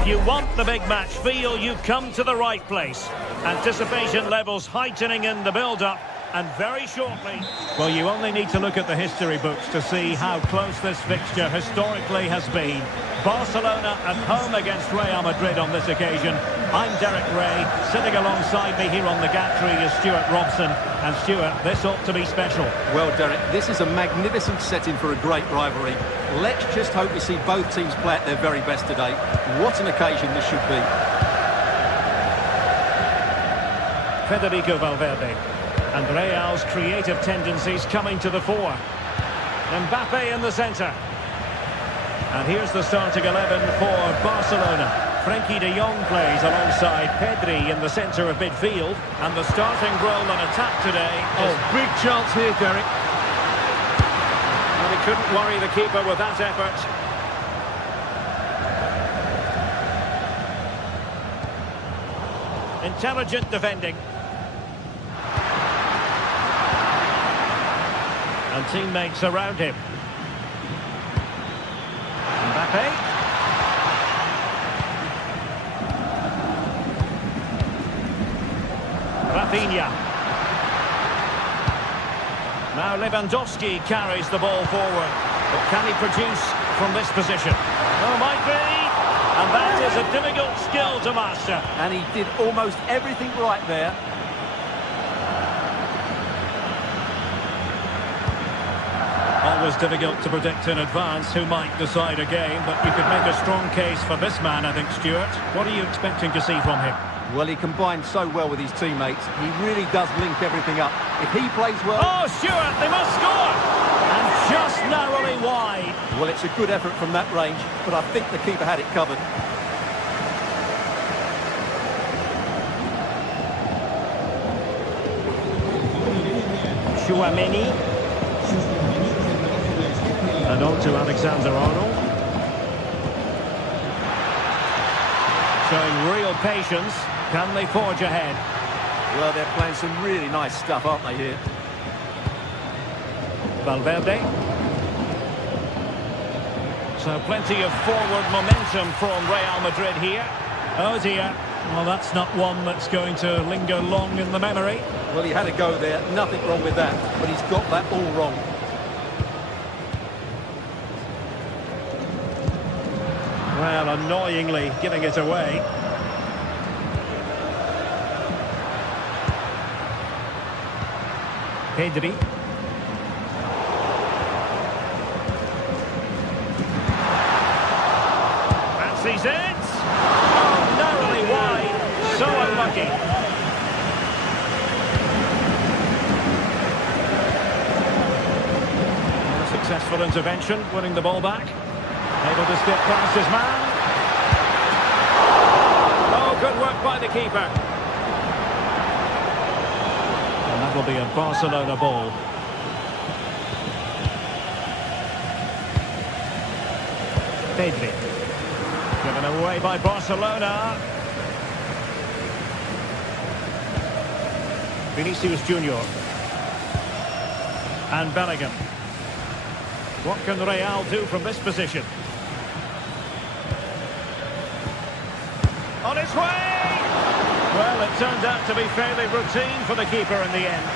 If you want the big match feel, you've come to the right place. Anticipation levels heightening in the build-up, and very shortly... Well, you only need to look at the history books to see how close this fixture historically has been. Barcelona at home against Real Madrid on this occasion. I'm Derek Ray. Sitting alongside me here on the gantry is Stuart Robson. And Stuart, this ought to be special. Well, Derek, this is a magnificent setting for a great rivalry. Let's just hope we see both teams play at their very best today. What an occasion this should be. Federico Valverde. And Real's creative tendencies coming to the fore. Mbappe in the centre. And here's the starting 11 for Barcelona. Frankie de Jong plays alongside Pedri in the centre of midfield. And the starting role on attack today is... Oh, big chance here, Derek. Well, he couldn't worry the keeper with that effort. Intelligent defending. And teammates around him. Mbappe. Rafinha. Now Lewandowski carries the ball forward. But can he produce from this position? Oh, might be. And that is a difficult skill to master. And he did almost everything right there. Always difficult to predict in advance who might decide a game, but you could make a strong case for this man, I think, Stuart. What are you expecting to see from him? Well, he combines so well with his teammates. He really does link everything up. If he plays well... Oh, Stuart, they must score! And just narrowly wide. Well, it's a good effort from that range, but I think the keeper had it covered. Chouameni. And on to Alexander-Arnold. Showing real patience. Can they forge ahead? Well, they're playing some really nice stuff, aren't they, here? Valverde. So plenty of forward momentum from Real Madrid here. Oh dear. Well, that's not one that's going to linger long in the memory. Well, he had a go there. Nothing wrong with that. But he's got that all wrong. Well, annoyingly giving it away. Pedri. Fancies it. Oh, narrowly wide. So unlucky. A successful intervention, winning the ball back. Able to skip past his man. Oh, good work by the keeper. And that will be a Barcelona ball. Pedri. Given away by Barcelona. Vinicius Junior. And Bellingham. What can Real do from this position? On its way! Well, it turned out to be fairly routine for the keeper in the end.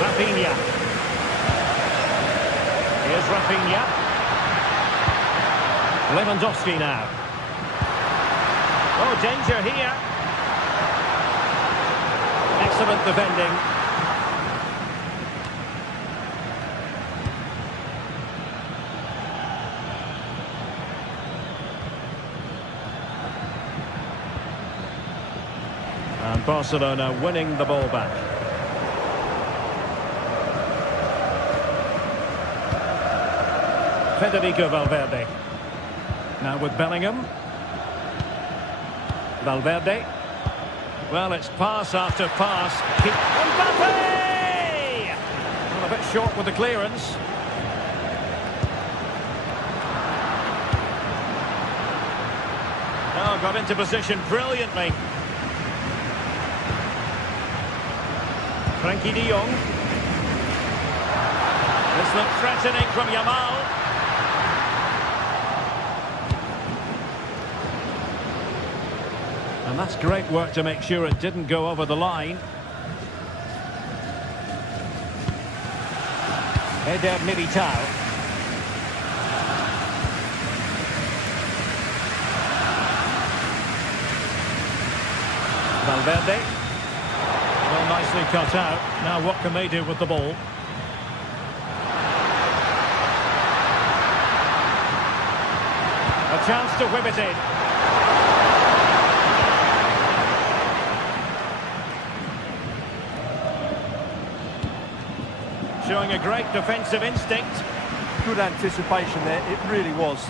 Rafinha. Here's Rafinha. Lewandowski now. Oh, danger here. Excellent defending. And Barcelona winning the ball back. Federico Valverde. Now with Bellingham. Valverde. Well, it's pass after pass. Mbappe! Well, a bit short with the clearance. Oh, got into position brilliantly. Frankie de Jong. This looks threatening from Yamal. And that's great work to make sure it didn't go over the line. Eder Militao. Valverde. Well, nicely cut out. Now what can they do with the ball? A chance to whip it in. Showing a great defensive instinct. Good anticipation there, it really was.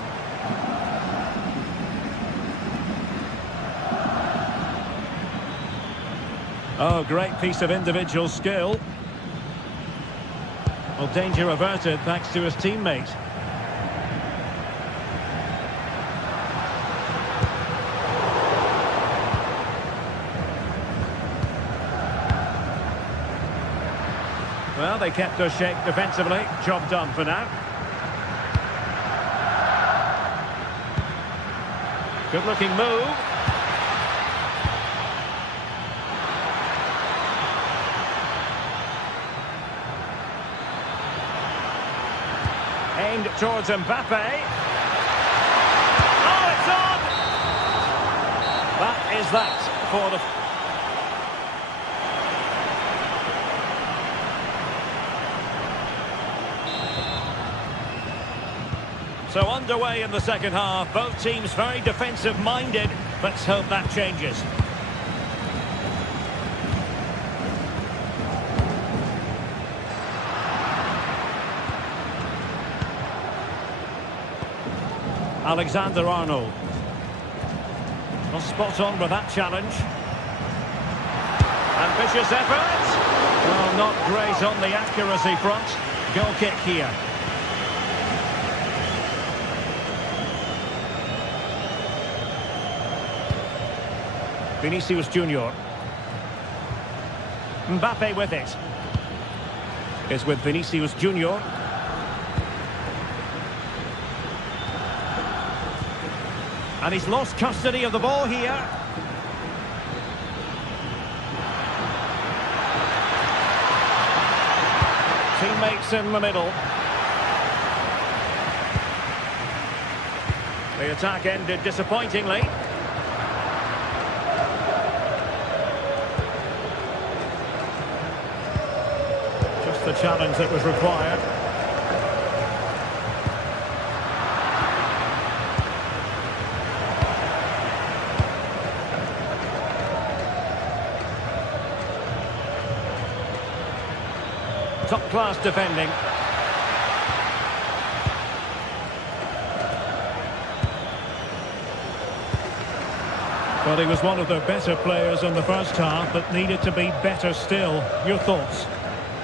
Oh, great piece of individual skill. Well, danger averted thanks to his teammate. Well, they kept their shape defensively. Job done for now. Good-looking move. Aimed towards Mbappe. Oh, it's on! That is that for the... So underway in the second half, both teams very defensive-minded. Let's hope that changes. Alexander-Arnold. Well, spot on with that challenge. Ambitious effort. Well, not great on the accuracy front. Goal kick here. Vinicius Junior. Mbappe with it. It's with Vinicius Junior. And he's lost custody of the ball here. Teammates in the middle. The attack ended disappointingly. Just the challenge that was required. Top-class defending. Well, he was one of the better players in the first half, but needed to be better still. Your thoughts?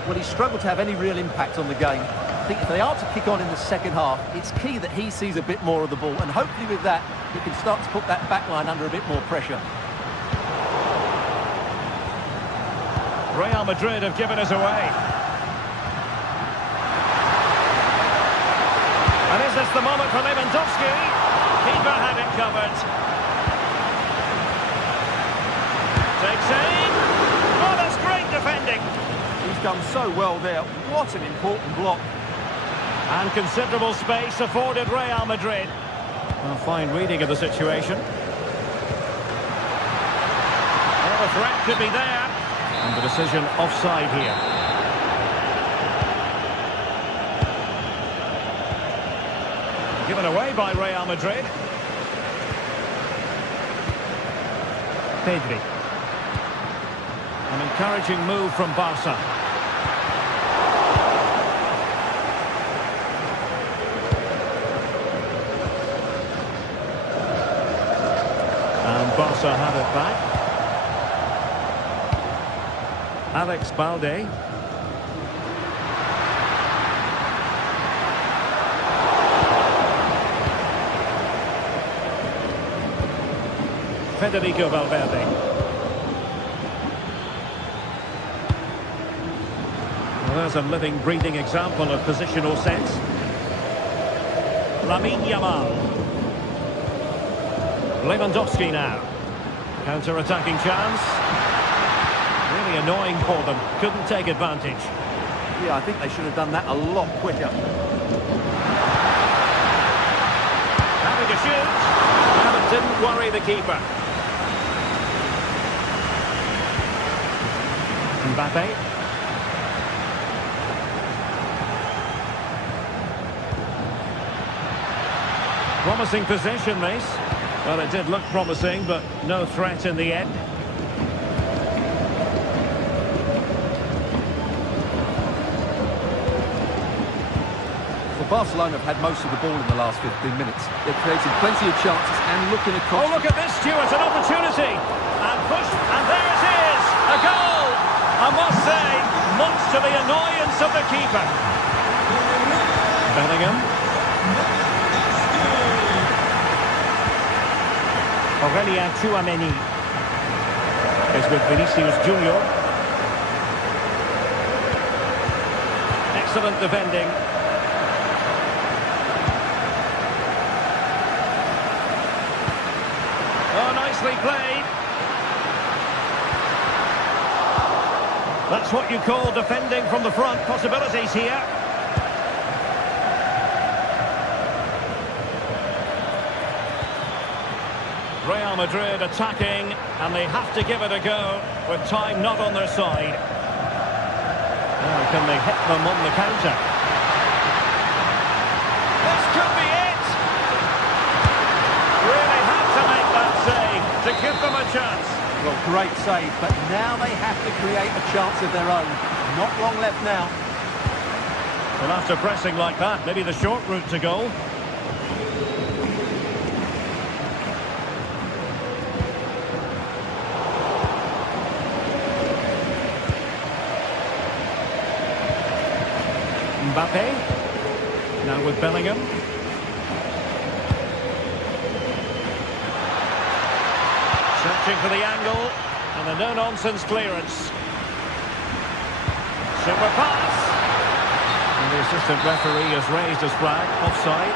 Well, he struggled to have any real impact on the game. I think if they are to kick on in the second half, it's key that he sees a bit more of the ball, and hopefully with that, he can start to put that back line under a bit more pressure. Real Madrid have given us away. And is this the moment for Lewandowski? Keeper had it covered. Takes aim. Oh, that's great defending. He's done so well there. What an important block. And considerable space afforded Real Madrid. A fine reading of the situation. Well, the threat could be there. And the decision offside here. Given away by Real Madrid. Pedri. An encouraging move from Barca. And Barca have it back. Alex Balde. Federico Valverde. Well, there's a living, breathing example of positional sense. Lamine Yamal. Lewandowski now. Counter-attacking chance. Really annoying for them. Couldn't take advantage. Yeah, I think they should have done that a lot quicker. Having a shoot. And it didn't worry the keeper. Mbappe. Promising possession, this. Well, it did look promising, but no threat in the end. Barcelona have had most of the ball in the last 15 minutes. They've created plenty of chances and looking across... Oh, look at this, Stuart, an opportunity! And push, and there it is! A goal! I must say, much to the annoyance of the keeper. Bellingham. Aurelien Tchouameni is with Vinicius Junior. Excellent defending. Oh, nicely played. That's what you call defending from the front. Possibilities here. Real Madrid attacking, and they have to give it a go with time not on their side. Oh, can they hit them on the counter? This could be it! Really had to make that save to give them a chance. Well, great save, but now they have to create a chance of their own. Not long left now. Well, after pressing like that, maybe the short route to goal. Mbappe, now with Bellingham. Searching for the angle, and a no-nonsense clearance. Super pass. And the assistant referee has raised his flag, offside.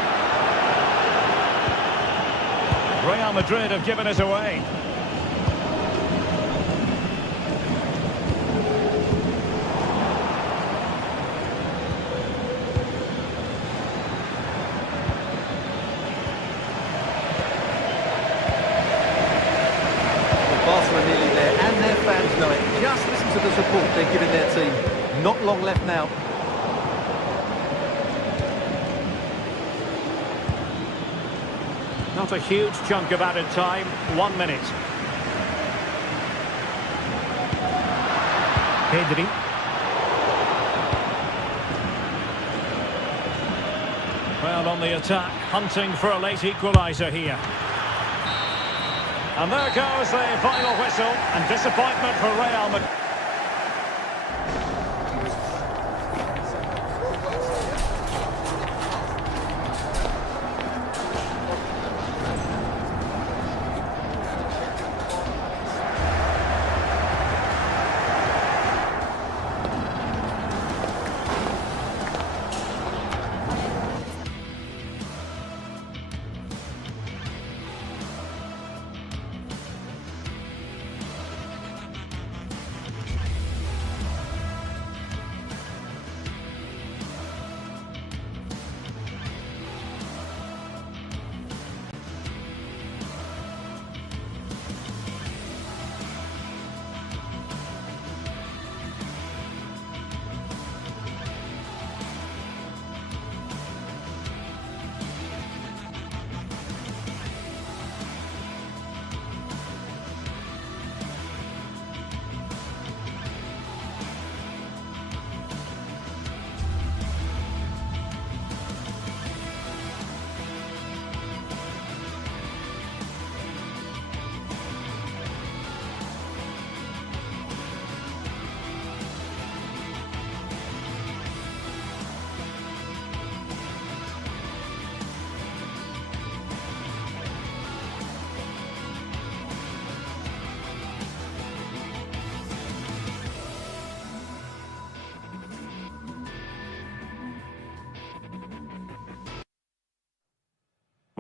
Real Madrid have given it away. Barcelona nearly there, and their fans know it. Just listen to the support they're giving their team. Not long left now. Not a huge chunk of added time, 1 minute. Pedri. Well, on the attack, hunting for a late equaliser here. And there goes the final whistle, and disappointment for Real Madrid.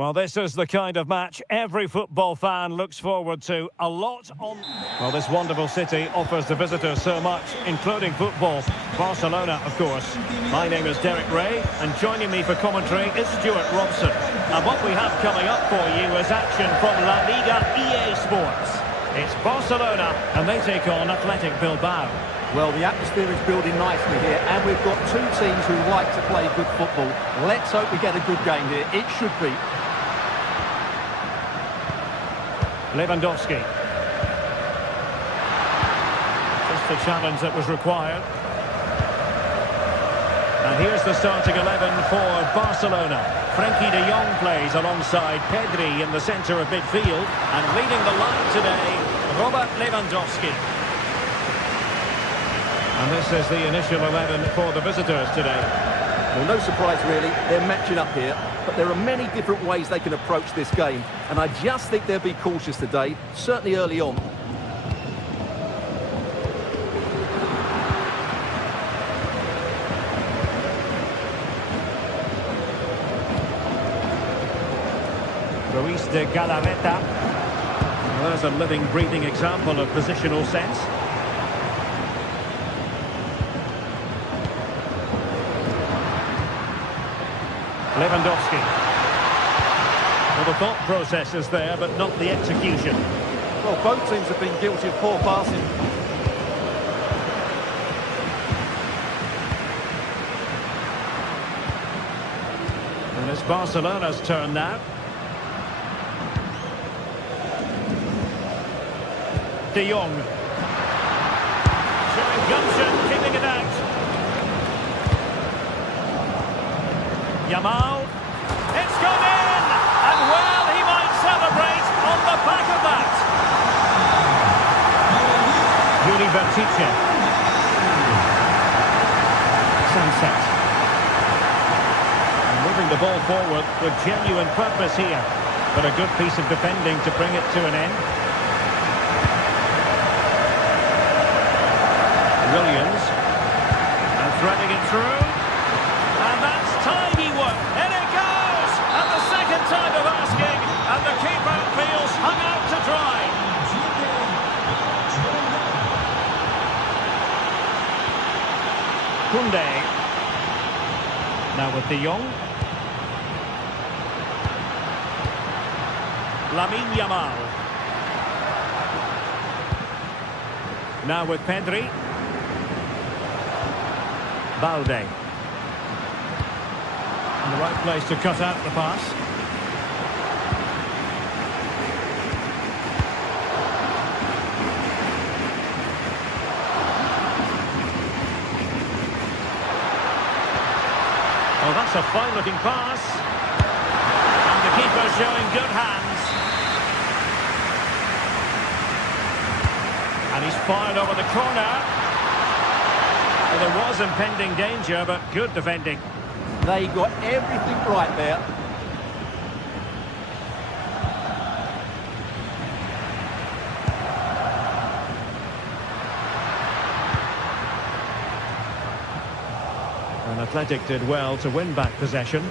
Well, this is the kind of match every football fan looks forward to. A lot on... Well, this wonderful city offers the visitors so much, including football. Barcelona, of course. My name is Derek Ray, and joining me for commentary is Stuart Robson. And what we have coming up for you is action from La Liga EA Sports. It's Barcelona, and they take on Athletic Bilbao. Well, the atmosphere is building nicely here, and we've got two teams who like to play good football. Let's hope we get a good game here. It should be. Lewandowski. Just the challenge that was required. And here's the starting 11 for Barcelona. Frankie de Jong plays alongside Pedri in the centre of midfield. And leading the line today, Robert Lewandowski. And this is the initial 11 for the visitors today. Well, no surprise really, they're matching up here, but there are many different ways they can approach this game, and I just think they'll be cautious today, certainly early on. Ruiz de Galarreta. Well, there's a living, breathing example of positional sense. Lewandowski. Well, the thought process is there, but not the execution. Well, both teams have been guilty of poor passing. And it's Barcelona's turn now. De Jong. Showing gumption, keeping it out. Yamal, it's gone in, and well, he might celebrate on the back of that. Juventus. Sunset. And moving the ball forward with genuine purpose here, but a good piece of defending to bring it to an end. Williams, and threading it through. And that's tidy work. In it goes! And the second time of asking, and the keeper feels hung out to dry. Koundé. Now with De Jong. Lamine Yamal. Now with Pedri. Balde. In the right place to cut out the pass. Oh, that's a fine-looking pass. And the keeper showing good hands. And he's fired over the corner. Well, there was impending danger, but good defending. They got everything right there. And Athletic did well to win back possession.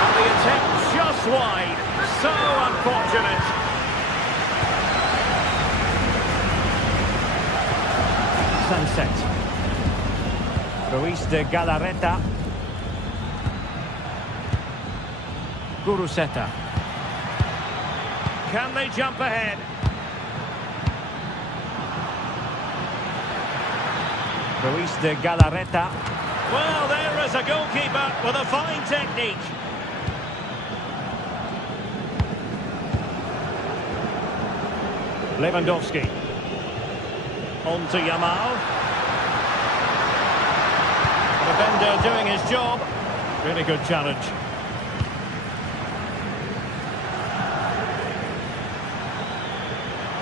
And the attempt just wide. So unfortunate. Sunset. Ruiz de Galarreta. Guruseta. Can they jump ahead? Ruiz de Galarreta. Well, there is a goalkeeper with a fine technique. Lewandowski. On to Yamal. The defender doing his job. Really good challenge.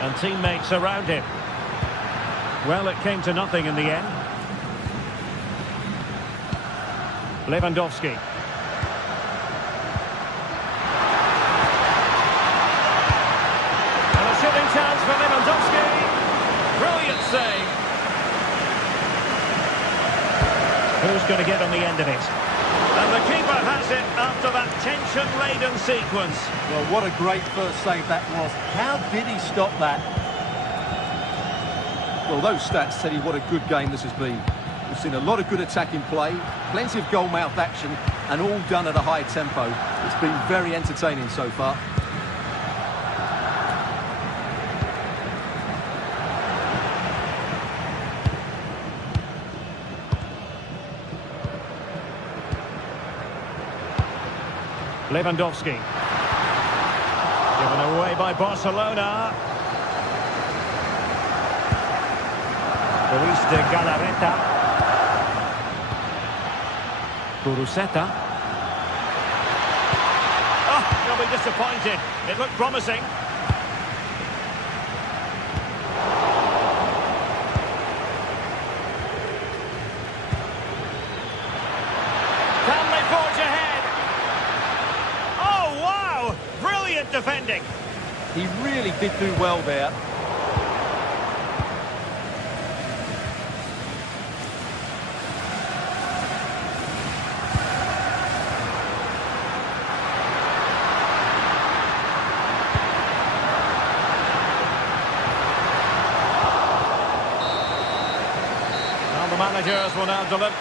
And teammates around him. Well, it came to nothing in the end. Lewandowski. And a shooting chance for Lewandowski. Brilliant save. Who's going to get on the end of it? And the keeper has it after that tension-laden sequence. Well, what a great first save that was. How did he stop that? Well, those stats tell you what a good game this has been. We've seen a lot of good attacking play, plenty of goal-mouth action, and all done at a high tempo. It's been very entertaining so far. Lewandowski. Given away by Barcelona. Luis de Galarreta. Kuruseta. Oh, you'll be disappointed. It looked promising. Can they forge ahead? Oh, wow! Brilliant defending. He really did do well there. The managers will now deliver.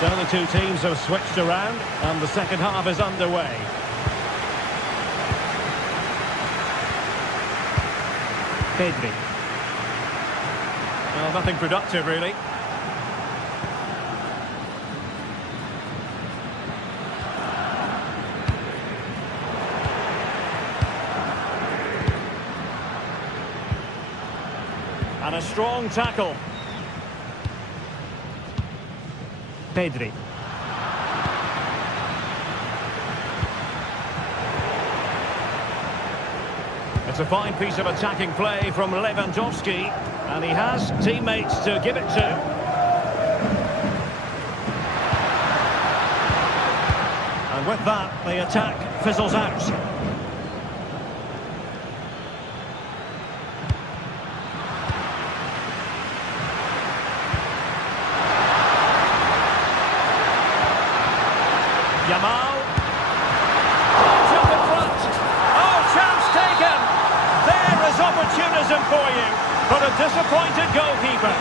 So the two teams have switched around and the second half is underway. Pedri. Well, nothing productive really. And a strong tackle. Pedri. It's a fine piece of attacking play from Lewandowski, and he has teammates to give it to. And with that, the attack fizzles out. Yamal. Jump in front. Oh, chance taken. There is opportunism for you, but a disappointed goalkeeper.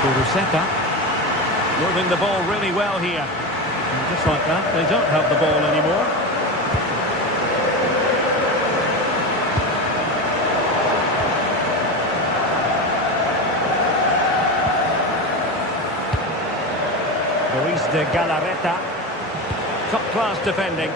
Kuruseta. Moving the ball really well here. And just like that, they don't have the ball anymore. Luis de Galarreta. Top-class defending.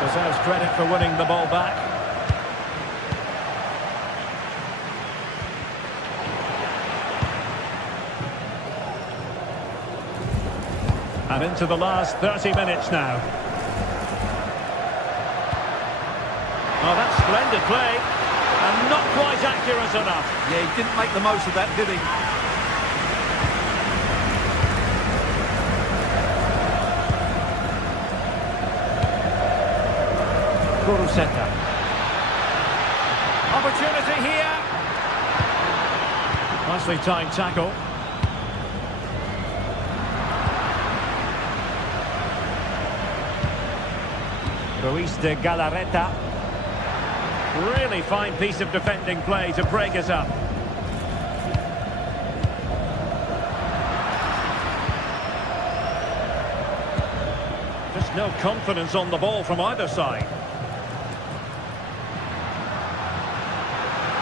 Deserves credit for winning the ball back. And into the last 30 minutes now. Oh, that's splendid play. And not quite accurate enough. Yeah, he didn't make the most of that, did he? Kuruseta. Opportunity here. Nicely timed tackle. Luis de Galarreta. Really fine piece of defending play to break us up. Just no confidence on the ball from either side.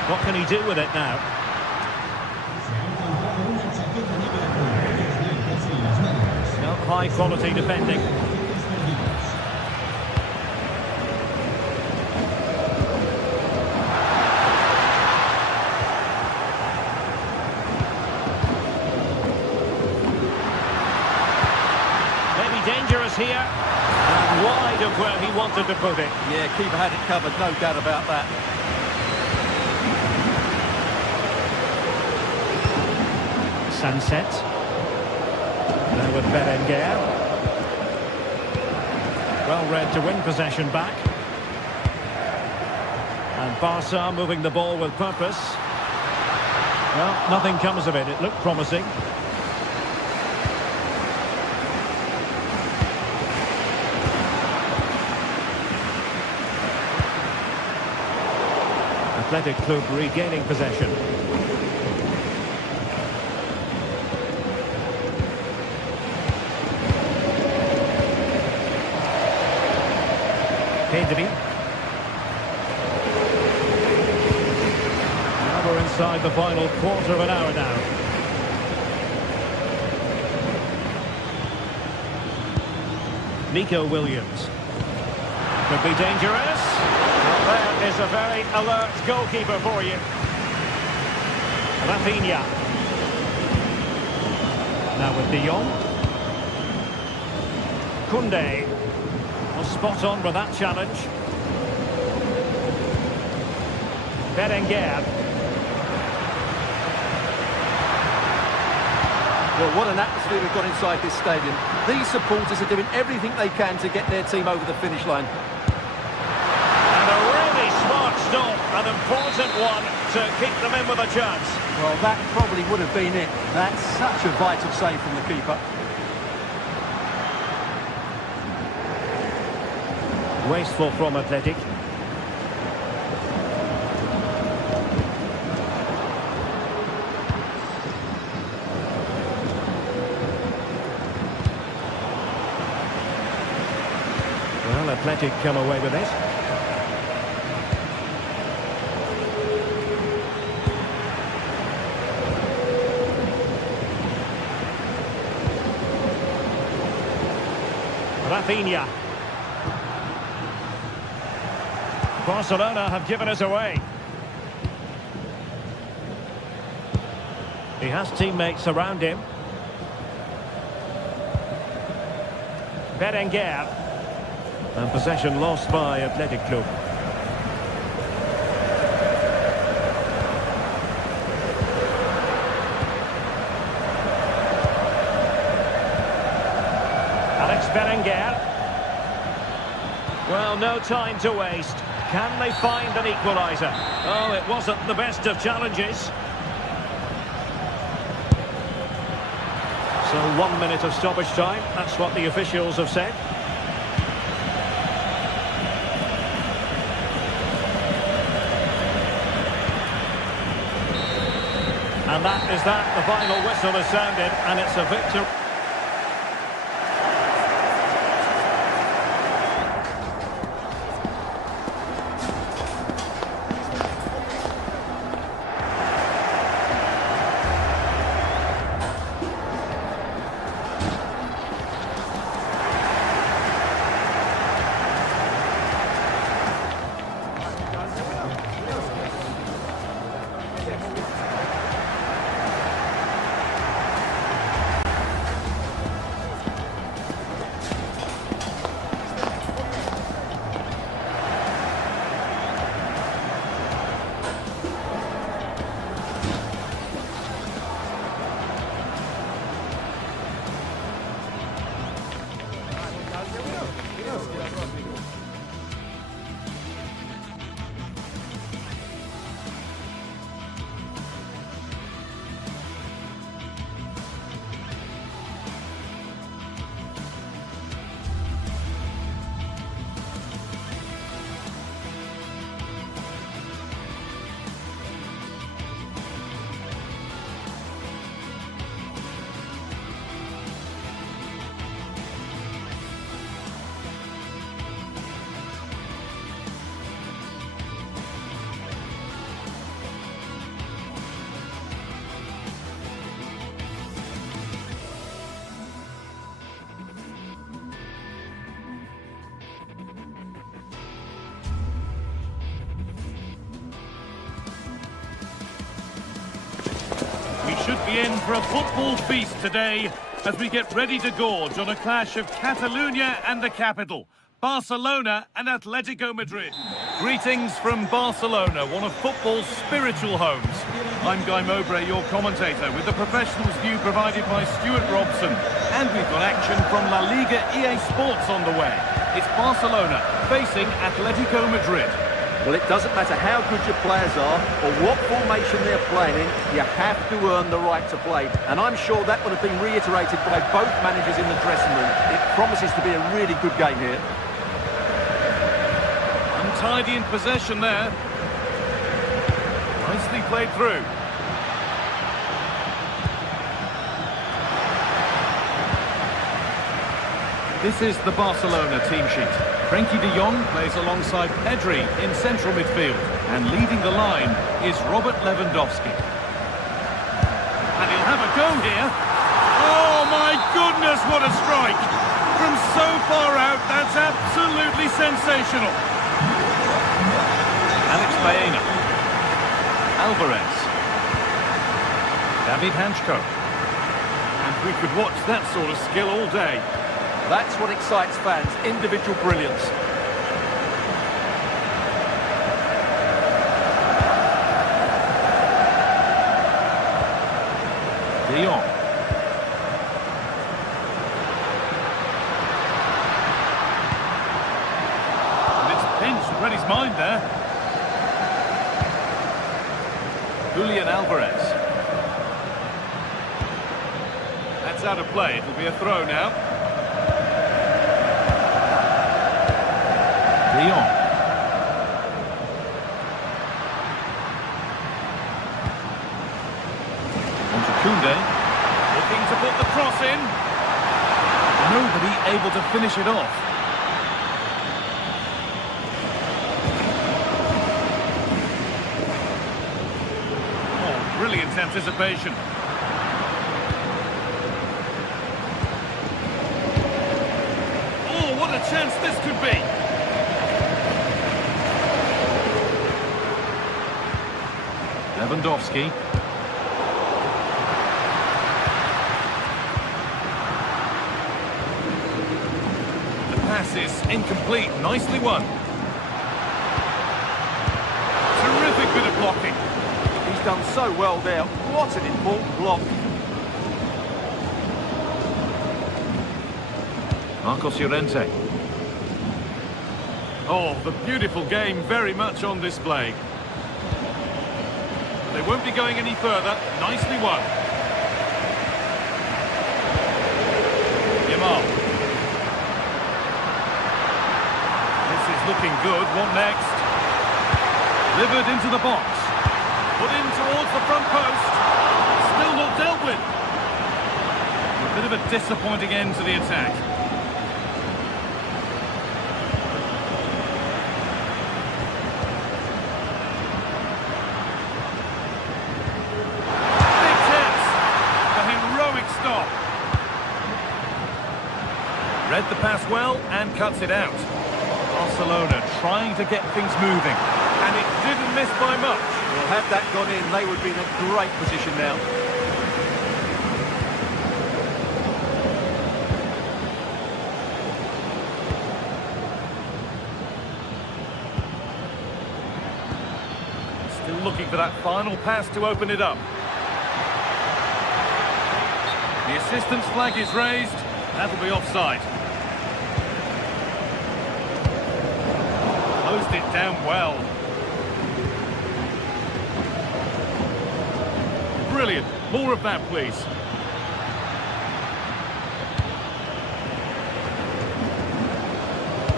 What can he do with it now? No, high quality defending. Dangerous here, and wide of where he wanted to put it. Yeah, keeper had it covered, no doubt about that. Sunset. Now with Berenguer. Well read to win possession back. And Barca moving the ball with purpose. Well, nothing comes of it. It looked promising. Athletic Club regaining possession. Pedri. Now we're inside the final quarter of an hour now. Nico Williams. Could be dangerous. Well, there is a very alert goalkeeper for you. Rafinha. Now with De Jong. Koundé. Well, spot on with that challenge. Berenguer. Well, what an atmosphere we've got inside this stadium. These supporters are doing everything they can to get their team over the finish line. And a really smart stop, an important one to keep them in with a chance. Well, that probably would have been it. That's such a vital save from the keeper. Wasteful from Athletic. Well, Athletic come away with it. Rafinha. Barcelona have given us away. He has teammates around him. Berenguer. And possession lost by Athletic Club. Berenguer. Well, no time to waste. Can they find an equaliser? Oh, it wasn't the best of challenges. So 1 minute of stoppage time. That's what the officials have said. And that is that. The final whistle has sounded, and it's a victory. We should be in for a football feast today as we get ready to gorge on a clash of Catalonia and the capital. Barcelona and Atletico Madrid. Greetings from Barcelona, one of football's spiritual homes. I'm Guy Mowbray, your commentator, with the professionals' view provided by Stuart Robson. And we've got action from La Liga EA Sports on the way. It's Barcelona facing Atletico Madrid. Well, it doesn't matter how good your players are or what formation they're playing in, you have to earn the right to play. And I'm sure that would have been reiterated by both managers in the dressing room. It promises to be a really good game here. Untidy in possession there. Nicely played through. This is the Barcelona team sheet. Frenkie de Jong plays alongside Pedri in central midfield. And leading the line is Robert Lewandowski. And he'll have a go here. Oh my goodness, what a strike! From so far out, that's absolutely sensational. Alex Baena. Alvarez. David Hanchko. And we could watch that sort of skill all day. That's what excites fans, individual brilliance. De Jong. And it's pinched, read his mind there. Julian Alvarez. That's out of play, it'll be a throw now. De Jong. On to Koundé. Looking to put the cross in. Nobody able to finish it off. Oh, brilliant anticipation. Oh, what a chance this could be. Lewandowski. The pass is incomplete. Nicely won. Terrific bit of blocking. He's done so well there. What an important block. Marcos Llorente. Oh, the beautiful game very much on display. They won't be going any further. Nicely won. Yamal. This is looking good. What next? Delivered into the box. Put in towards the front post. Still not dealt with. A bit of a disappointing end to the attack. Read the pass well and cuts it out. Barcelona trying to get things moving. And it didn't miss by much. Well, had that gone in, they would be in a great position now. Still looking for that final pass to open it up. The assistant's flag is raised. That'll be offside. Closed it down well. Brilliant. More of that, please.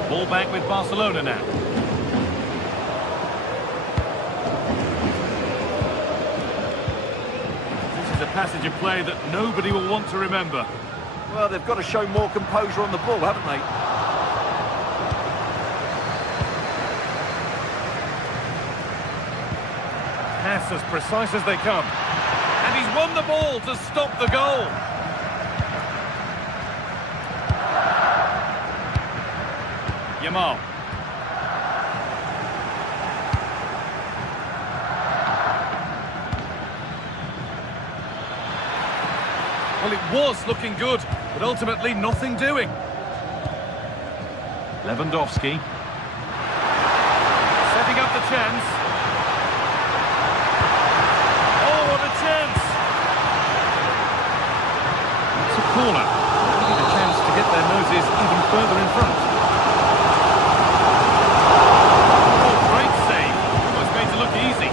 Ball back with Barcelona now. This is a passage of play that nobody will want to remember. Well, they've got to show more composure on the ball, haven't they? Pass as precise as they come. And he's won the ball to stop the goal. Yamal. Well, it was looking good, but ultimately nothing doing. Lewandowski. Setting up the chance. Oh, what a chance! It's a corner. They need a chance to get their noses even further in front. Oh, great save. Oh, it's going to look easy.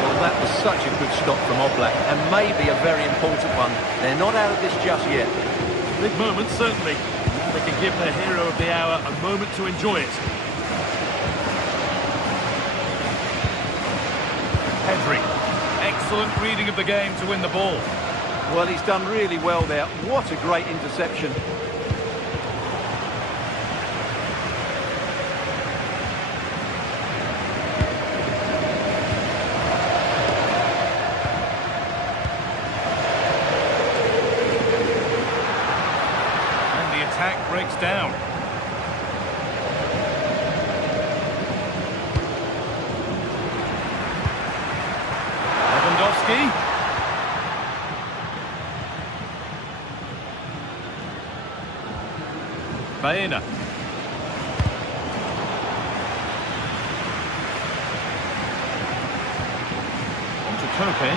Well, that was such a good stop from Oblak, and maybe a very important one. They're not out of this just yet. Big moment, certainly. Now they can give their hero of the hour a moment to enjoy it. Pedri. Excellent reading of the game to win the ball. Well, he's done really well there. What a great interception. Attack breaks down. Lewandowski. Baena. On to Koke.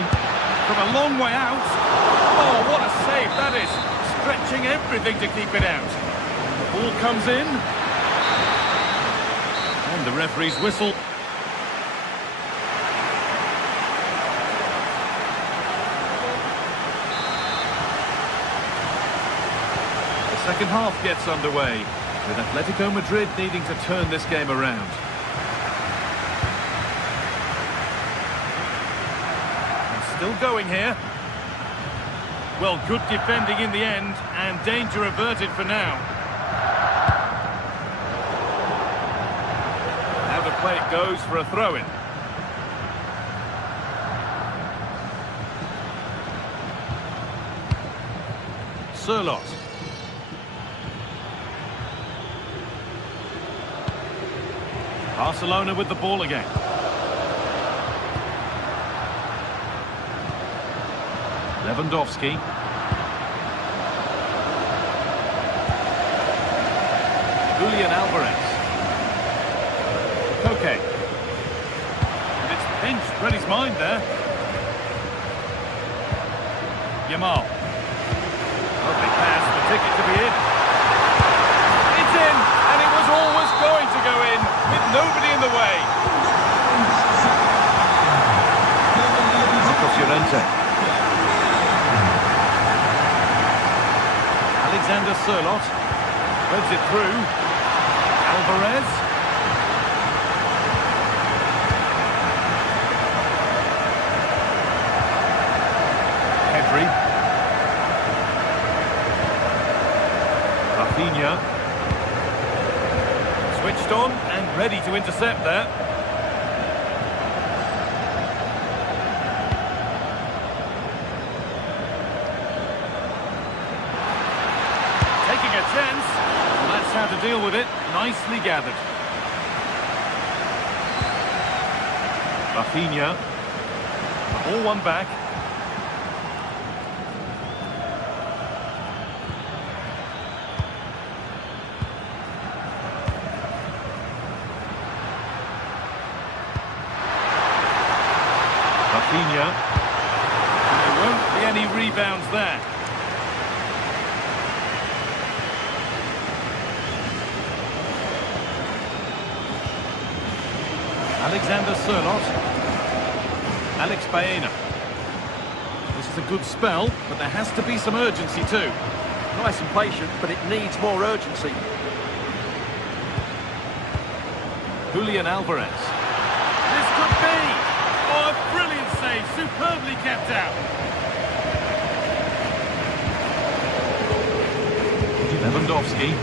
From a long way out. Oh, what a save that is. Stretching everything to keep it out. The ball comes in. And the referee's whistle. The second half gets underway, with Atletico Madrid needing to turn this game around. And still going here. Well, good defending in the end, and danger averted for now. Now the play it goes for a throw-in. Sørloth. Barcelona with the ball again. Lewandowski. Julian Alvarez. Koke. And it's pinched Freddy's mind there. Yamal. Lovely pass, the ticket to be in. It's in, and it was always going to go in, with nobody in the way. Marcos Llorente. Alexander Sørloth threads it through. Alvarez. Pedri. Rafinha. Switched on and ready to intercept there. Taking a chance. Well, that's how to deal with it. Nicely gathered. Rafinha. All one back. Rafinha. There won't be any rebounds there. Alexander Sørloth. Alex Baena. This is a good spell, but there has to be some urgency too. Nice and patient, but it needs more urgency. Julian Alvarez. This could be! Oh, a brilliant save, superbly kept out. Lewandowski.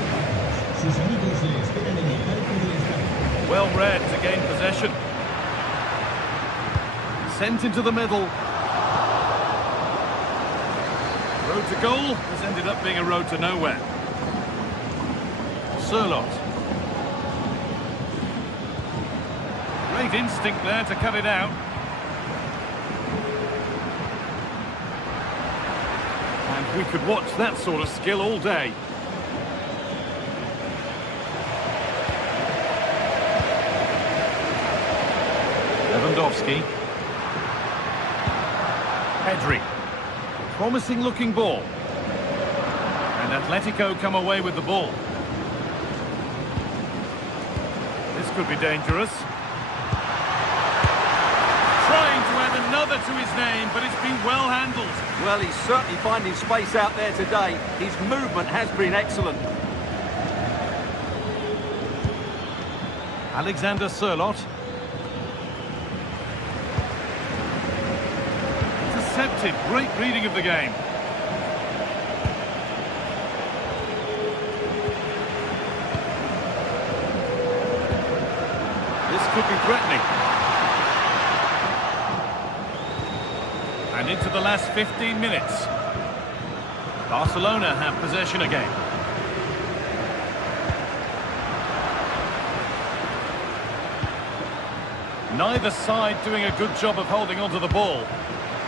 Well read to gain possession. Sent into the middle. Road to goal has ended up being a road to nowhere. Sørloth. Great instinct there to cut it out. And we could watch that sort of skill all day. Lewandowski. Pedri. Promising looking ball. And Atletico come away with the ball. This could be dangerous. Trying to add another to his name, but it's been well handled. Well, he's certainly finding space out there today. His movement has been excellent. Alexander Sørloth. Intercepted. Great reading of the game. This could be threatening. And into the last 15 minutes. Barcelona have possession again. Neither side doing a good job of holding onto the ball.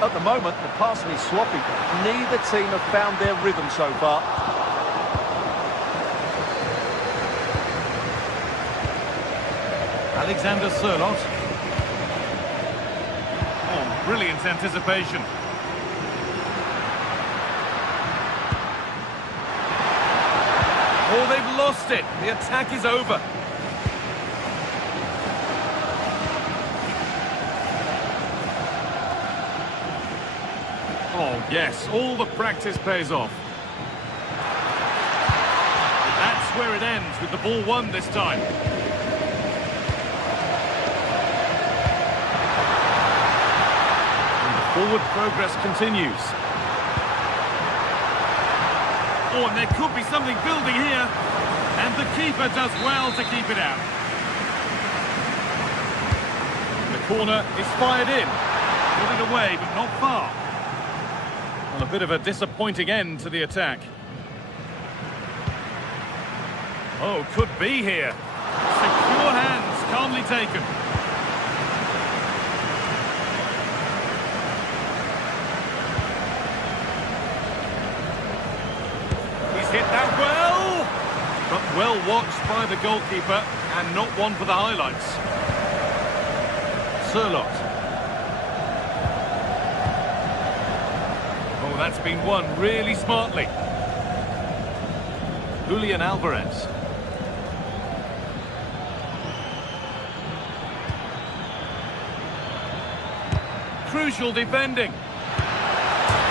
At the moment, the passing is sloppy. Neither team have found their rhythm so far. Alexander Sørloth. Oh, brilliant anticipation. Oh, they've lost it. The attack is over. Oh, yes, all the practice pays off. That's where it ends, with the ball won this time. And the forward progress continues. Oh, and there could be something building here. And the keeper does well to keep it out. The corner is fired in. Put it away, but not far. Well, a bit of a disappointing end to the attack. Oh, could be here. Secure hands, calmly taken. He's hit that well. But well watched by the goalkeeper, and not one for the highlights. Sørloth. Oh, that's been won really smartly. Julian Alvarez. Crucial defending.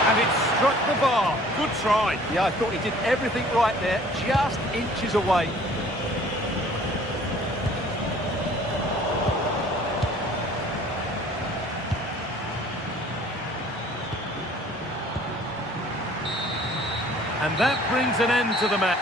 And it struck the bar. Good try. Yeah, I thought he did everything right there, just inches away. And that brings an end to the match.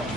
That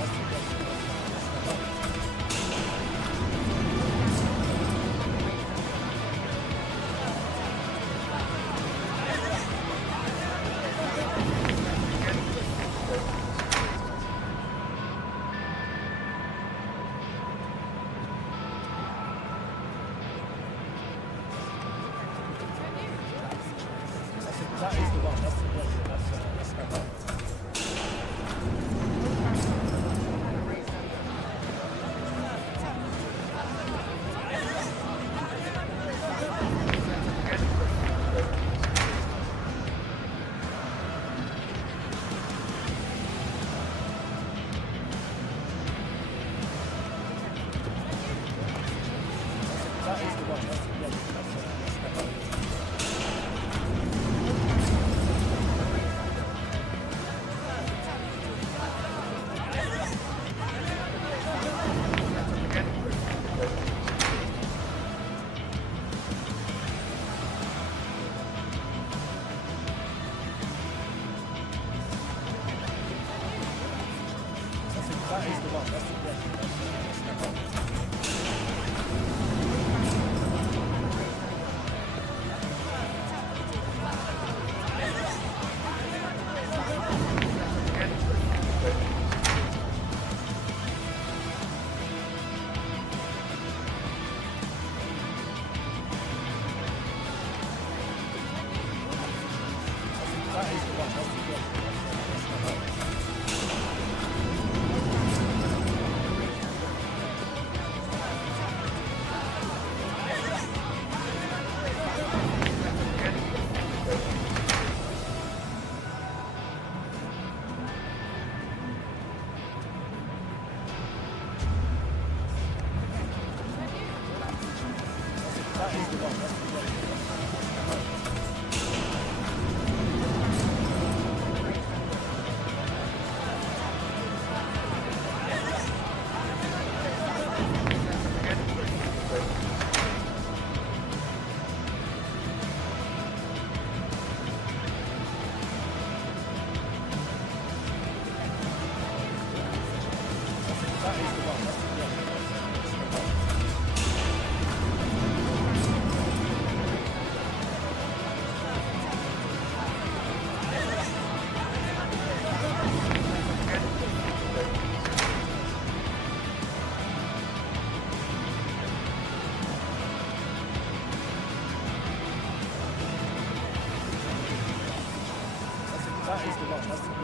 is the one. That's the one. That's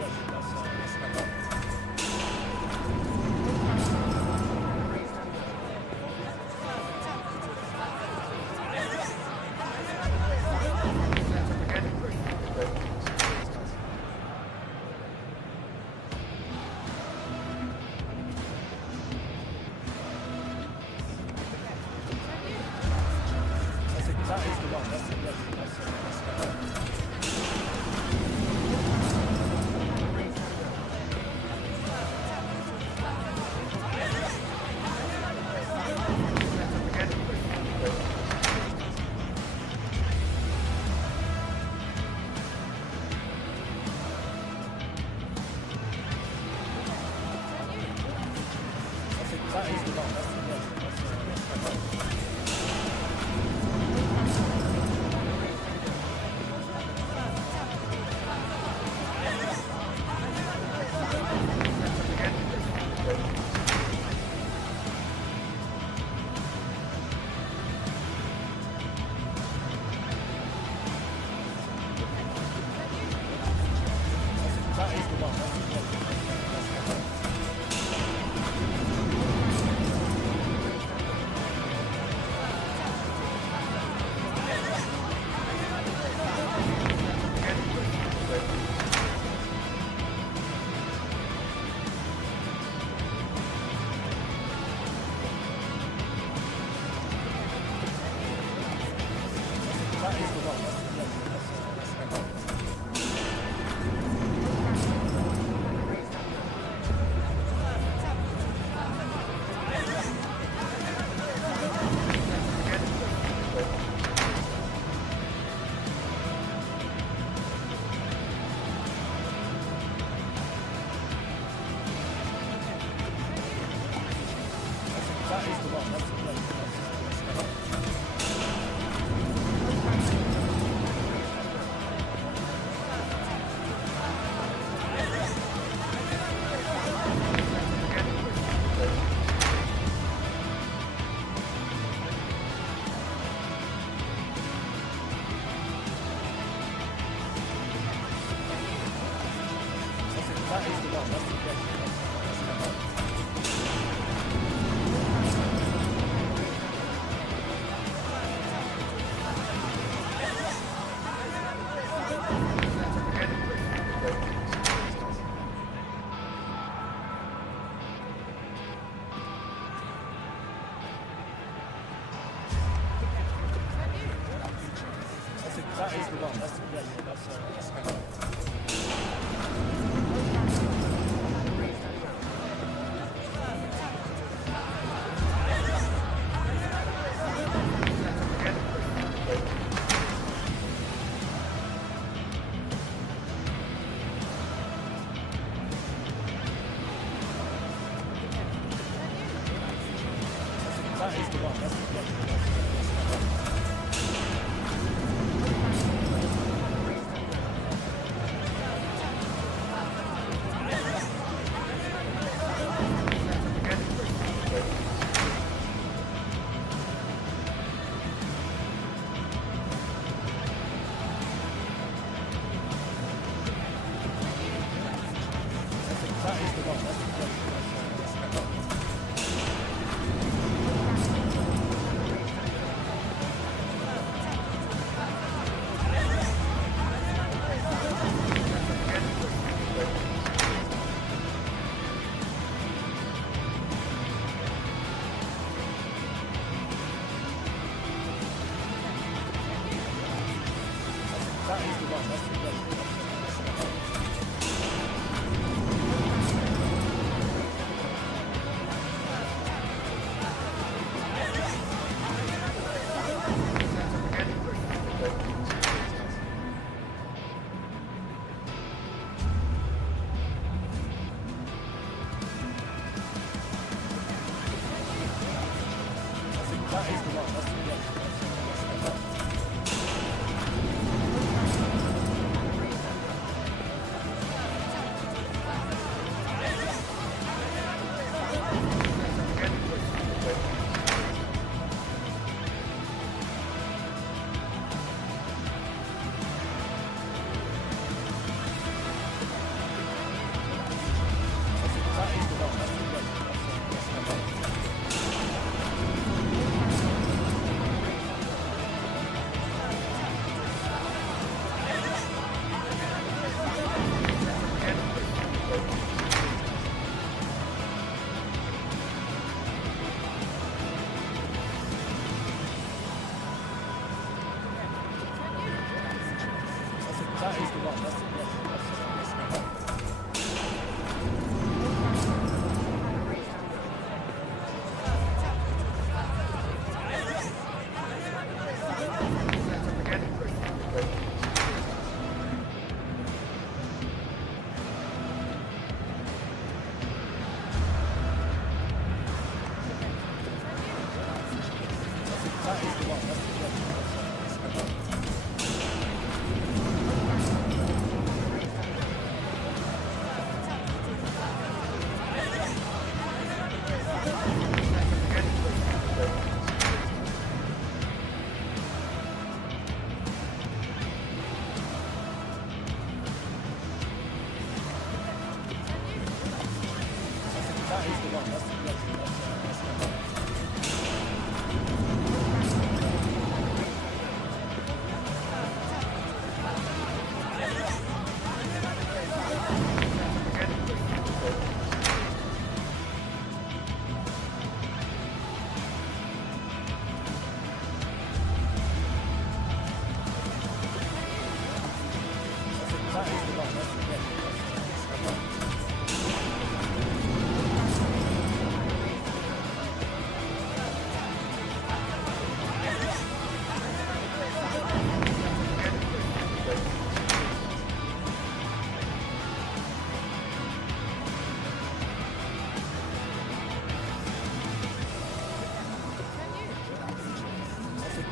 that is the one. That's the That is the one. That's the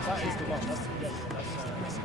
That is the one. That is the one.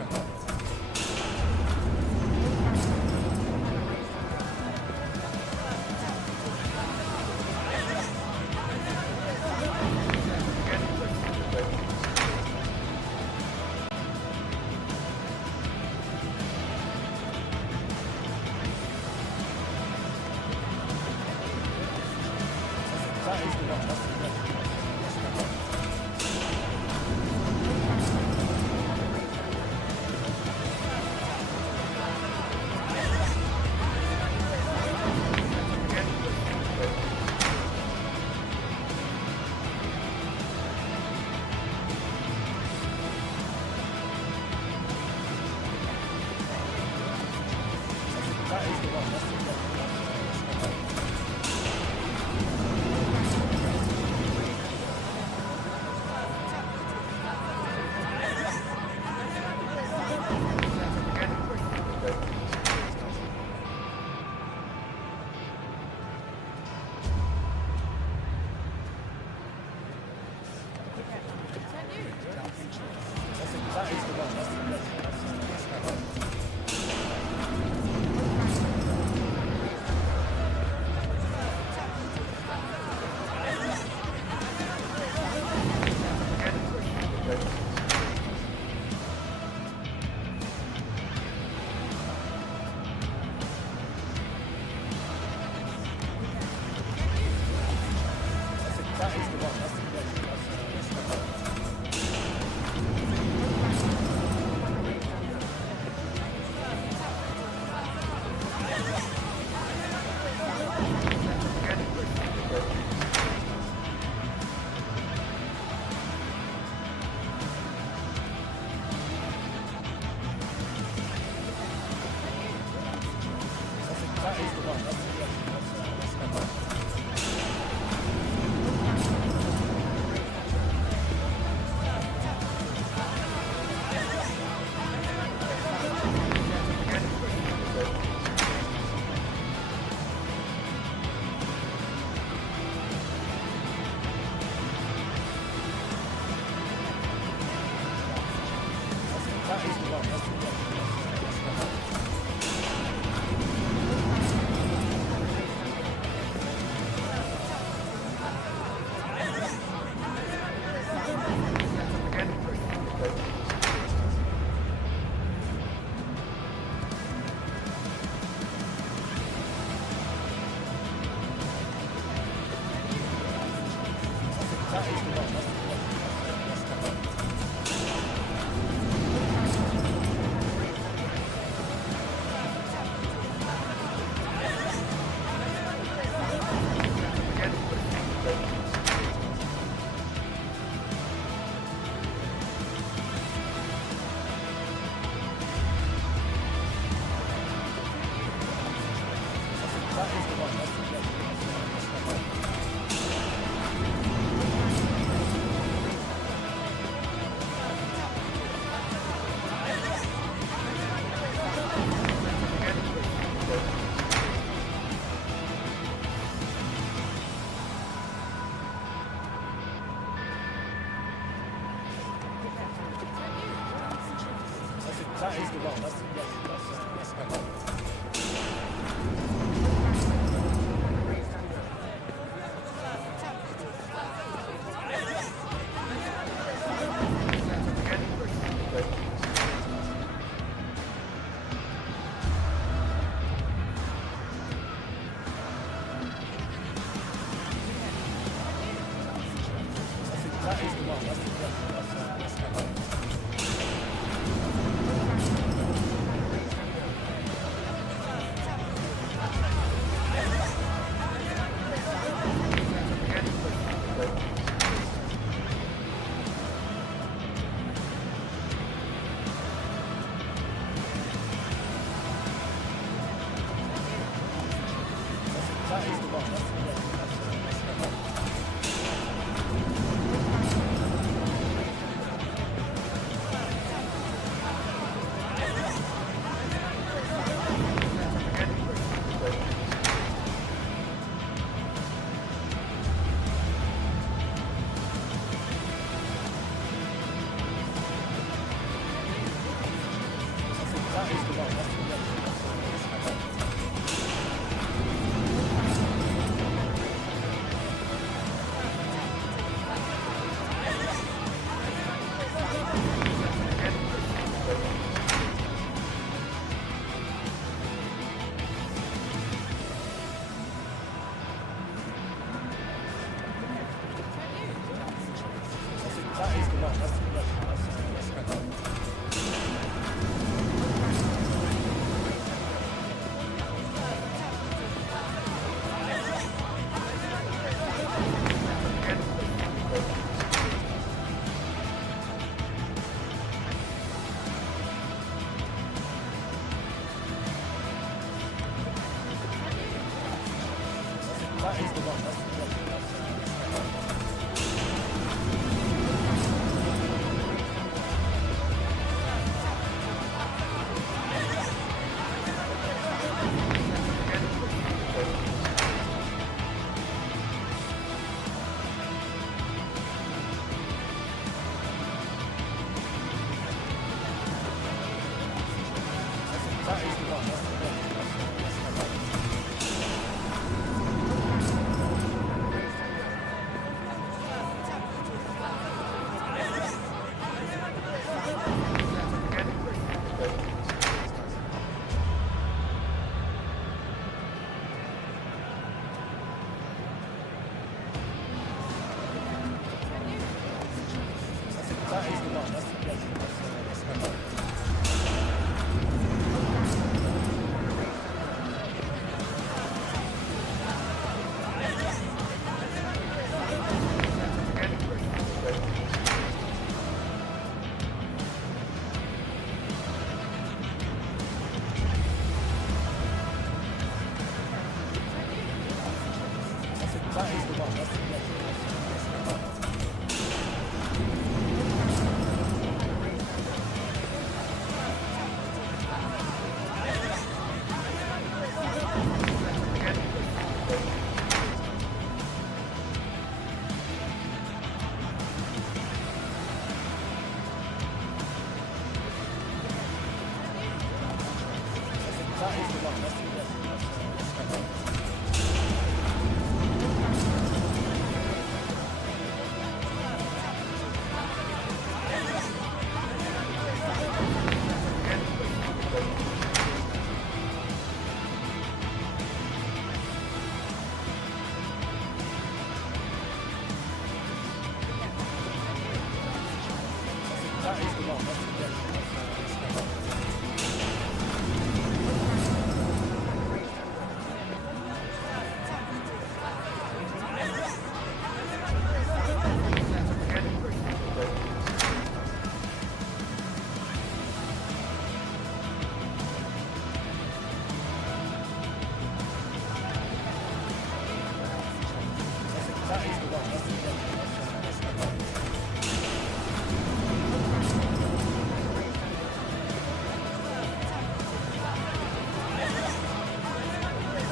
That is the one. That's the one.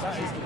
That is the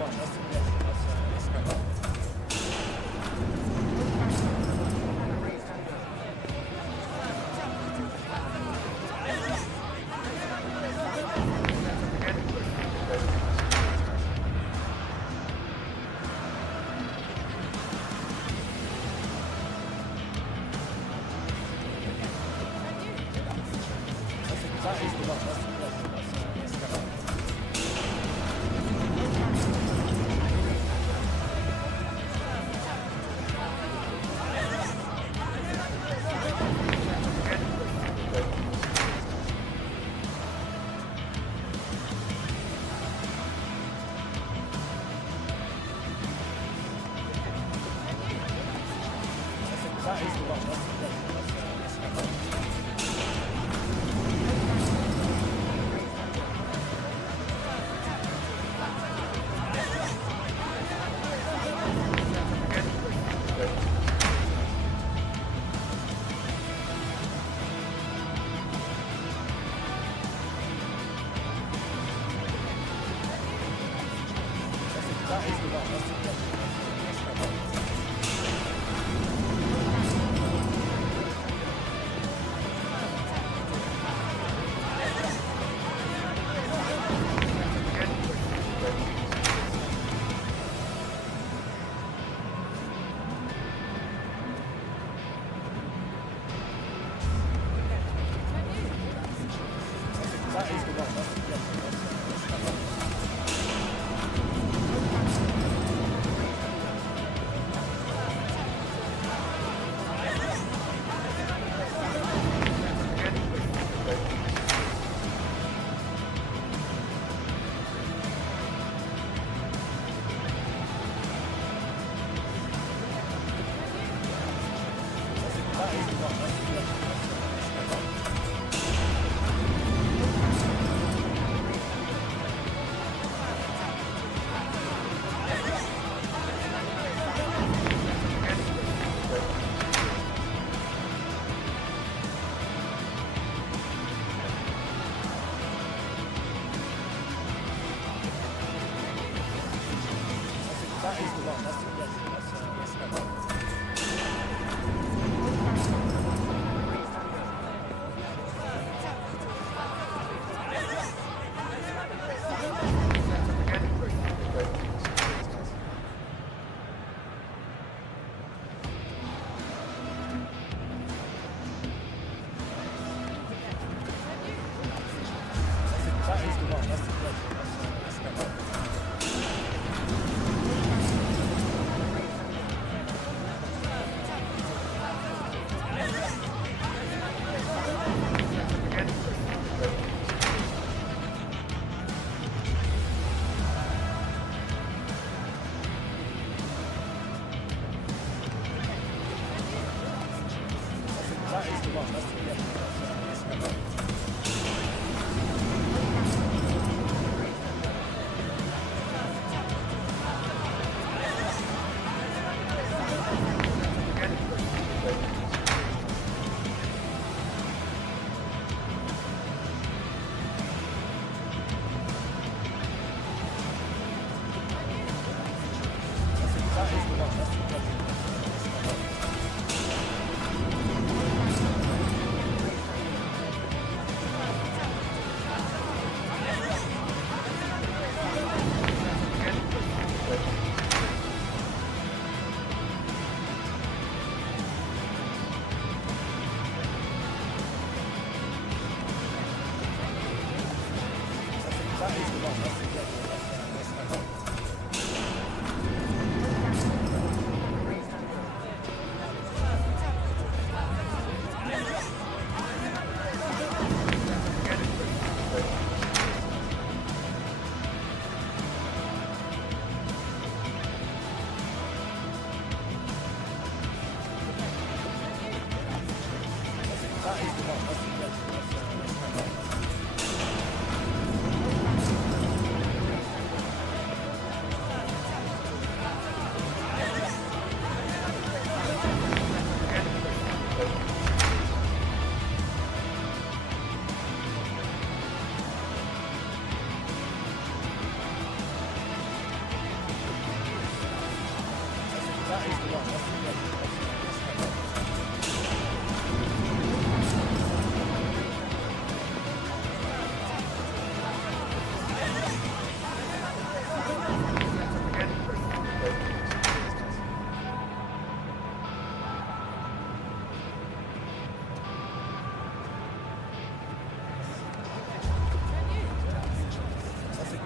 one. That's the one.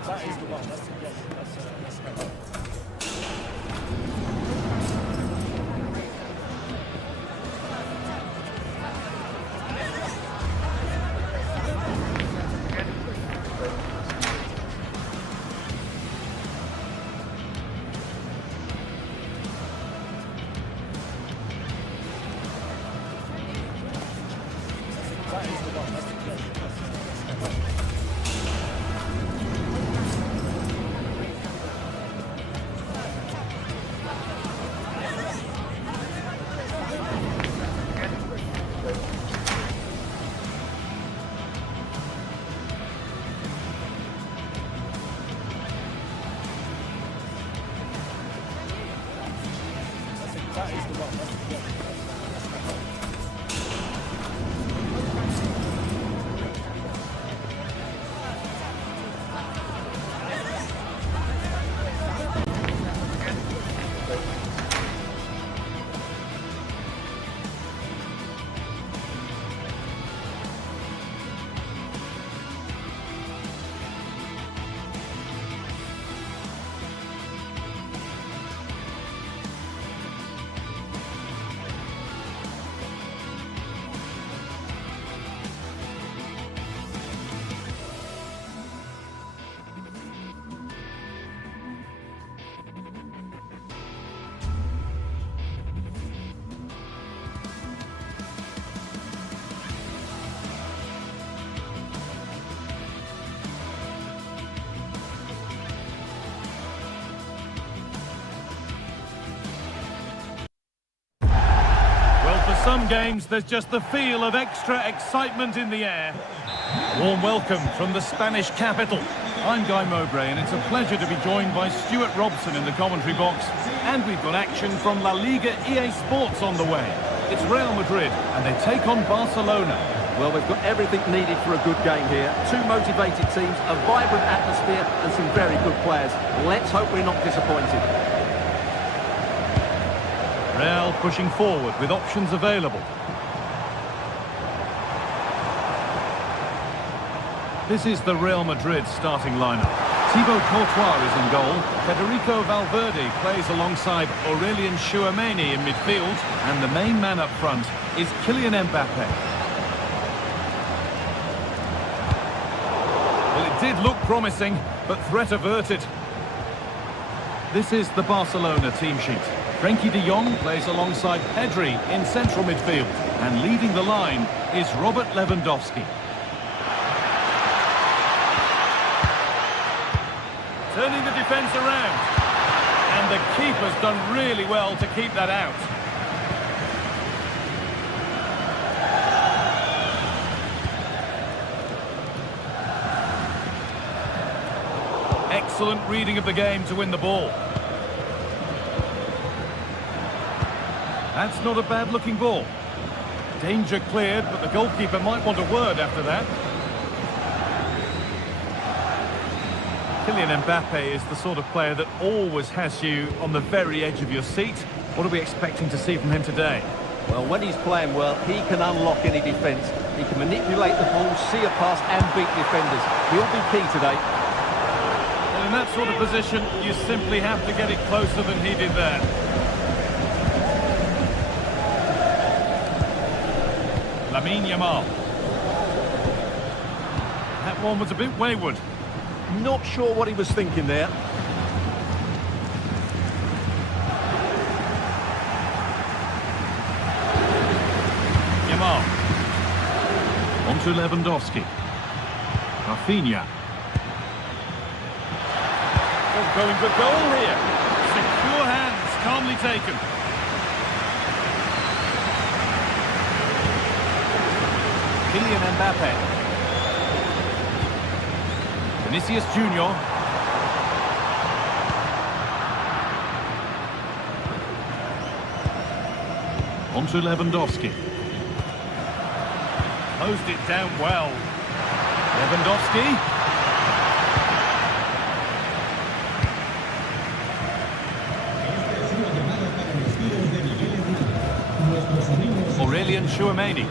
That is the one. That's right. That is the one. Some games, there's just the feel of extra excitement in the air. A warm welcome from the Spanish capital. I'm Guy Mowbray, and it's a pleasure to be joined by Stuart Robson in the commentary box. And we've got action from La Liga EA Sports on the way. It's Real Madrid, and they take on Barcelona. Well, we've got everything needed for a good game here. Two motivated teams, a vibrant atmosphere, and some very good players. Let's hope we're not disappointed. Real pushing forward with options available. This is the Real Madrid starting lineup. Thibaut Courtois is in goal. Federico Valverde plays alongside Aurelien Tchouameni in midfield. And the main man up front is Kylian Mbappe. Well, it did look promising, but threat averted. This is the Barcelona team sheet. Frenkie de Jong plays alongside Pedri in central midfield. And leading the line is Robert Lewandowski. Turning the defence around. And the keeper's done really well to keep that out. Excellent reading of the game to win the ball. That's not a bad-looking ball. Danger cleared, but the goalkeeper might want a word after that. Kylian Mbappe is the sort of player that always has you on the very edge of your seat. What are we expecting to see from him today? Well, when he's playing well, he can unlock any defence. He can manipulate the ball, see a pass and beat defenders. He'll be key today. Well, in that sort of position, you simply have to get it closer than he did there. Lamine Yamal. That one was a bit wayward. Not sure what he was thinking there. Yamal. On to Lewandowski. Rafinha. Oh, going for goal here. Secure hands, calmly taken. Kylian Mbappe. Vinicius Junior. On to Lewandowski. Closed it down well. Lewandowski. Aurelien Tchouameni.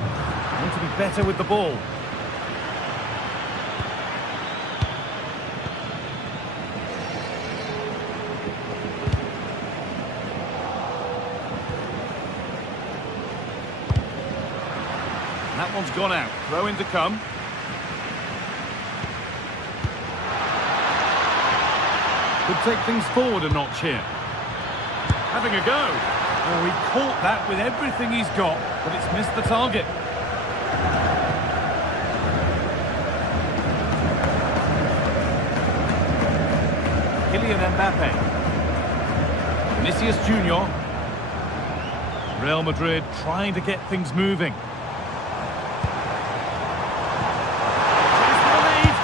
Want to be better with the ball. one's gone out. Throw in to come. Could take things forward a notch here. Having a go. Well, he caught that with everything he's got, but it's missed the target. Kylian Mbappe. Vinicius Junior. Real Madrid trying to get things moving. Chase for the lead.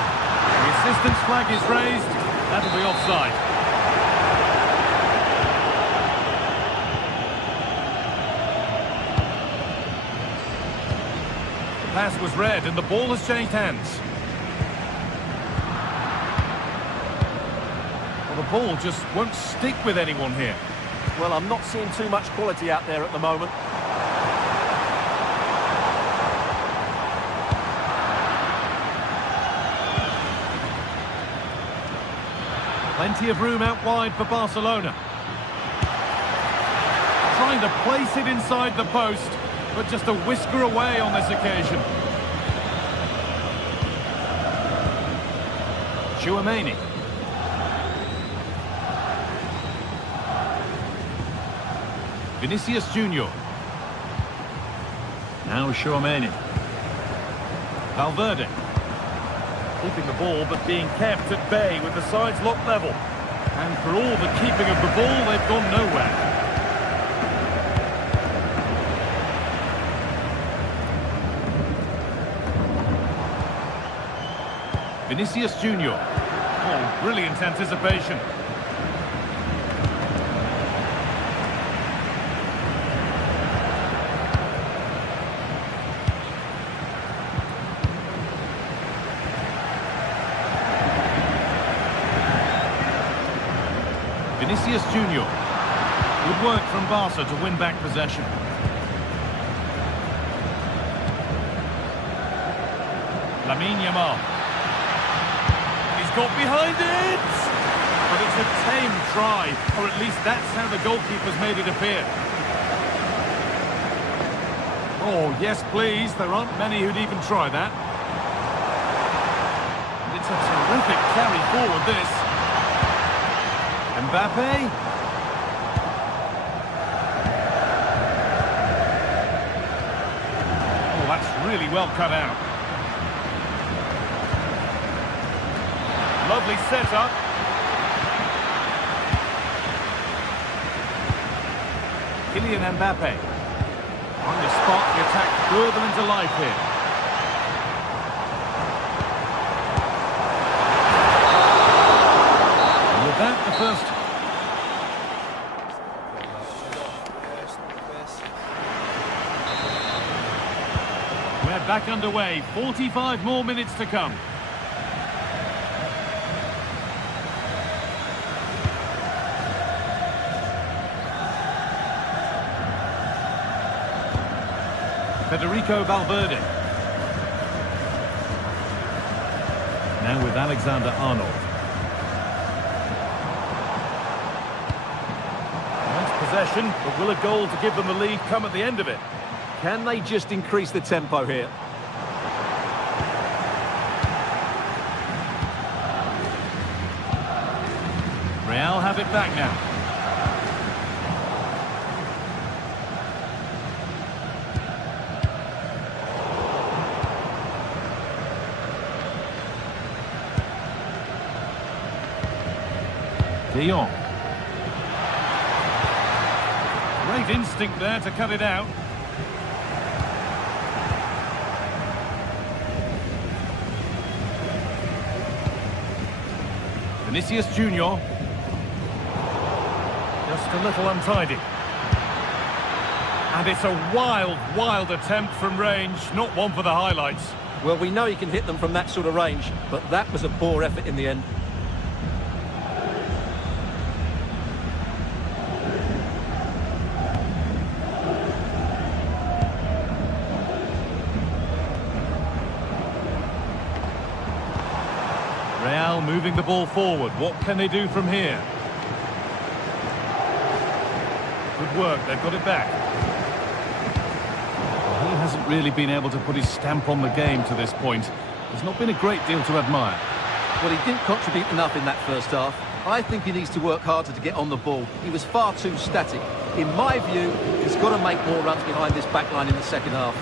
The assistance flag is raised. That'll be offside. The pass was read and the ball has changed hands. Well, the ball just won't stick with anyone here. Well, I'm not seeing too much quality out there at the moment. Plenty of room out wide for Barcelona. Trying to place it inside the post, but just a whisker away on this occasion. Tchouaméni. Vinicius Junior. Now Tchouaméni. Valverde. Keeping the ball, but being kept at bay with the sides locked level. And for all the keeping of the ball, they've gone nowhere. Vinicius Junior. Oh, brilliant anticipation. Vinicius Junior. Good work from Barca to win back possession. Lamine Yamal. He's got behind it! But it's a tame try, or at least that's how the goalkeeper's made it appear. Oh, yes please, there aren't many who'd even try that. It's a terrific carry forward, this. Mbappe. Oh, that's really well cut out. Lovely setup. Kylian Mbappe. Trying to spark the attack further into life here. And with that, the first... We're back underway. 45 more minutes to come. Federico Valverde. Now with Alexander-Arnold. Nice possession, but will a goal to give them the lead come at the end of it? Can they just increase the tempo here? Real have it back now. De Jong. Great instinct there to cut it out. Vinicius Junior. Just a little untidy. And it's a wild, wild attempt from range, not one for the highlights. Well, we know he can hit them from that sort of range, but that was a poor effort in the end. Real moving the ball forward. What can they do from here? Good work, they've got it back. He has hasn't really been able to put his stamp on the game to this point. There's not been a great deal to admire. Well, he didn't contribute enough in that first half. I think he needs to work harder to get on the ball. He was far too static. In my view, he's got to make more runs behind this back line in the second half.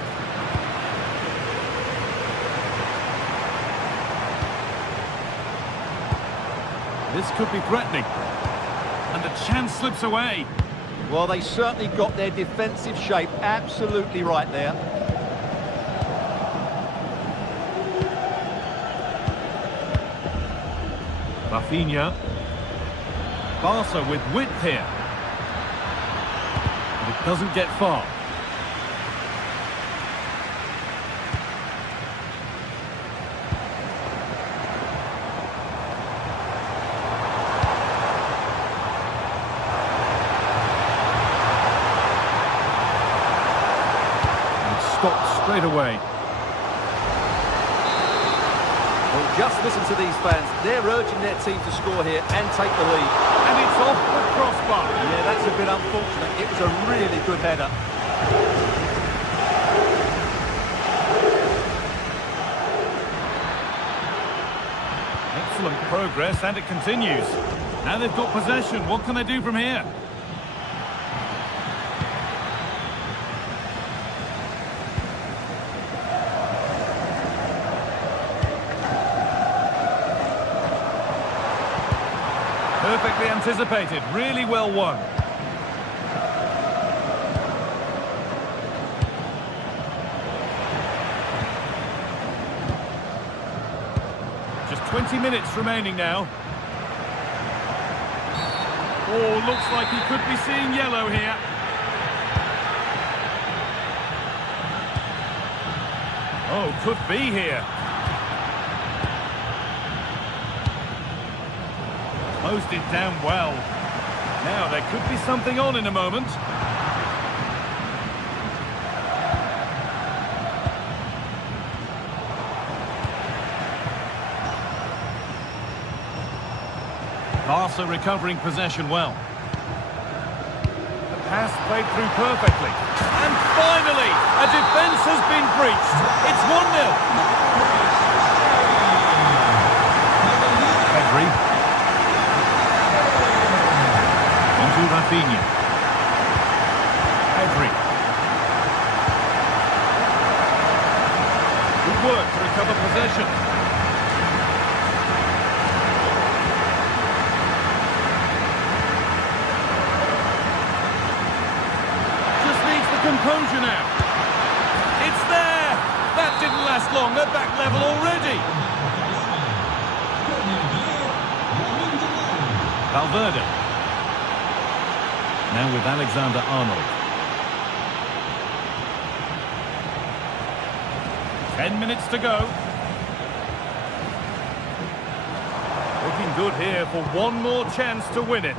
This could be threatening. And the chance slips away. Well, they certainly got their defensive shape absolutely right there. Rafinha. Barca with width here. But it doesn't get far. Stopped straight away. Well, just listen to these fans. They're urging their team to score here and take the lead. And it's off the crossbar. Yeah, that's a bit unfortunate. It was a really good header. Excellent progress, and it continues. Now they've got possession. What can they do from here? Perfectly anticipated, really well won. Just 20 minutes remaining now. Oh, looks like he could be seeing yellow here. Oh, could be here. Closed it down well. Now there could be something on in a moment. Barca recovering possession well. The pass played through perfectly. And finally, a defence has been breached. It's 1-0. Pedri. To Rafinha. Pedri. Good work to recover possession. Just needs the composure now. It's there! That didn't last long. They're back level already. Valverde. Now with Alexander-Arnold. 10 minutes to go. Looking good here for one more chance to win it.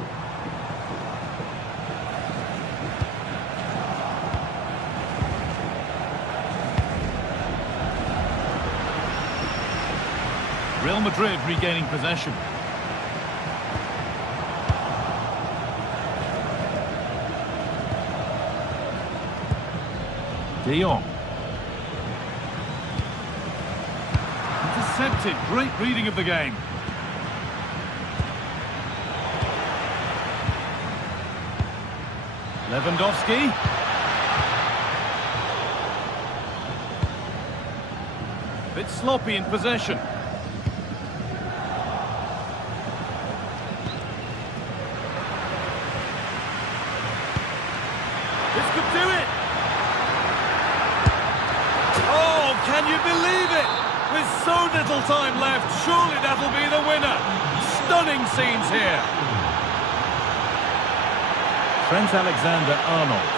Real Madrid regaining possession. De Jong. Intercepted. Great reading of the game. Lewandowski. Bit sloppy in possession. This could do it. Oh, can you believe it? With so little time left, surely that'll be the winner. Stunning scenes here. Trent Alexander-Arnold.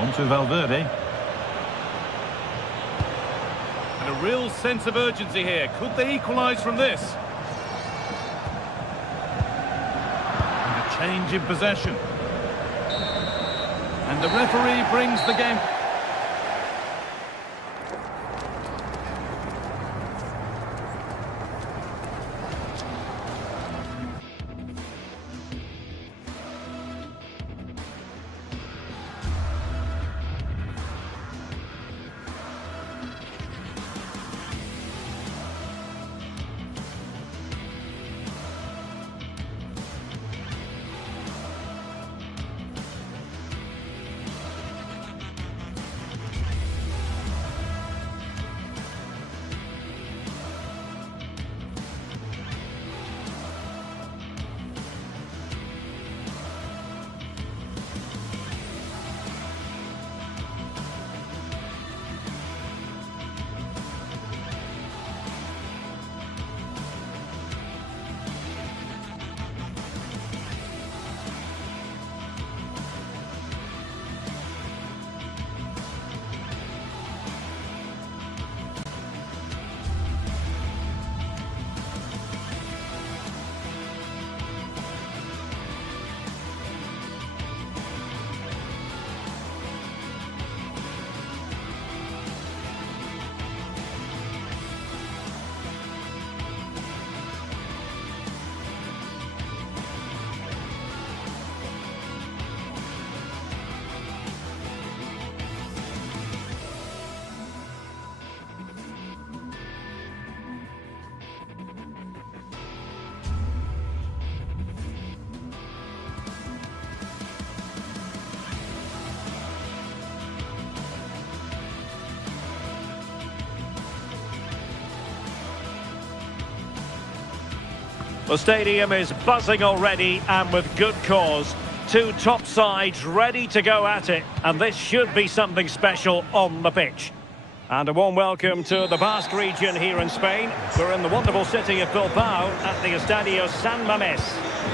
On to Valverde. And a real sense of urgency here. Could they equalise from this? And a change in possession. And the referee brings the game. The stadium is buzzing already, and with good cause. Two top sides ready to go at it, and this should be something special on the pitch. And a warm welcome to the Basque region here in Spain. We're in the wonderful city of Bilbao at the Estadio San Mamés.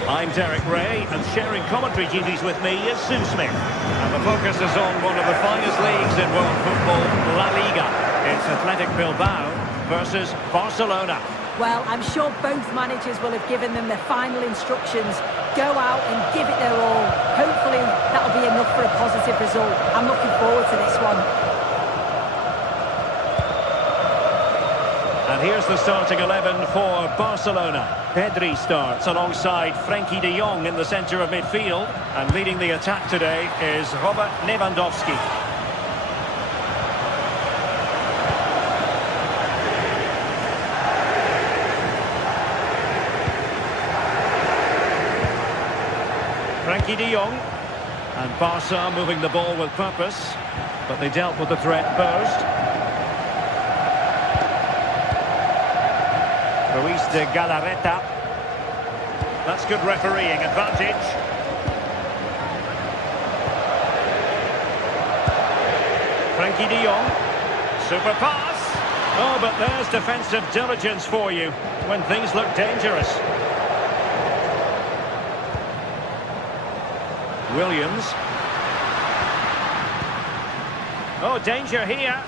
I'm Derek Ray, and sharing commentary duties with me is Sue Smith. And the focus is on one of the finest leagues in world football, La Liga. It's Athletic Bilbao versus Barcelona. Well, I'm sure both managers will have given them their final instructions. Go out and give it their all. Hopefully that'll be enough for a positive result. I'm looking forward to this one. And here's the starting 11 for Barcelona. Pedri starts alongside Frenkie de Jong in the centre of midfield. And leading the attack today is Robert Lewandowski. Frenkie de Jong. And Barca moving the ball with purpose. But they dealt with the threat first. Ruiz de Galarreta. That's good refereeing advantage. Frenkie de Jong. Super pass. Oh, but there's defensive diligence for you when things look dangerous. Williams. Oh, danger here.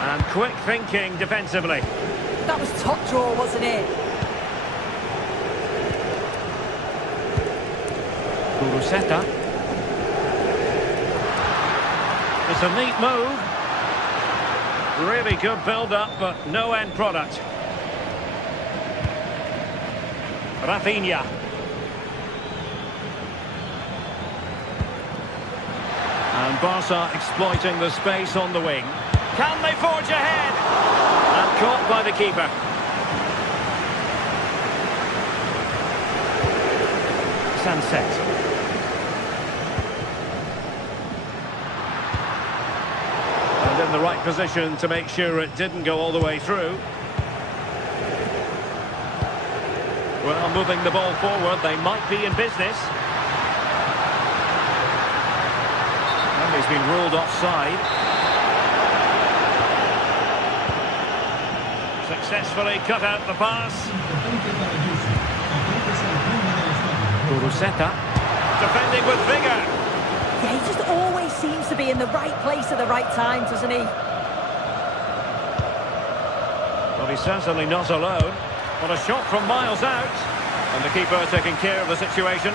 And quick thinking defensively. That was top draw, wasn't it? Kuruseta. It's a neat move. Really good build-up, but no end product. Rafinha. And Barca exploiting the space on the wing. Can they forge ahead? And caught by the keeper. Sunset. And in the right position to make sure it didn't go all the way through. Well, moving the ball forward, they might be in business. And he's been ruled offside. Successfully cut out the pass. Kuruseta. Defending with vigour. Yeah, he just always seems to be in the right place at the right time, doesn't he? Well, he's certainly not alone. What a shot from miles out. And the keeper taking care of the situation.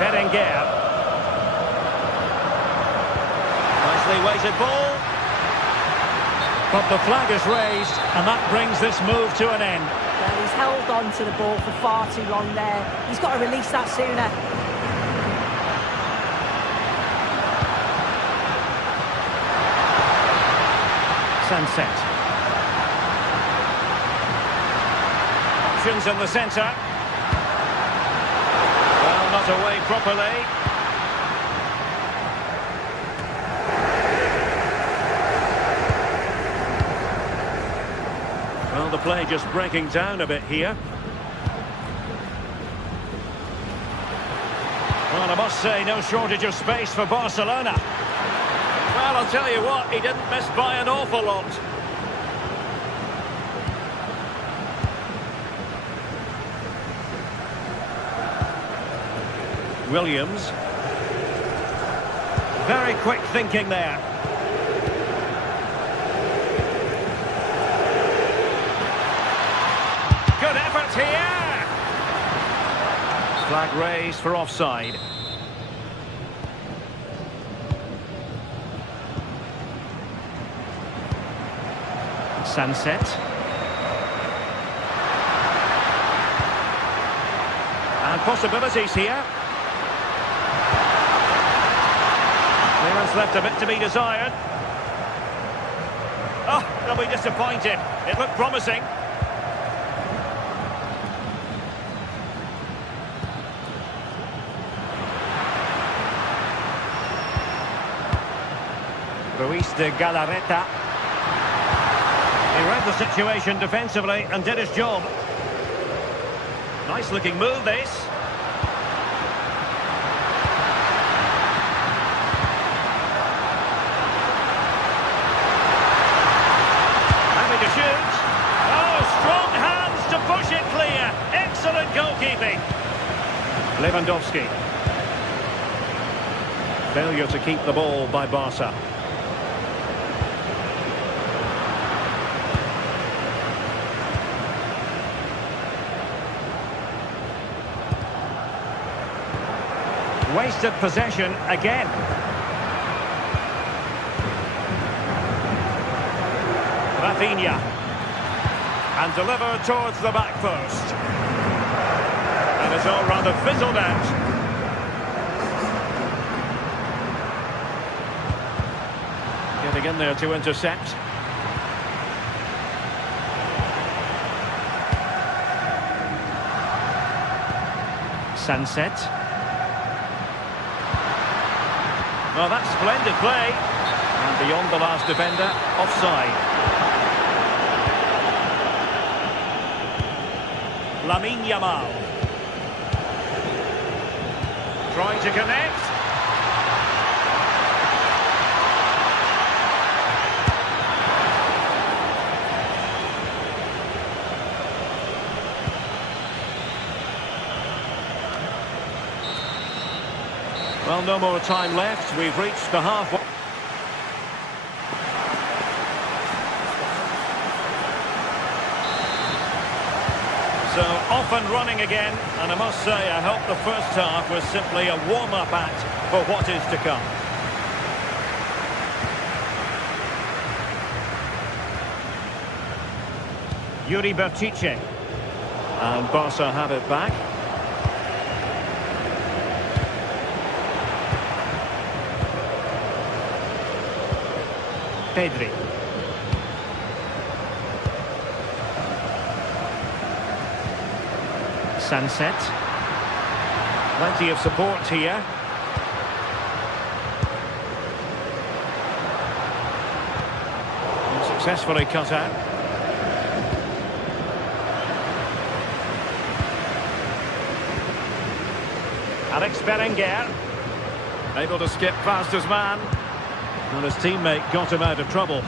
Berenguer. Nicely weighted ball. But the flag is raised, and that brings this move to an end. Well, he's held on to the ball for far too long there. He's got to release that sooner. Sunset. Options in the centre. Well, not away properly. Well, the play just breaking down a bit here. Well, I must say, no shortage of space for Barcelona. Well, I'll tell you what, he didn't miss by an awful lot. Williams. Very quick thinking there. Good effort here. Flag raised for offside. Sunset. And possibilities here. Clearance left a bit to be desired. Oh, they'll be disappointed. It looked promising. Ruiz de Galarreta. He read the situation defensively and did his job. Nice looking move, this. Happy to shoot. Oh, strong hands to push it clear. Excellent goalkeeping. Lewandowski. Failure to keep the ball by Barca. Wasted possession again. Rafinha. And delivered towards the back post. And it's all rather fizzled out. Getting in there to intercept. Sunset. Well, that's splendid play. And beyond the last defender, offside. Lamine Yamal. Trying to connect. Well, no more time left. We've reached the halfway. So off and running again, and I must say I hope the first half was simply a warm-up act for what is to come. Yuri Bertice, and Barca have it back. Pedri. Sunset. Plenty of support here. And successfully cut out. Alex Berenguer. Able to skip past his man. And his teammate got him out of trouble.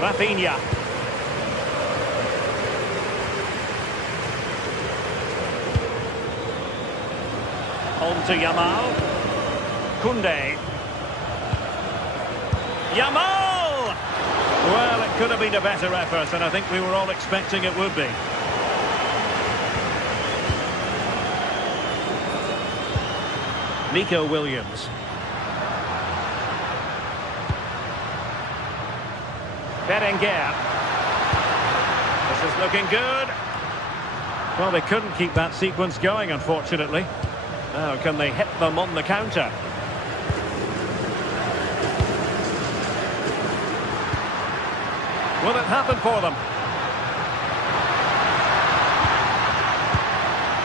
Rafinha. On to Yamal. Koundé. Yamal! Well, it could have been a better effort, and I think we were all expecting it would be. Nico Williams. Berenguer. This is looking good. Well, they couldn't keep that sequence going, unfortunately. Now, can they hit them on the counter? Will it happen for them?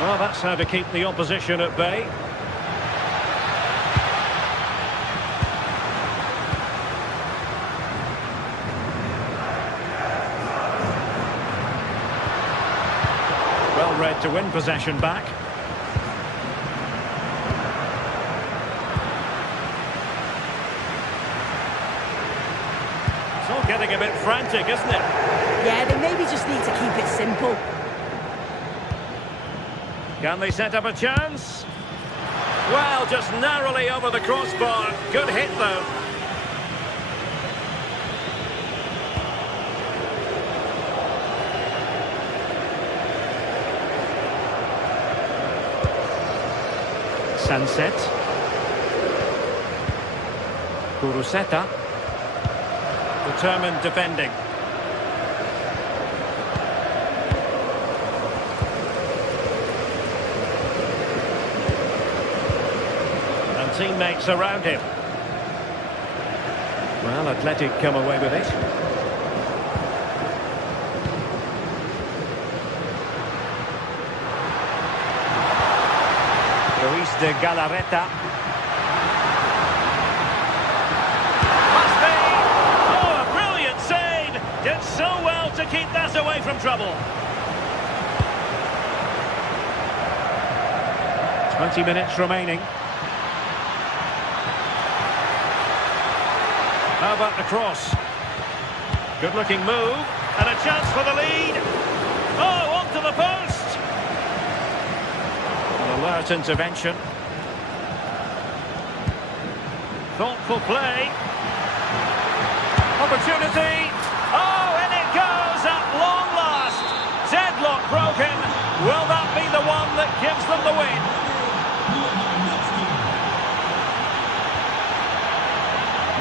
Well, that's how to keep the opposition at bay. Well read to win possession back. It's all getting a bit frantic, isn't it? Yeah, they maybe just need to keep it simple. Can they set up a chance? Well, just narrowly over the crossbar. Good hit, though. Sunset. Kuruseta. Determined defending. And teammates around him. Well, Athletic come away with it. Luis de Galarreta. Must be! Oh, a brilliant save! Did so well to keep that away from trouble. 20 minutes remaining. How about the cross? Good looking move, and a chance for the lead. Oh, onto the post! An alert intervention. Thoughtful play. Opportunity. Oh, and it goes at long last. Deadlock broken. Will that be the one that gives them the win?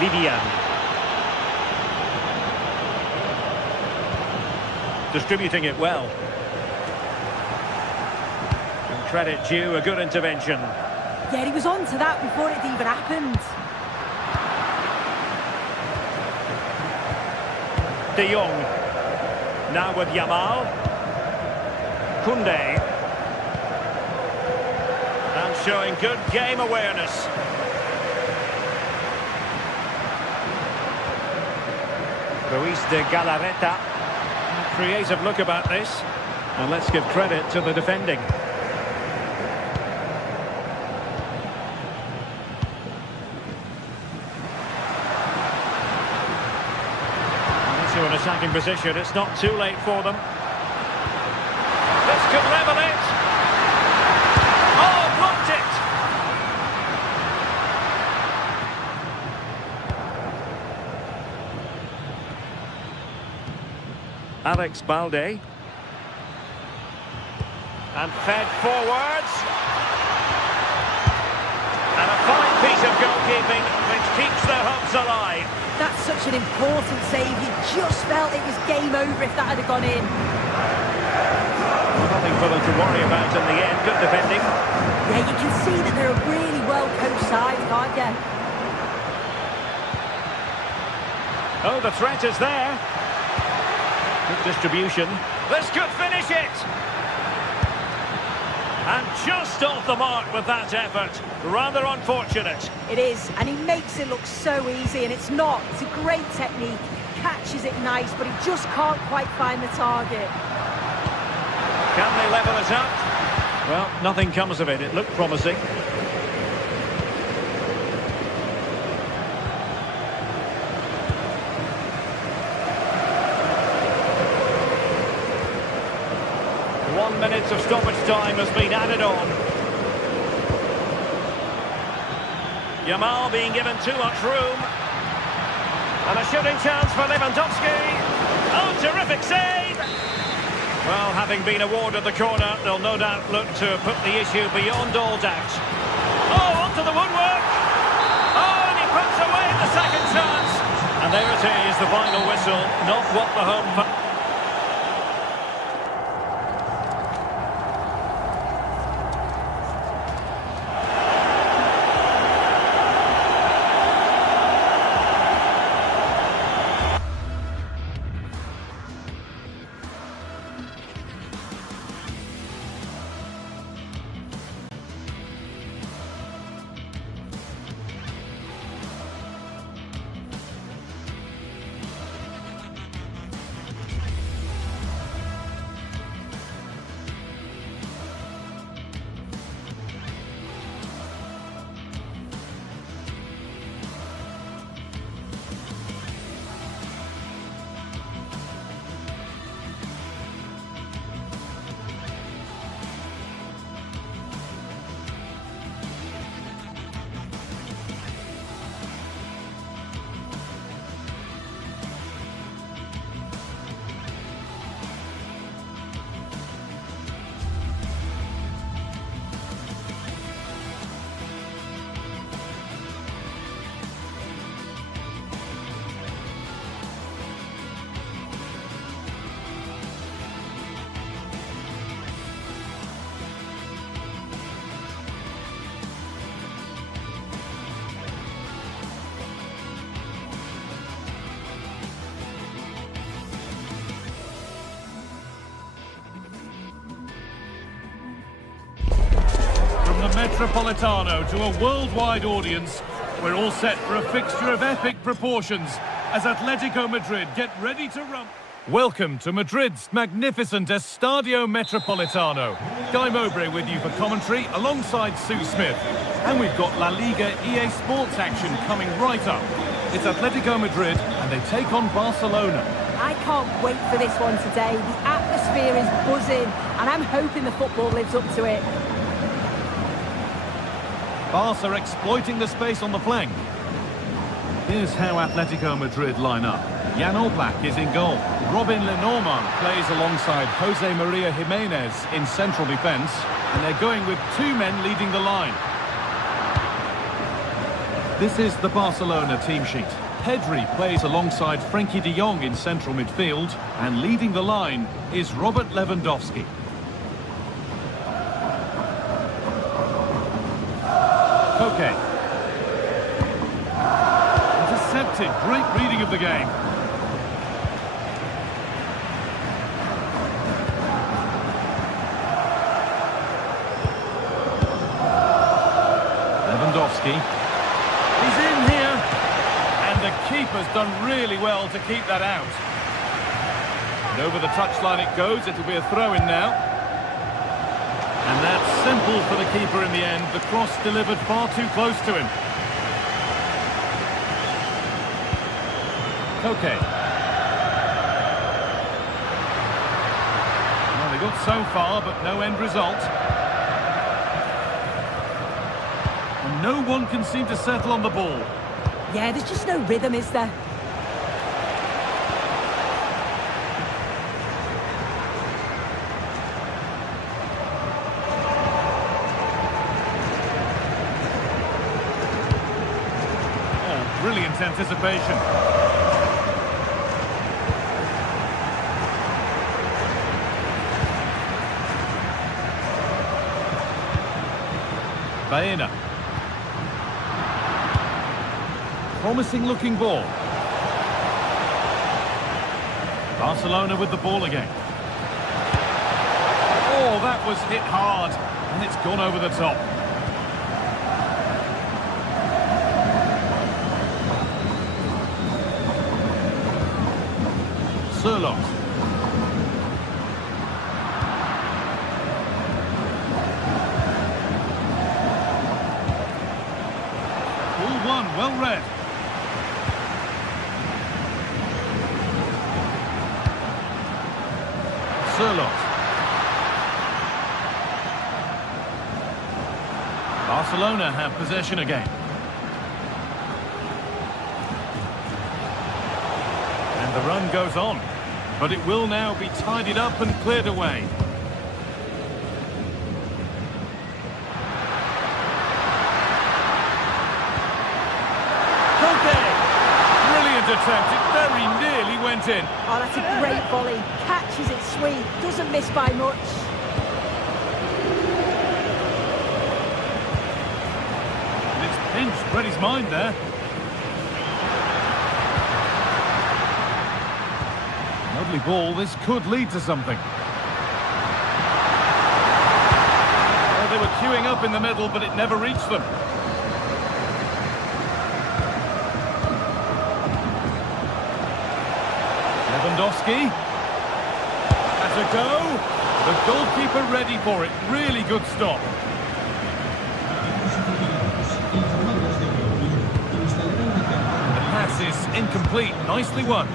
Vivian. Distributing it well. And credit due, a good intervention. Yeah, he was on to that before it even happened. De Jong. Now with Yamal. Koundé. And showing good game awareness. Luis de Galarreta. Creative look about this, and let's give credit to the defending. Into an attacking position, it's not too late for them. This could level it. Oh, blocked it. Alex Balde. And fed forwards. And a fine piece of goalkeeping which keeps their hopes alive. That's such an important save. You just felt it was game over if that had gone in. Nothing for them to worry about in the end. Good defending. Yeah, you can see that they're a really well-coached side, can't you? Oh, the threat is there. Good distribution. This could finish it. And just off the mark with that effort. Rather unfortunate. It is, and he makes it look so easy, and it's not. It's a great technique. Catches it nice, but he just can't quite find the target. Can they level it up? Well, nothing comes of it. It looked promising. Minutes of stoppage time has been added on. Yamal being given too much room. And a shooting chance for Lewandowski. Oh, terrific save! Well, having been awarded the corner, they'll no doubt look to put the issue beyond all doubt. Oh, onto the woodwork! Oh, and he puts away the second chance! And there it is, the final whistle. Not what the home... Metropolitano to a worldwide audience. We're all set for a fixture of epic proportions as Atletico Madrid get ready to run. Welcome to Madrid's magnificent Estadio Metropolitano. Guy Mowbray with you for commentary alongside Sue Smith. And we've got La Liga EA Sports action coming right up. It's Atletico Madrid and they take on Barcelona. I can't wait for this one today. The atmosphere is buzzing and I'm hoping the football lives up to it. Barca exploiting the space on the flank. Here's how Atletico Madrid line up. Jan Oblak is in goal. Robin Lenormand plays alongside Jose Maria Jimenez in central defence. And they're going with two men leading the line. This is the Barcelona team sheet. Pedri plays alongside Frenkie de Jong in central midfield. And leading the line is Robert Lewandowski. Koke. Intercepted. Great reading of the game. Lewandowski. He's in here. And the keeper's done really well to keep that out. And over the touchline it goes. It'll be a throw-in now. And that's simple for the keeper in the end. The cross delivered far too close to him. Koke. Well, they got so far, but no end result. And no one can seem to settle on the ball. Yeah, there's just no rhythm, is there? Brilliant anticipation. Baena. Promising looking ball. Barcelona with the ball again. Oh, that was hit hard. And it's gone over the top. Sherlock. Ball one, well read. Sherlock. Barcelona have possession again. And the run goes on. But it will now be tidied up and cleared away. Koke! Brilliant attempt. It very nearly went in. Oh, that's a great volley. Catches it sweet. Doesn't miss by much. And it's pinched. Read his mind there. Lovely ball, this could lead to something. Well, they were queuing up in the middle, but it never reached them. Lewandowski. Has a go. The goalkeeper ready for it. Really good stop. The pass is incomplete. Nicely won.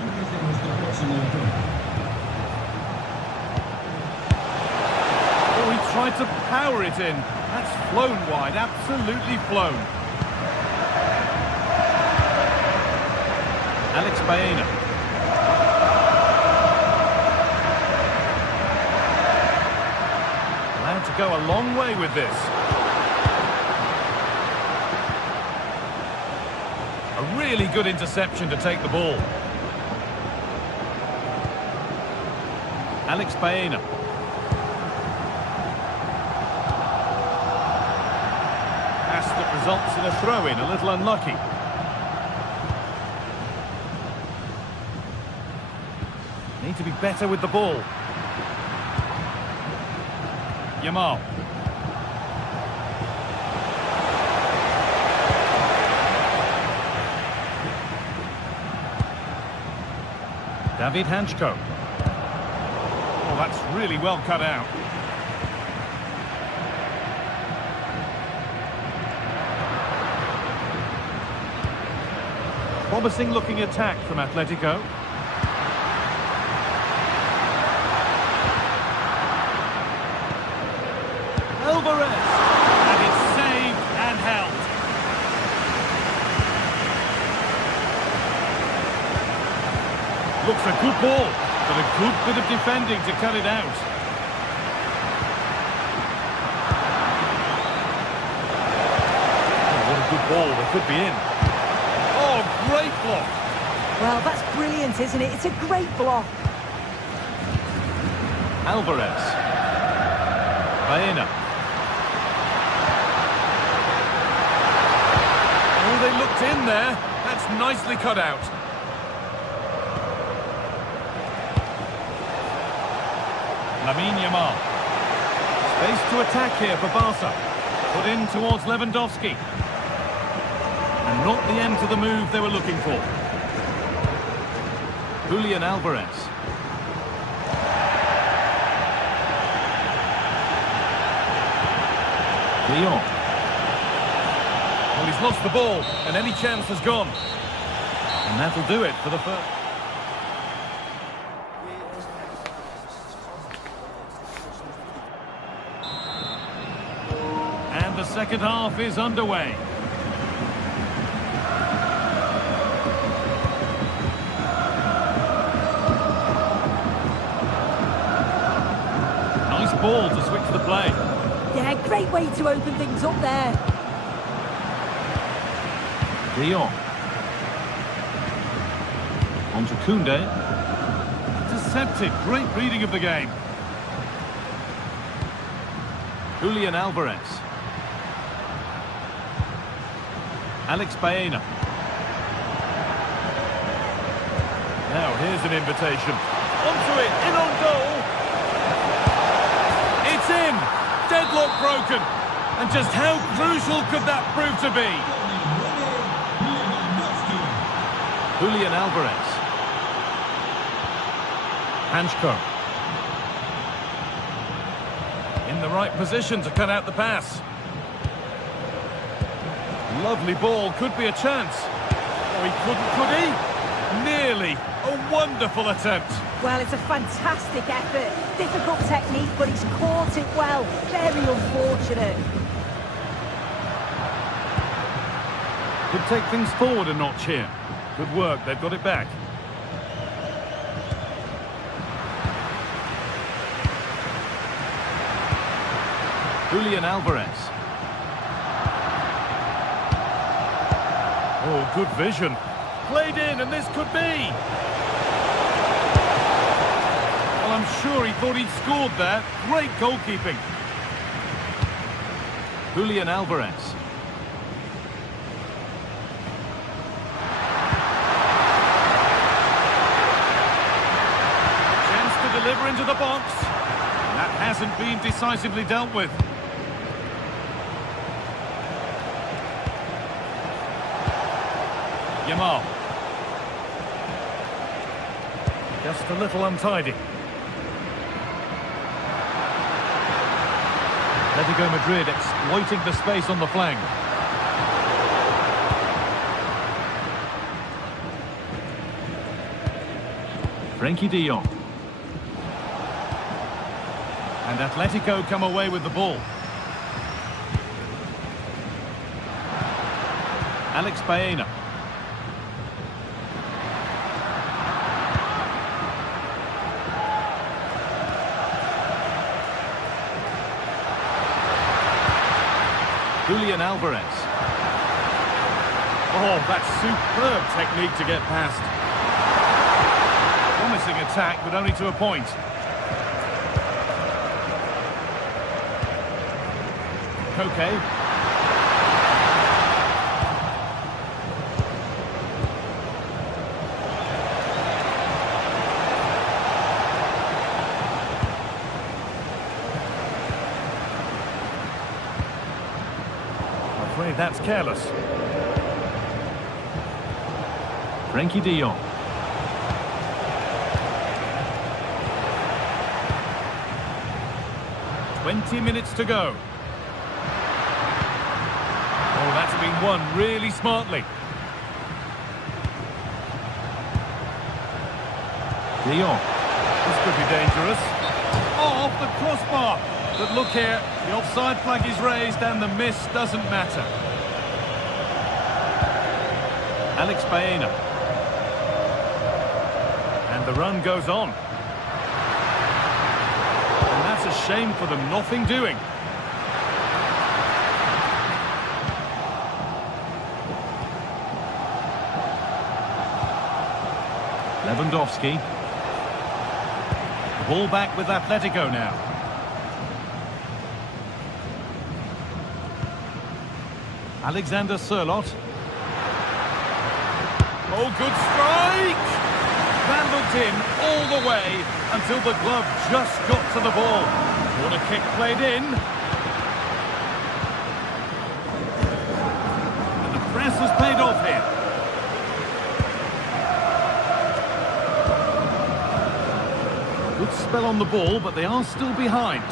Oh, he tried to power it in. That's flown wide, absolutely flown. Alex Baena. Allowed to go a long way with this. A really good interception to take the ball. Alex Baena. Pass that results in a throw-in, a little unlucky. Need to be better with the ball. Yamal. David Hanchko. Oh, that's really well cut out. Promising looking attack from Atletico. Alvarez. And it's saved and held. Looks a good ball, but a good bit of defending to cut it out. Oh, what a good ball, they could be in. Oh, great block. Well, that's brilliant, isn't it? It's a great block. Alvarez. Baena. Oh, they looked in there. That's nicely cut out. Lamine Yamal. Space to attack here for Barca. Put in towards Lewandowski. And not the end to the move they were looking for. Julian Alvarez. De Jong. Well, he's lost the ball, and any chance has gone. And that'll do it for the first. And the second half is underway. Nice ball to switch the play. Yeah, great way to open things up there. De Jong. On to Koundé. Intercepted. Great reading of the game. Julian Alvarez. Alex Baena. Now here's an invitation. Onto it, in on goal. It's in. Deadlock broken. And just how crucial could that prove to be? Julian Alvarez. Hanchko. In the right position to cut out the pass. Lovely ball, could be a chance. Oh, he couldn't, could he? Nearly. A wonderful attempt. Well, it's a fantastic effort. Difficult technique, but he's caught it well. Very unfortunate. Could take things forward a notch here. Good work, they've got it back. Julian Alvarez. Oh, good vision. Played in, and this could be. Well, I'm sure he thought he'd scored there. Great goalkeeping. Julian Alvarez. Chance to deliver into the box. And that hasn't been decisively dealt with. Yamal. Just a little untidy. Atletico Madrid exploiting the space on the flank. Frenkie de Jong. And Atletico come away with the ball. Alex Baena. Julian Alvarez. Oh, that's superb technique to get past. Promising attack, but only to a point. Koke. That's careless. Frenkie de Jong. 20 minutes to go. Oh, that's been won really smartly. De Jong. This could be dangerous. Oh, off the crossbar. But look here, the offside flag is raised and the miss doesn't matter. Alex Baena. And the run goes on. And that's a shame for them, nothing doing. Lewandowski. The ball back with Atletico now. Alexander Sørloth. Oh, good strike! That looked in all the way until the glove just got to the ball. Corner kick played in. And the press has paid off here. Good spell on the ball, but they are still behind.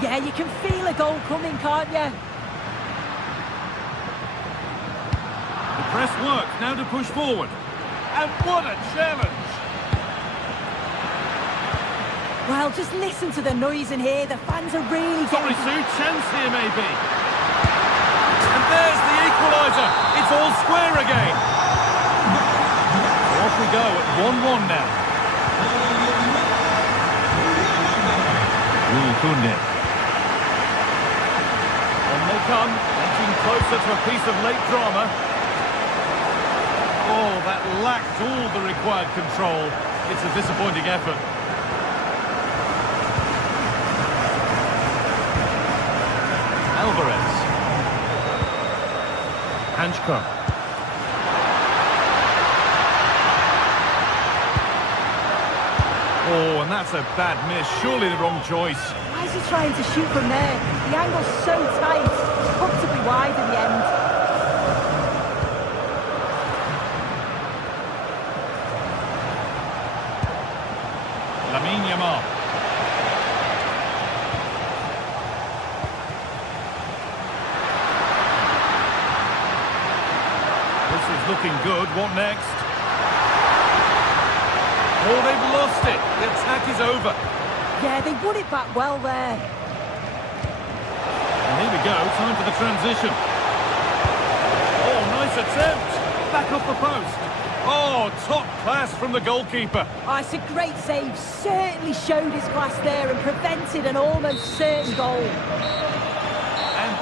Yeah, you can feel a goal coming, can't you? The press work, now to push forward. And what a challenge! Well, just listen to the noise in here. The fans are really Sorry, getting... Sue, chance here maybe. And there's the equaliser. It's all square again. So off we go at 1-1 now. Kunde. On they come, edging closer to a piece of late drama. Oh, that lacked all the required control. It's a disappointing effort. Alvarez. Hanchko. Oh, and that's a bad miss. Surely the wrong choice. Why is he trying to shoot from there? The angle's so tight. It's comfortably wide in the end. Lamine Yamal. This is looking good. What next? Oh, they've lost it. The attack is over. Yeah, they won it back well there. And here we go. Time for the transition. Oh, nice attempt. Back off the post. Oh, top class from the goalkeeper. Oh, it's a great save. Certainly showed his class there and prevented an almost certain goal. And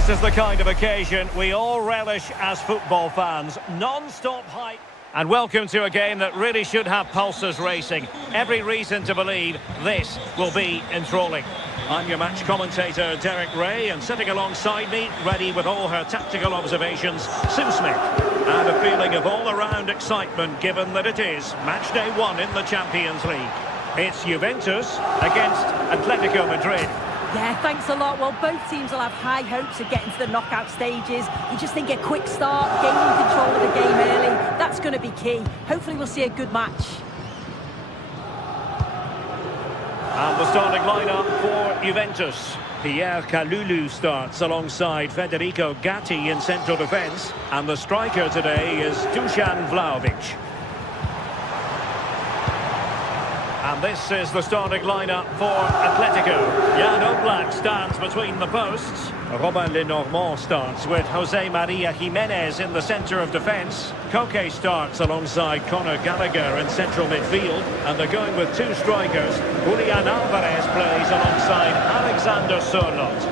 This is the kind of occasion we all relish as football fans. Non-stop hype. And welcome to a game that really should have pulses racing. Every reason to believe this will be enthralling. I'm your match commentator, Derek Ray, and sitting alongside me, ready with all her tactical observations, Sue Smith. And a feeling of all-around excitement, given that it is match day 1 in the Champions League. It's Juventus against Atletico Madrid. Yeah, thanks a lot. Well, both teams will have high hopes of getting to the knockout stages. You just think a quick start, gaining control of the game early, that's going to be key. Hopefully we'll see a good match. And the starting lineup for Juventus. Pierre Kalulu starts alongside Federico Gatti in central defence. And the striker today is Dusan Vlahovic. And this is the starting lineup for Atletico. Jan Oblak stands between the posts. Robin Lenormand starts with Jose Maria Jimenez in the centre of defence. Koke starts alongside Conor Gallagher in central midfield. And they're going with two strikers. Julian Alvarez plays alongside Alexander Sørloth.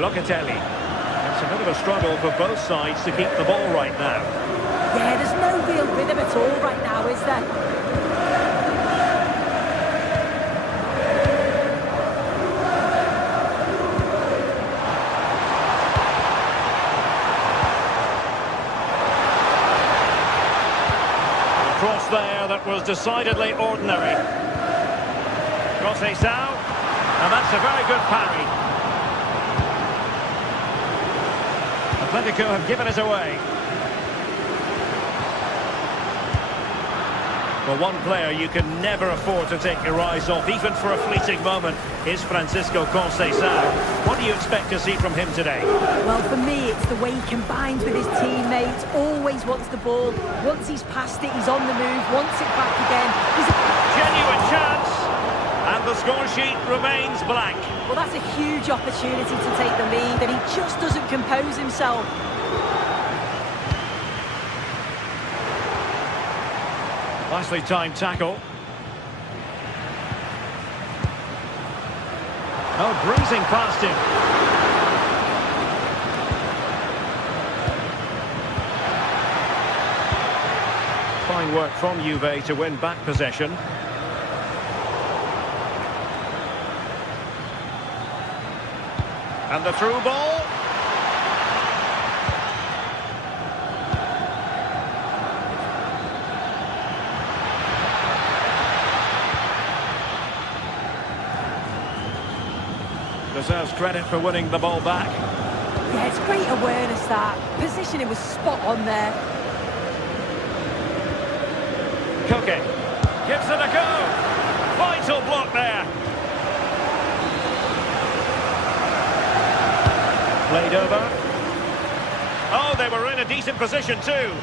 Locatelli. It's a bit of a struggle for both sides to keep the ball right now. Yeah, there's no real rhythm at all right now, is there? A cross there that was decidedly ordinary. Conceição, and that's a very good parry. Atletico have given it away. For one player you can never afford to take your eyes off, even for a fleeting moment, is Francisco Conceição. What do you expect to see from him today? Well, for me, it's the way he combines with his teammates, always wants the ball. Once he's passed it, he's on the move, wants it back again. Genuine chance, and the score sheet remains blank. Well, that's a huge opportunity to take the lead, and he just doesn't compose himself. Nicely timed tackle. Oh, breezing past him. Fine work from Juve to win back possession. And the through ball. Deserves credit for winning the ball back. Yeah, it's great awareness that. Positioning was spot on there. Koke gives it a go. Vital block there. Played over. Oh, they were in a decent position too.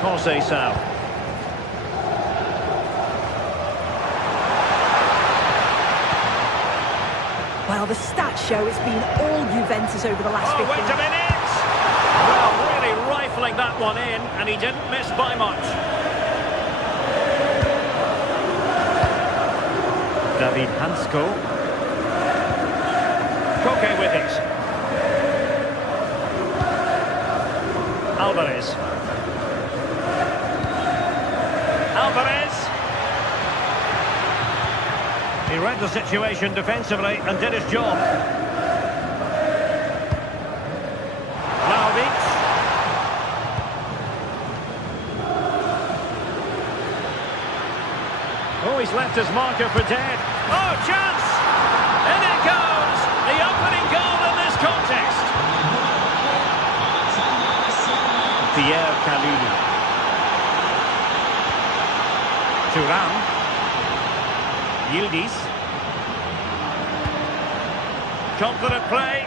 Conceição. Well, the stats show it's been all Juventus over the last 15 minutes. Wait a minute! Well, really rifling that one in, and he didn't miss by much. David Hansko. Koke with it. Alvarez. He read the situation defensively and did his job. Vlahovic. Oh, he's left his marker for dead. Oh, chance! In it goes! The opening goal in this contest. Pierre Kalulu. Thuram. Yildiz. Confident play.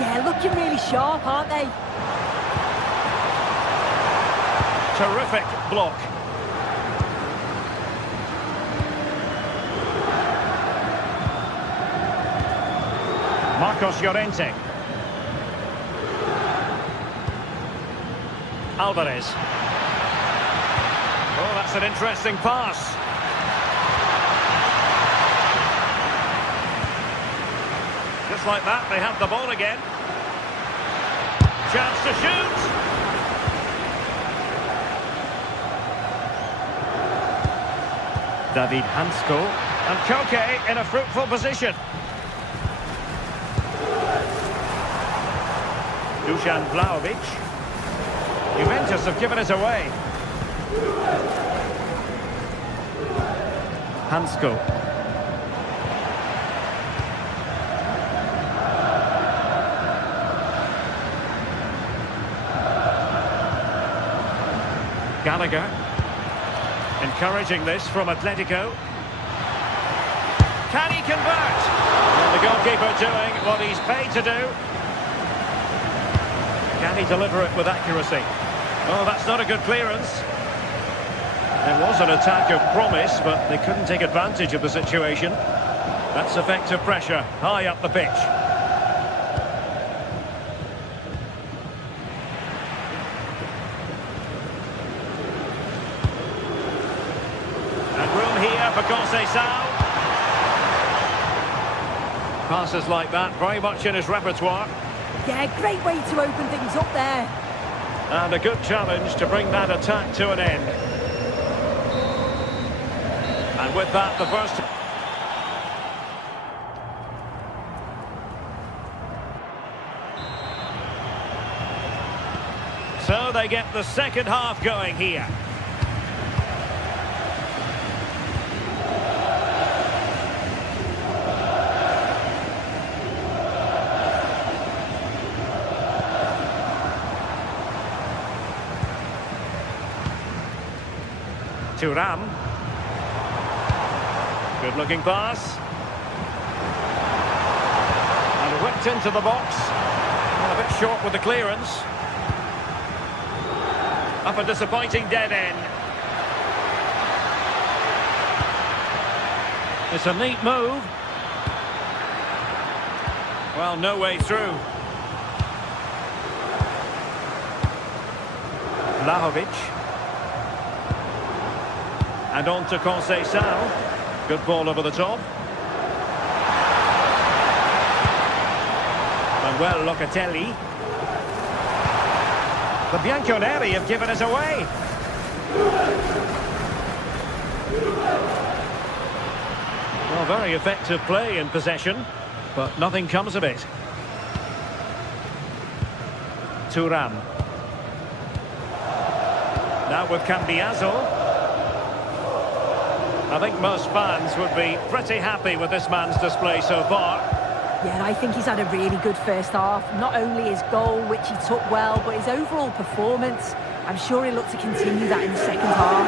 Yeah, looking really sharp, aren't they? Terrific block. Marcos Llorente. Alvarez. Oh, that That's an interesting pass. Just like that, they have the ball again. Chance to shoot. David Hansko. And Koke in a fruitful position. Dusan Vlahovic. Juventus have given it away. Hansko. Gallagher. Encouraging this from Atletico. Can he convert? Well, the goalkeeper doing what he's paid to do. Can he deliver it with accuracy? Oh, that's not a good clearance. There was an attack of promise, but they couldn't take advantage of the situation. That's effective pressure, high up the pitch. And room here for Conceição. Passes like that, very much in his repertoire. Yeah, great way to open things up there. And a good challenge to bring that attack to an end. And with that, the first... So they get the second half going here. Thuram. Good looking pass. And whipped into the box. Well, a bit short with the clearance. Up a disappointing dead end. It's a neat move. Well, no way through. Vlahovic. And on to Conceição. Good ball over the top. Manuel Locatelli. The Bianconeri have given us away. Well, very effective play in possession, but nothing comes of it. Thuram. Now with Cambiaso. I think most fans would be pretty happy with this man's display so far. Yeah, I think he's had a really good first half. Not only his goal, which he took well, but his overall performance. I'm sure he'll look to continue that in the second half.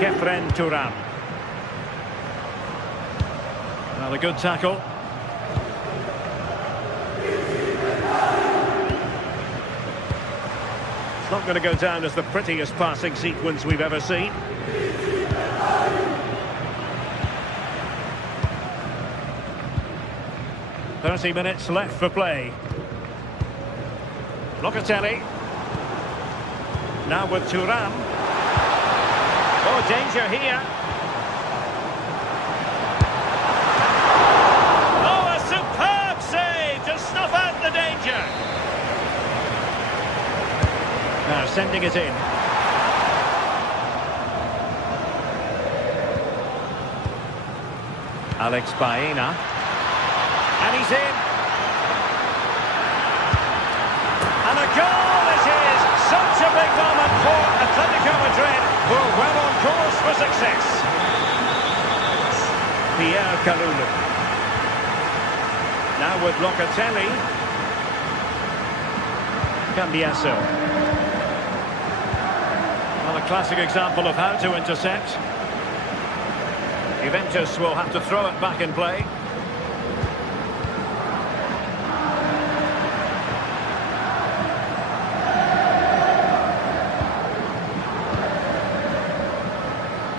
Kefren Thuram. Well, a good tackle. It's not going to go down as the prettiest passing sequence we've ever seen. "30 minutes left for play. Locatelli. Now with Thuram. Oh, danger here. Oh, a superb save to snuff out the danger. Now sending it in. Alex Baena. And he's in. And a goal it is. Such a big moment for Atletico Madrid, who are well on course for success. Pierre Kalulu. Now with Locatelli. Cambiaso. Well, a classic example of how to intercept. Juventus will have to throw it back in play.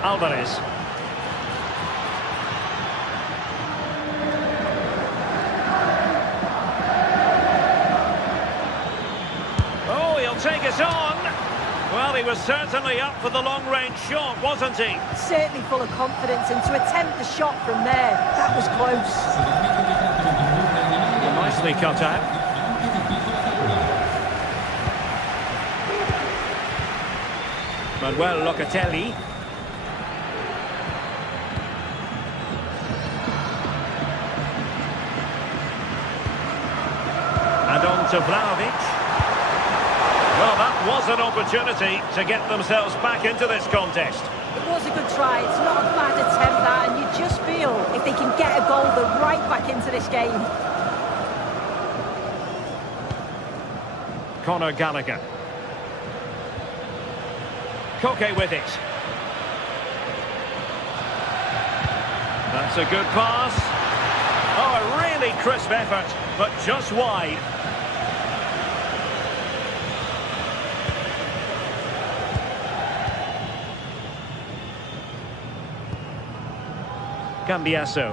Alvarez. take it on. Well, he was certainly up for the long-range shot, wasn't he? Certainly full of confidence, and to attempt the shot from there, that was close. Nicely cut out. Manuel Locatelli. And on to Vlahovic. Well, that was an opportunity to get themselves back into this contest. It was a good try. It's not a bad attempt, that, and you just feel if they can get a goal, they're right back into this game. Conor Gallagher. Koke with it. That's a good pass. Oh, a really crisp effort, but just wide. Cambiasso.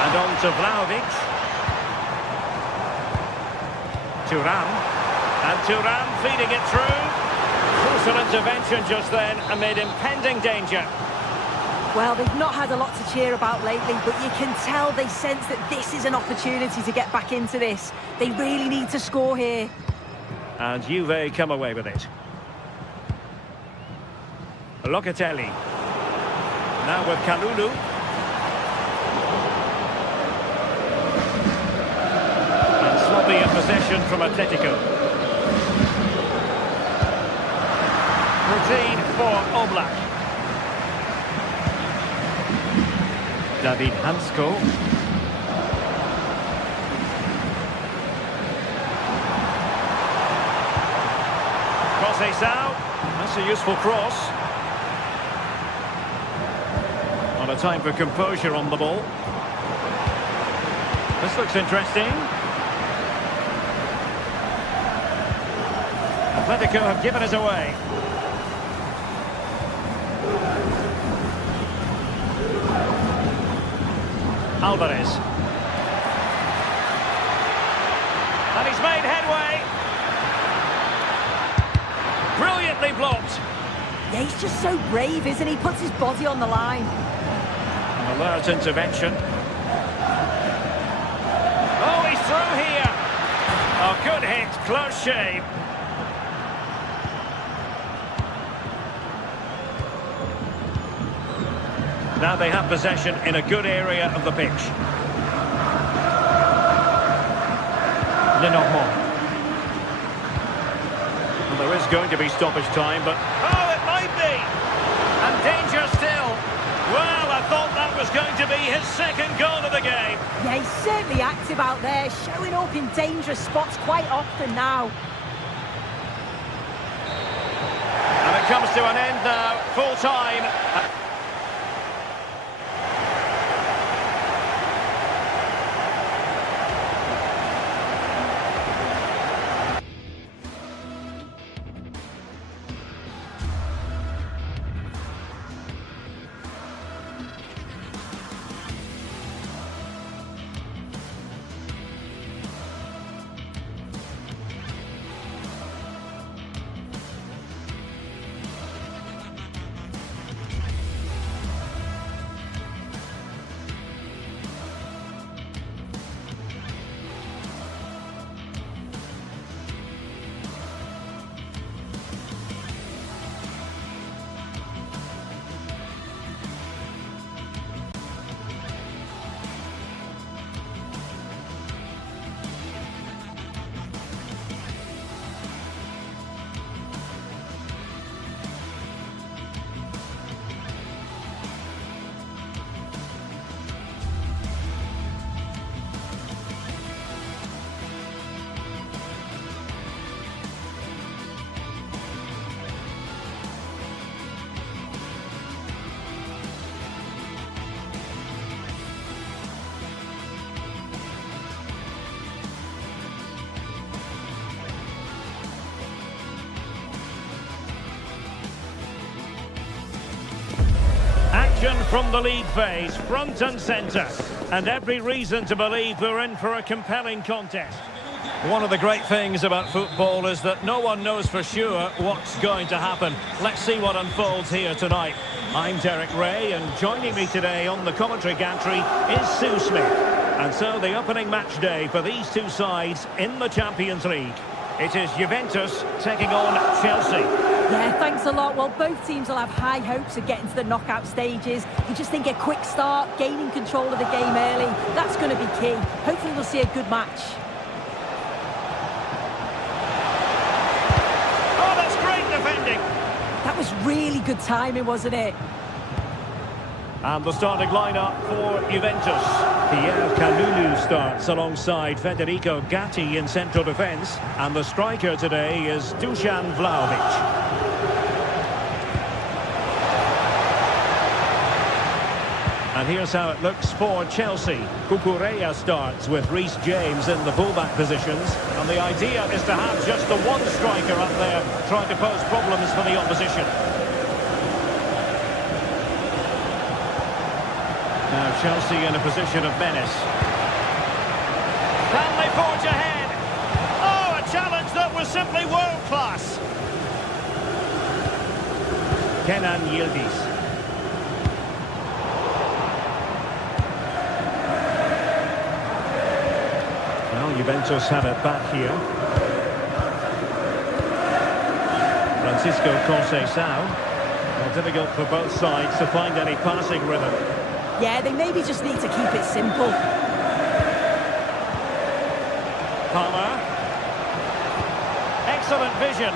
And on to Vlahovic. Thuram. And Thuram feeding it through. Crucial intervention just then amid impending danger. Well, they've not had a lot to cheer about lately, but you can tell they sense that this is an opportunity to get back into this. They really need to score here. And Juve come away with it. Locatelli. Now with Kalulu. And sloppy in possession from Atletico. Routine for Oblak. David Hansko. Crosses out. That's a useful cross. Not a time for composure on the ball. This looks interesting. Atletico have given us away. Alvarez. And he's made headway. Brilliantly blocked. Yeah, he's just so brave, isn't he? He puts his body on the line. An alert intervention. Oh, he's through here. Oh, good hit, close shave. Now they have possession in a good area of the pitch. Lenormand. Well, there is going to be stoppage time, but... Oh, it might be! And danger still. Well, I thought that was going to be his second goal of the game. Yeah, he's certainly active out there, showing up in dangerous spots quite often now. And it comes to an end now, full time. Action from the league phase, front and centre. And every reason to believe we're in for a compelling contest. One of the great things about football is that no one knows for sure what's going to happen. Let's see what unfolds here tonight. I'm Derek Ray, and joining me today on the commentary gantry is Sue Smith. And so the opening match day for these two sides in the Champions League. It is Juventus taking on Chelsea. Yeah, thanks a lot. Well, both teams will have high hopes of getting to the knockout stages. You just think a quick start, gaining control of the game early, that's going to be key. Hopefully we'll see a good match. Oh, that's great defending. That was really good timing, wasn't it? And the starting lineup for Juventus. Pierre Kalulu starts alongside Federico Gatti in central defence. And the striker today is Dusan Vlahovic. And here's how it looks for Chelsea. Cucurella starts with Reece James in the fullback positions. And the idea is to have just the one striker up there trying to pose problems for the opposition. Now Chelsea in a position of menace. Can they forge ahead? Oh, a challenge that was simply world-class. Kenan Yildiz. Well, Juventus have it back here. Francisco Conceição. Well, difficult for both sides to find any passing rhythm. Yeah, they maybe just need to keep it simple. Palmer. Excellent vision.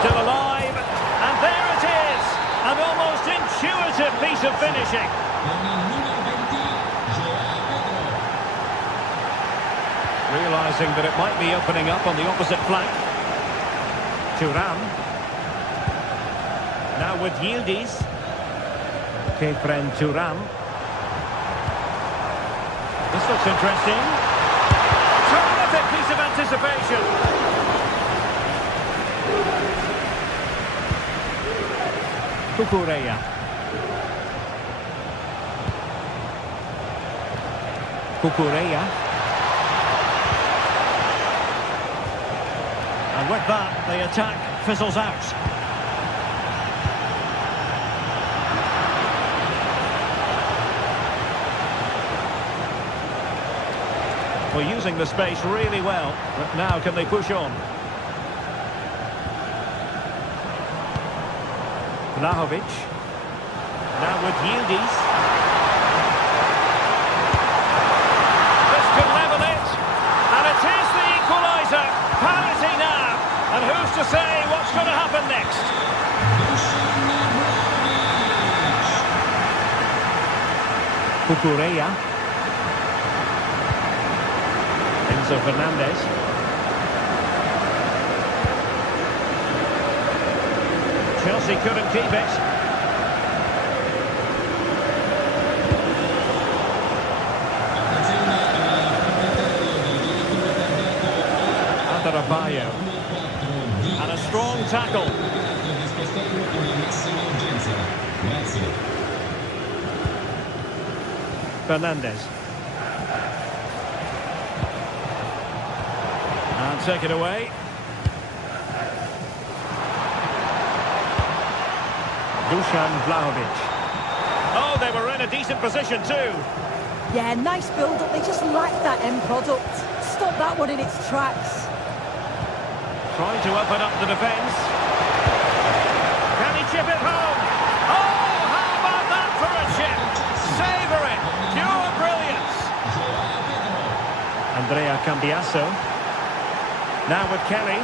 Still alive. And there it is. An almost intuitive piece of finishing. Realising that it might be opening up on the opposite flank. Thuram. Now with Yildiz. Kefren Thuram. This looks interesting. Terrific piece of anticipation. Cucurella. Cucurella. And with that, the attack fizzles out. Well, using the space really well, but now can they push on? Vlahovic. Now with Yildiz. This could level it. And it is the equaliser. Parity now. And who's to say what's going to happen next? Cucurella. Enzo Fernandez. Chelsea couldn't keep it. Adarabioyo. And a strong tackle. Fernandez. And take it away. Dusan Vlahovic. Oh, they were in a decent position too. Yeah, nice build-up. They just lacked that end product. Stop that one in its tracks. Trying to open up the defence. Can he chip it home? Oh, how about that for a chip? Savour it. Pure brilliance. Andrea Cambiasso. Now with Kelly.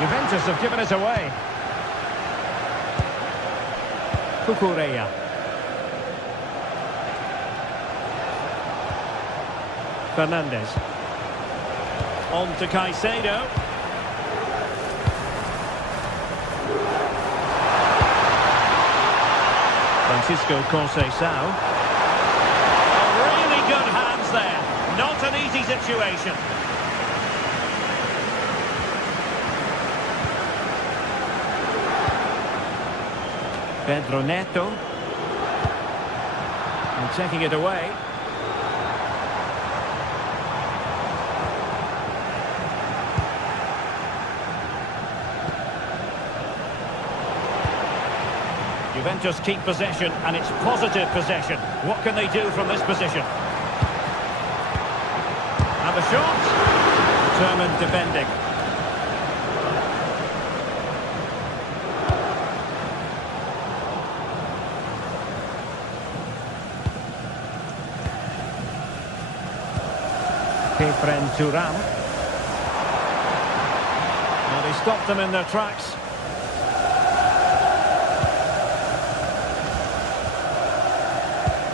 Juventus have given it away. Cucurella. Fernandez. On to Caicedo. Francisco Conceição. Really good hands there. Not an easy situation. Pedro Neto. And taking it away. Juventus keep possession, and it's positive possession. What can they do from this position? And the shot. Determined defending. Kefren Thuram. Well, he stopped them in their tracks.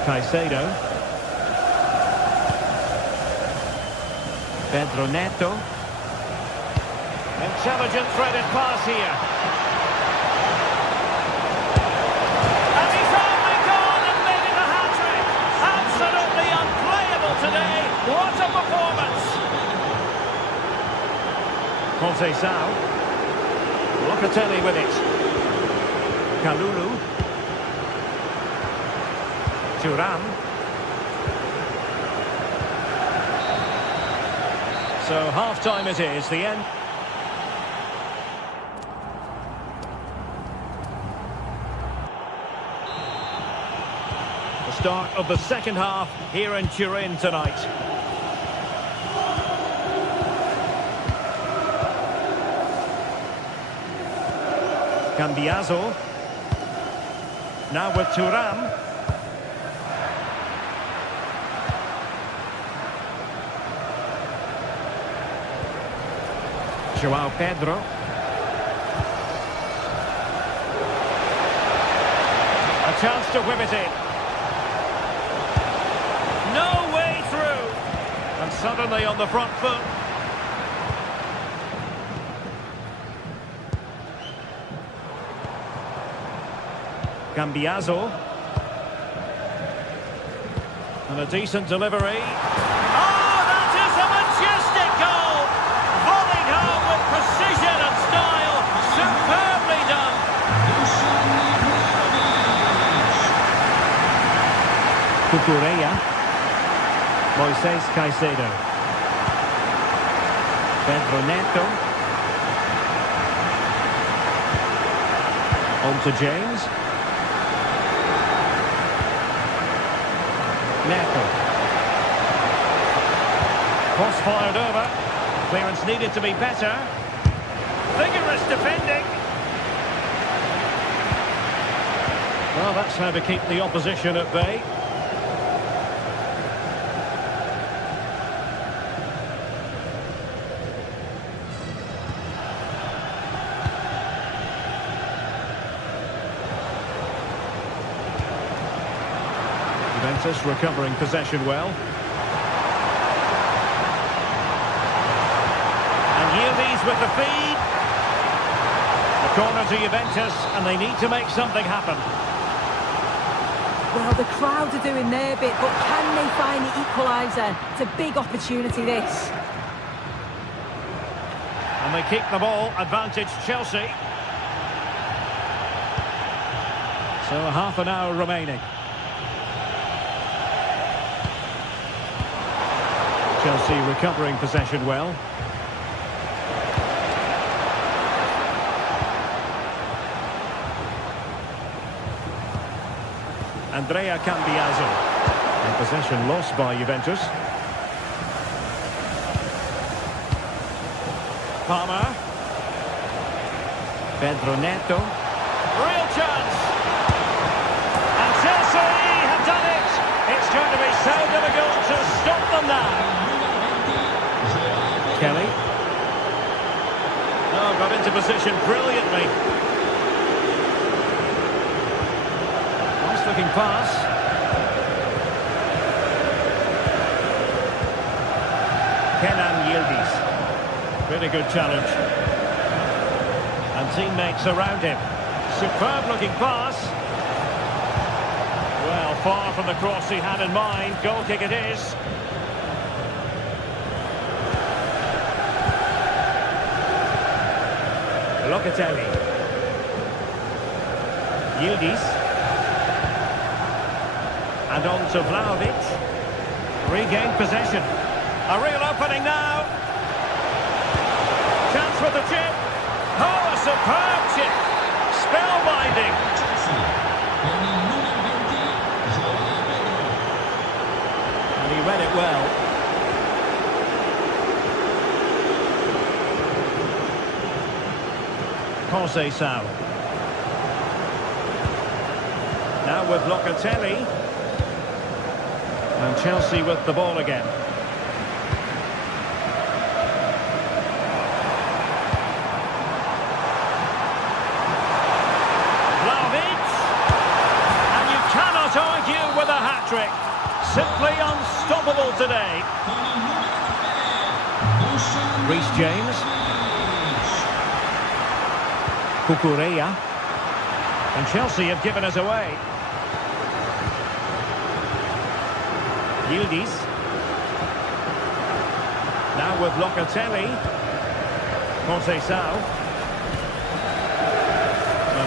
Caicedo. Pedro Neto. Intelligent threaded pass here. And he's only gone and made it a hat-trick. Absolutely unplayable today. What a performance. Conceição. Locatelli with it. Kalulu. Thuram. So half-time it is, the end. The start of the second half here in Turin tonight. Cambiaso. Now with Thuram. João Pedro. A chance to whip it in. No way through. And suddenly on the front foot. Cambiaso. And a decent delivery. Oh, that is a majestic goal! Volleyed home with precision and style. Superbly done. Cucurella. Moises Caicedo. Pedro Neto. On to James. Neto. Cross fired over. Clearance needed to be better. Vigorous defending. Well, that's how to keep the opposition at bay. Juventus recovering possession well. And Yildiz with the feed. The corner to Juventus, and they need to make something happen. Well, the crowd are doing their bit, but can they find the equaliser? It's a big opportunity, this. And they keep the ball, advantage Chelsea. So half an hour remaining. Chelsea recovering possession well. Andrea Cambiaso. And possession lost by Juventus. Palmer. Pedro Neto. Real chance. And Chelsea have done it. It's going to be so difficult to stop them now. Kelly. Oh, got into position brilliantly. Nice looking pass. Kenan Yildiz. Really good challenge. And teammates around him. Superb looking pass. Well, far from the cross he had in mind. Goal kick it is. Locatelli. Yildiz. And on to Vlahovic. Regained possession. A real opening now. Chance with the chip. Oh, a superb chip. Spellbinding. it well. Conceição. Now with Locatelli. And Chelsea with the ball again. And you cannot argue with a hat-trick. Simply unstoppable today. Reece James. Cucurella. And Chelsea have given us away. Yildiz. Now with Locatelli. Conceição.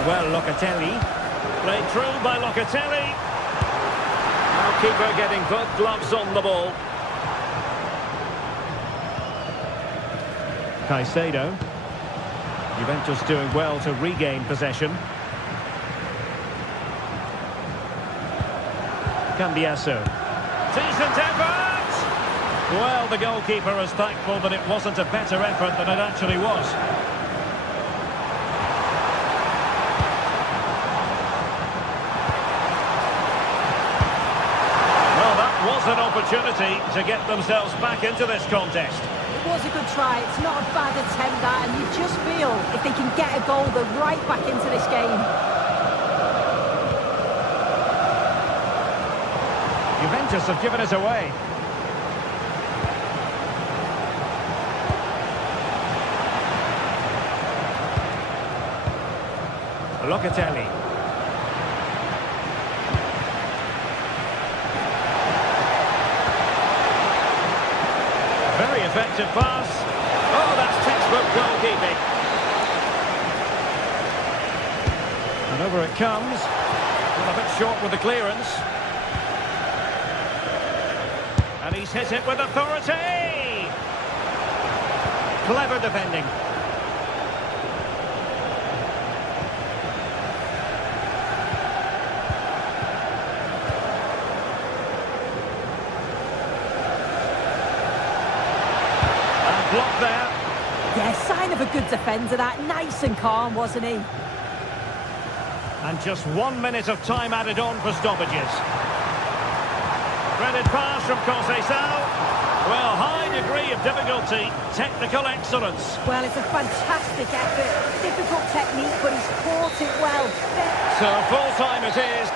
Well, Locatelli. Played through by Locatelli. Now keeper getting both gloves on the ball. Caicedo. Juventus doing well to regain possession. Cambiasso. Decent effort! Well, the goalkeeper is thankful that it wasn't a better effort than it actually was. Was an opportunity to get themselves back into this contest. It was a good try. It's not a bad attempt, that, and you just feel if they can get a goal, they're right back into this game. Juventus have given us away. Locatelli. Very effective pass. Oh, that's textbook goalkeeping. And over it comes. Well, a bit short with the clearance. And he's hit it with authority. Clever defending. Block there. Yeah, sign of a good defender, that. Nice and calm, wasn't he? And just 1 minute of time added on for stoppages. Threaded pass from Conceição. Well, high degree of difficulty, technical excellence. Well, it's a fantastic effort. Difficult technique, but he's caught it well. So full time it is.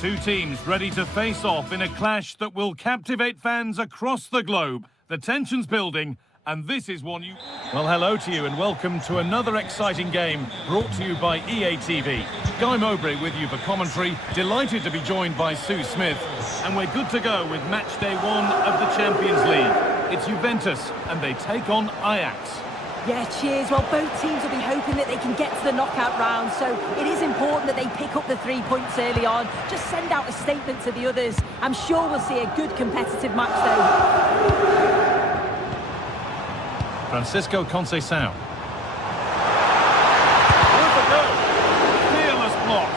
Two teams ready to face off in a clash that will captivate fans across the globe. The tension's building, and this is one you... Well, hello to you and welcome to another exciting game brought to you by EA TV. Guy Mowbray with you for commentary. Delighted to be joined by Sue Smith. And we're good to go with match day one of the Champions League. It's Juventus, and they take on Ajax. Yeah, cheers. Well, both teams will be hoping that they can get to the knockout round, so it is important that they pick up the 3 points early on. Just send out a statement to the others. I'm sure we'll see a good competitive match, though. Francisco Conceição. With the goal. Fearless block.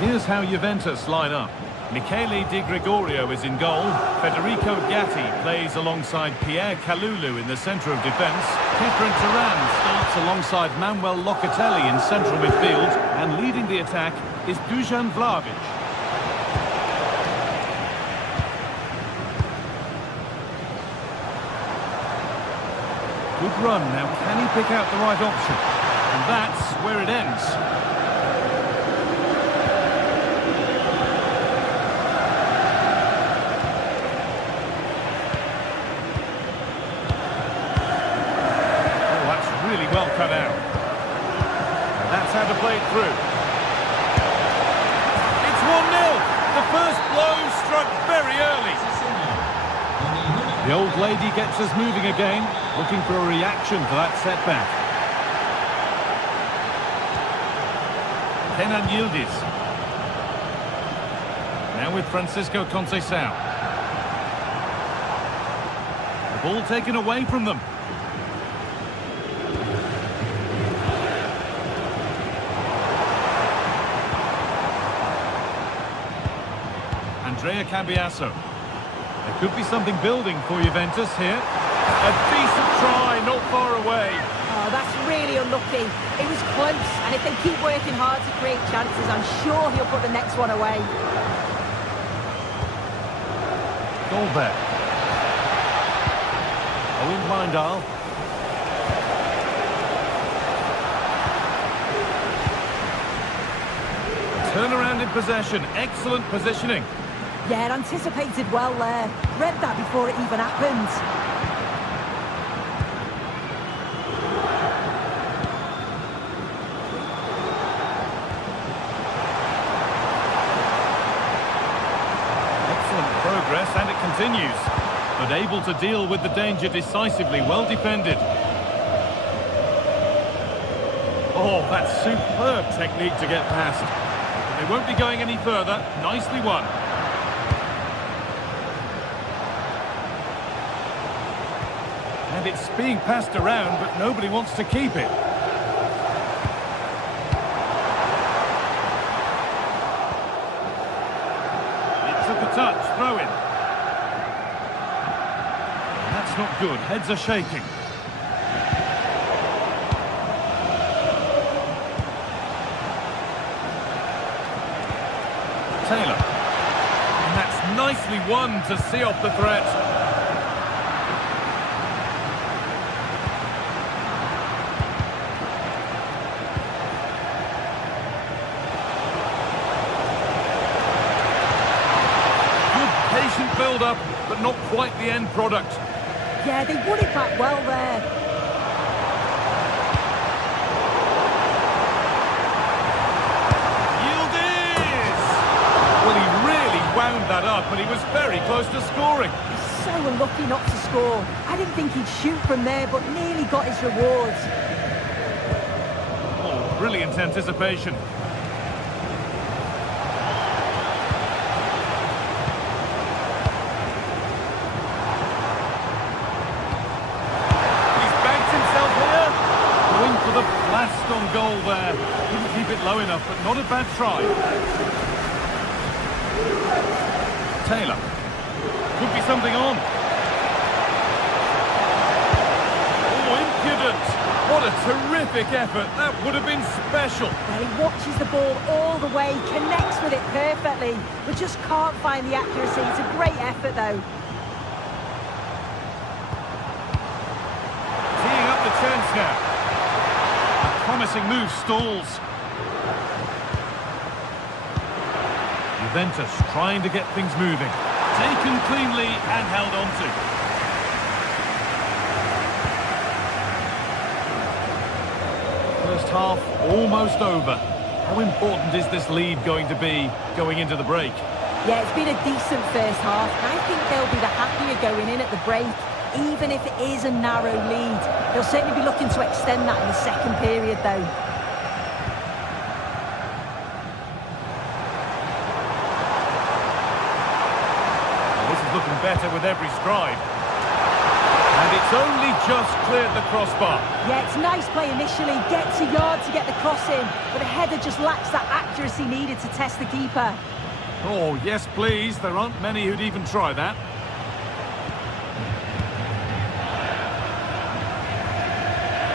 Here's how Juventus line up. Michele Di Gregorio is in goal. Federico Gatti plays alongside Pierre Kalulu in the centre of defence. Petr Turan starts alongside Manuel Locatelli in central midfield. And leading the attack is Dusan Vlahovic. Good run. Now, can he pick out the right option? And that's where it ends. Well cut out. And that's how to play it through. It's 1-0. The first blow struck very early. The old lady gets us moving again, looking for a reaction to that setback. Kenan Yildiz. Now with Francisco Conceição. The ball taken away from them. Andrea Cambiasso. There could be something building for Juventus here. A decent try, not far away. Oh, that's really unlucky. It was close, and if they keep working hard to create chances, I'm sure he'll put the next one away. Goldberg. Owen Blindal. Turnaround in possession, excellent positioning. Yeah, it anticipated well there. Read that before it even happened. Excellent progress, and it continues. But able to deal with the danger decisively, well defended. Oh, that's superb technique to get past. They won't be going any further. Nicely won. And it's being passed around, but nobody wants to keep it. It took a touch, throw in. That's not good, heads are shaking. Taylor. And that's nicely won to see off the threat. Build-up, but not quite the end product. Yeah, they won it back well there. Yildiz! Well, he really wound that up, and he was very close to scoring. He's so unlucky not to score. I didn't think he'd shoot from there, but nearly got his rewards. Oh, brilliant anticipation. The blast on goal there. Couldn't keep it low enough, but not a bad try. Taylor. Could be something on. Oh, impudent. What a terrific effort. That would have been special. Well, he watches the ball all the way, connects with it perfectly, but just can't find the accuracy. It's a great effort, though. Teeing up the chance now. Promising move stalls. Juventus trying to get things moving. Taken cleanly and held on to. First half almost over. How important is this lead going to be going into the break? Yeah, it's been a decent first half. I think they'll be the happier going in at the break, even if it is a narrow lead. They'll certainly be looking to extend that in the second period, though. This is looking better with every stride. And it's only just cleared the crossbar. Yeah, it's nice play initially, gets a yard to get the cross in, but the header just lacks that accuracy needed to test the keeper. Oh, yes, please. There aren't many who'd even try that.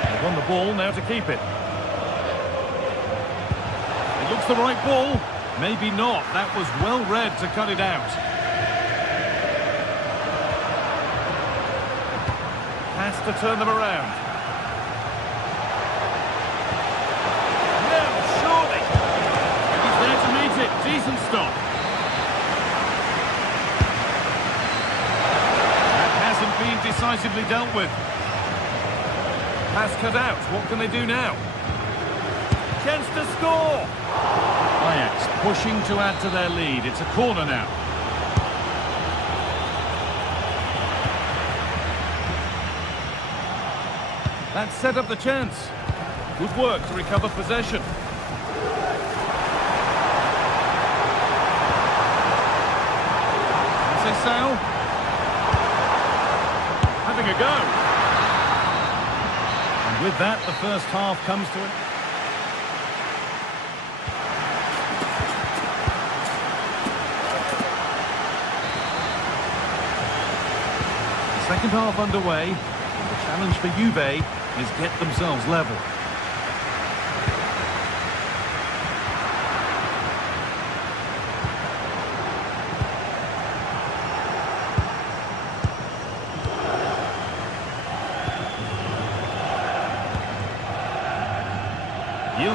They've won the ball, now to keep it. It looks the right ball. Maybe not. That was well read to cut it out. Has to turn them around. Now, surely. He's there to meet it. Decent stop. Being decisively dealt with. Pass cut out. What can they do now? Chance to score! Ajax pushing to add to their lead. It's a corner now. That set up the chance. Good work to recover possession. Conceição. Having a go. And with that, the first half comes to an... The second half underway, and the challenge for Juve is get themselves level.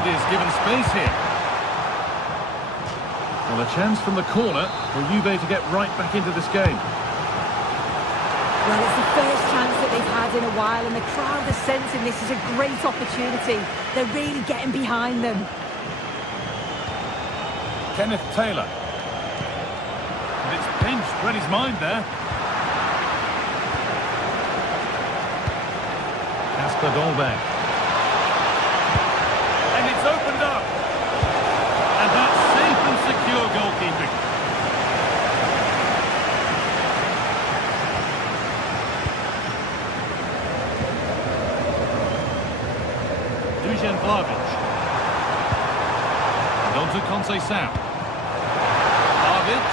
Is given space here. Well, a chance from the corner for Juve to get right back into this game. Well, it's the first chance that they've had in a while, and the crowd are sensing this is a great opportunity. They're really getting behind them. Kenneth Taylor. And it's pinched, read his mind there. Kasper Dolberg. Opened up, and that's safe and secure goalkeeping. Dusan Vlahovic, and on to Conceição. Vlahovic,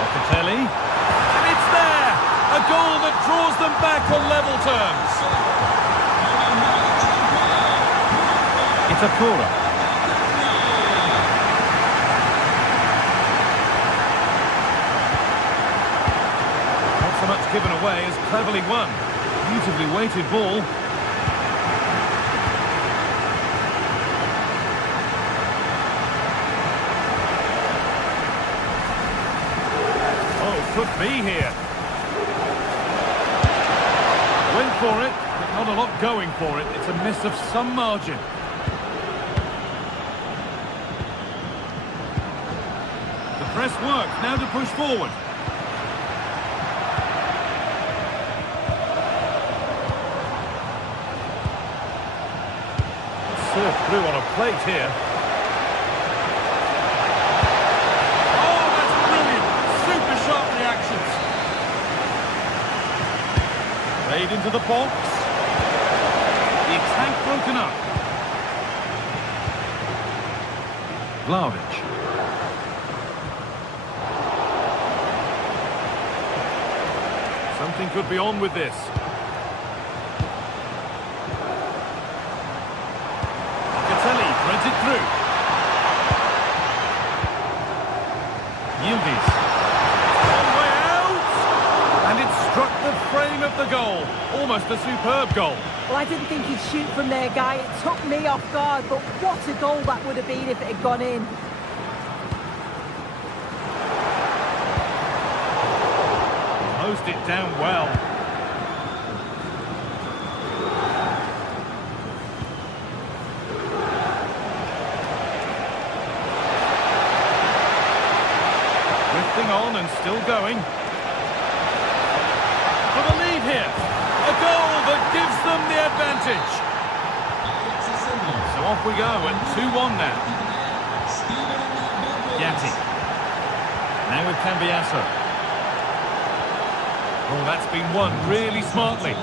Locatelli, and it's there! A goal that draws them back on level terms. It's a corner. Not so much given away as cleverly won. Beautifully weighted ball. Oh, could be here. Went for it, but not a lot going for it. It's a miss of some margin. Press work, now to push forward. Served through on a plate here. Oh, that's brilliant! Super sharp reactions. Played into the box. The attack broken up. Vlahovic. Something could be on with this. Locatelli threads it through. Yildiz. Long way out! And it struck the frame of the goal. Almost a superb goal. Well, I didn't think he'd shoot from there, Guy. It took me off guard, but what a goal that would have been if it had gone in. Closed it down well. going. For the lead here. A goal that gives them the advantage. So off we go at 2-1 now. Yati. Now with Cambiasso. Oh, that's been won really smartly.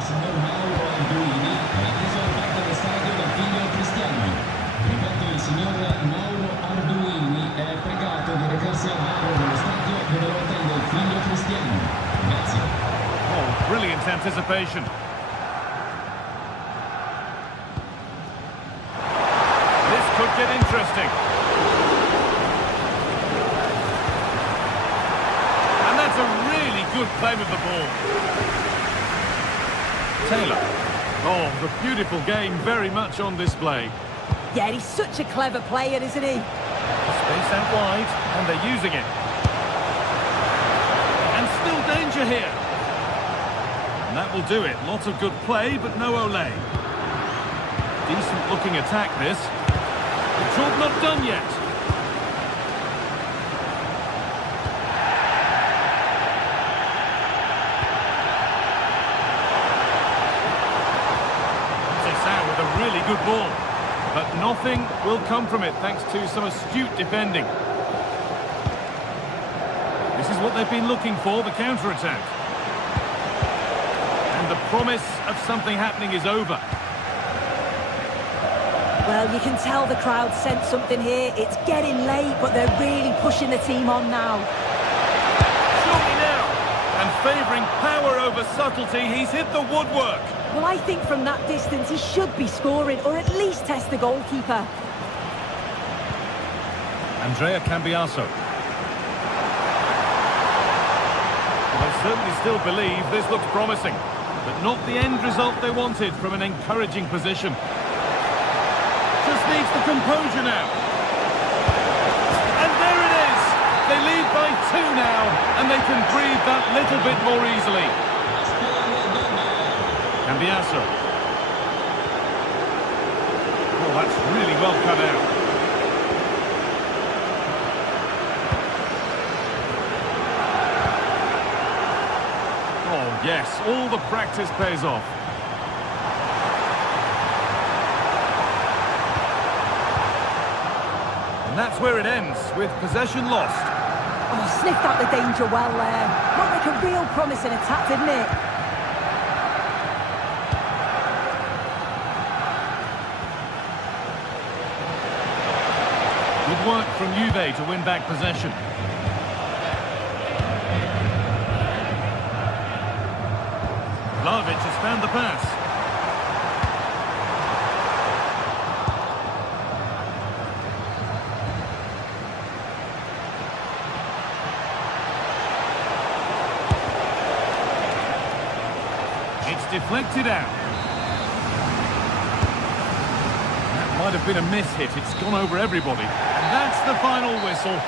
Oh, brilliant anticipation. This could get interesting. And that's a really good play with the ball. Taylor. Oh, the beautiful game very much on display. Yeah, he's such a clever player, isn't he? Space out wide, and they're using it. And still danger here. And that will do it. Lots of good play, but no Olé. Decent looking attack, this. The job not done yet. With a really good ball. But nothing will come from it thanks to some astute defending. This is what they've been looking for, the counter-attack. And the promise of something happening is over. Well, you can tell the crowd sensed something here. It's getting late, but they're really pushing the team on now. Surely now. And favouring power over subtlety, he's hit the woodwork. Well, I think from that distance he should be scoring, or at least test the goalkeeper. Andrea Cambiasso. Well, they certainly still believe this looks promising, but not the end result they wanted from an encouraging position. Just needs the composure now. And there it is! They lead by 2 now, and they can breathe that little bit more easily. Cambiasso. Oh, that's really well cut out. Oh, yes, all the practice pays off. And that's where it ends, with possession lost. Oh, sniffed out the danger well there. Looked like a real promising attack, didn't it? Good work from Juve to win back possession. Vlahovic has found the pass. It's deflected out. Might have been a miss hit, it's gone over everybody. And that's the final whistle.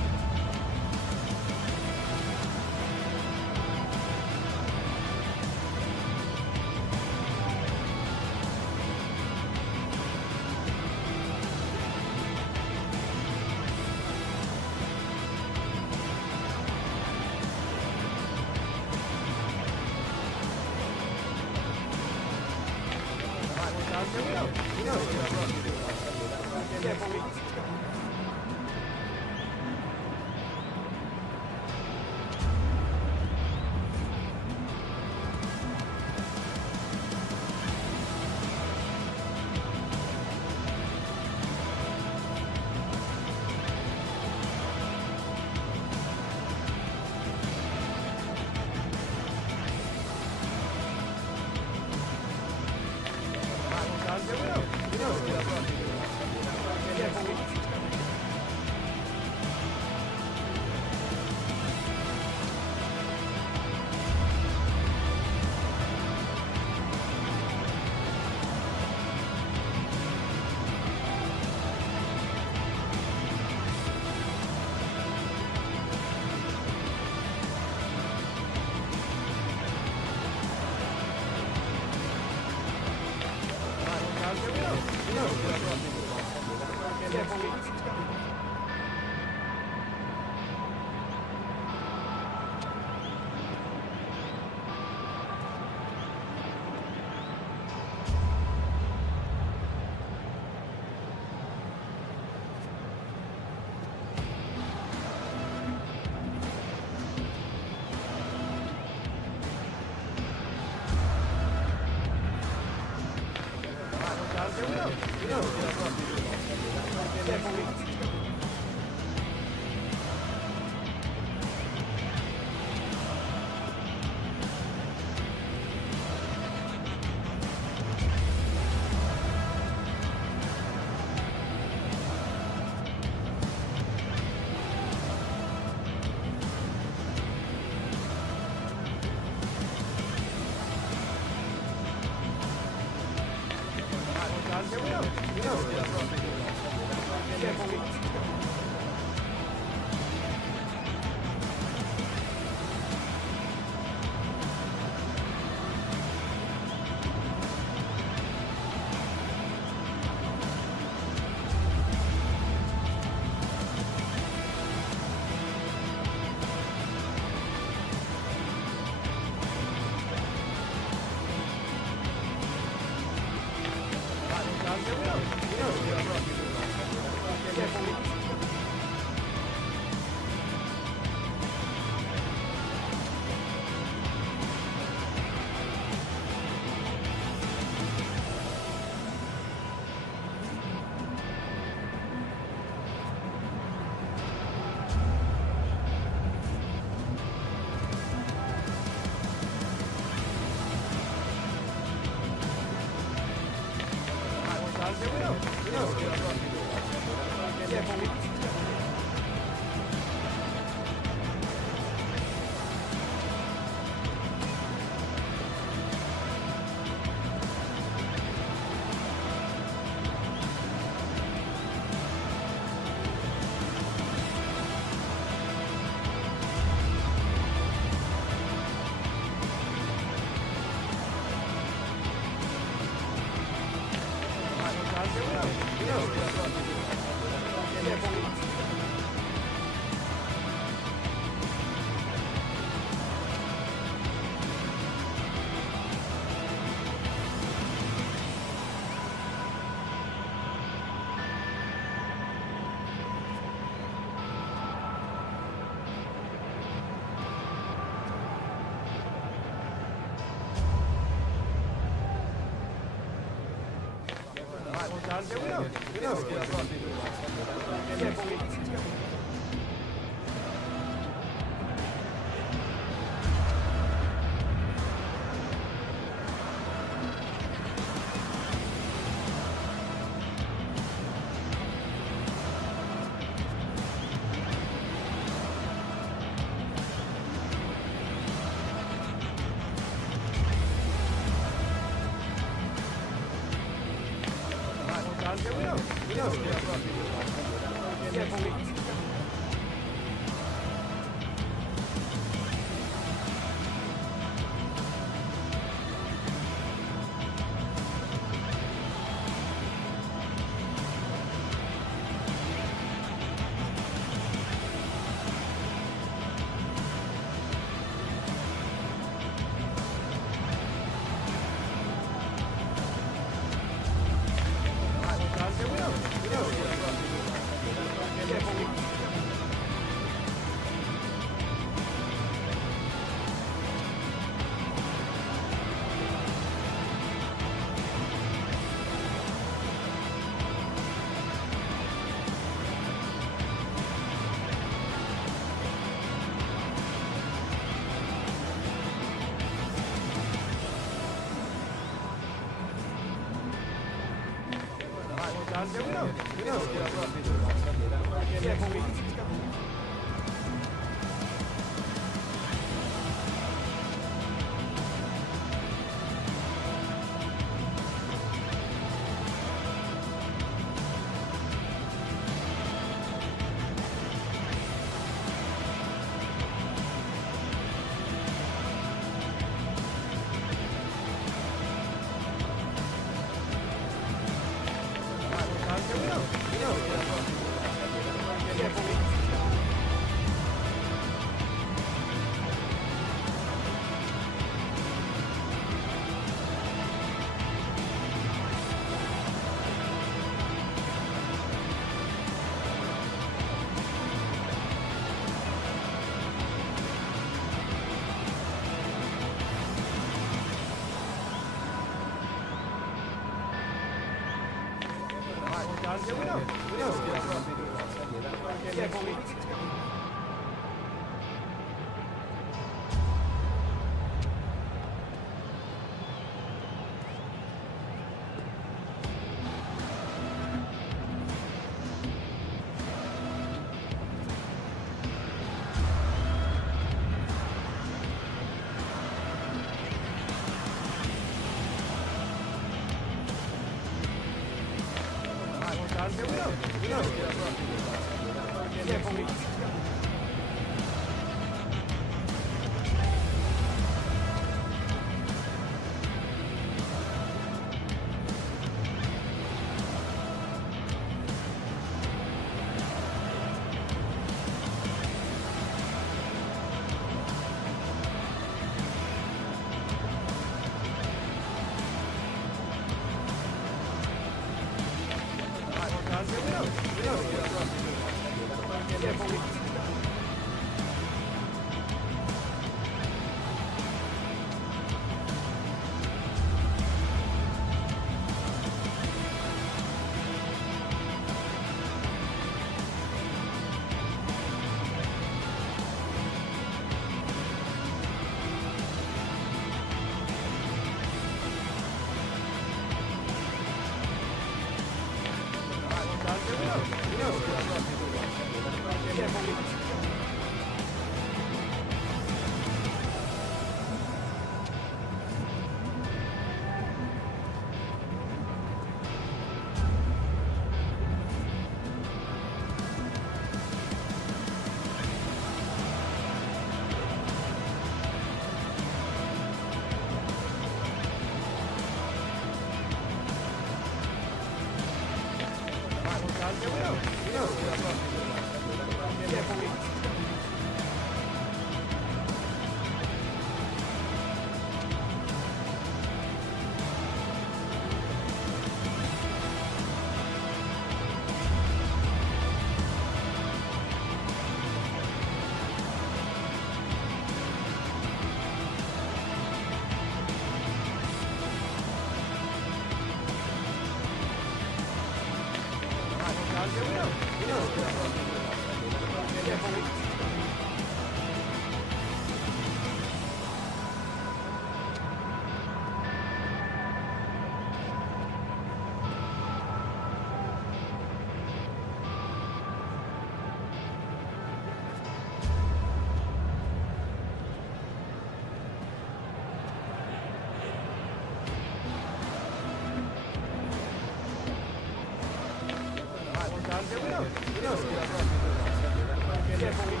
Yeah,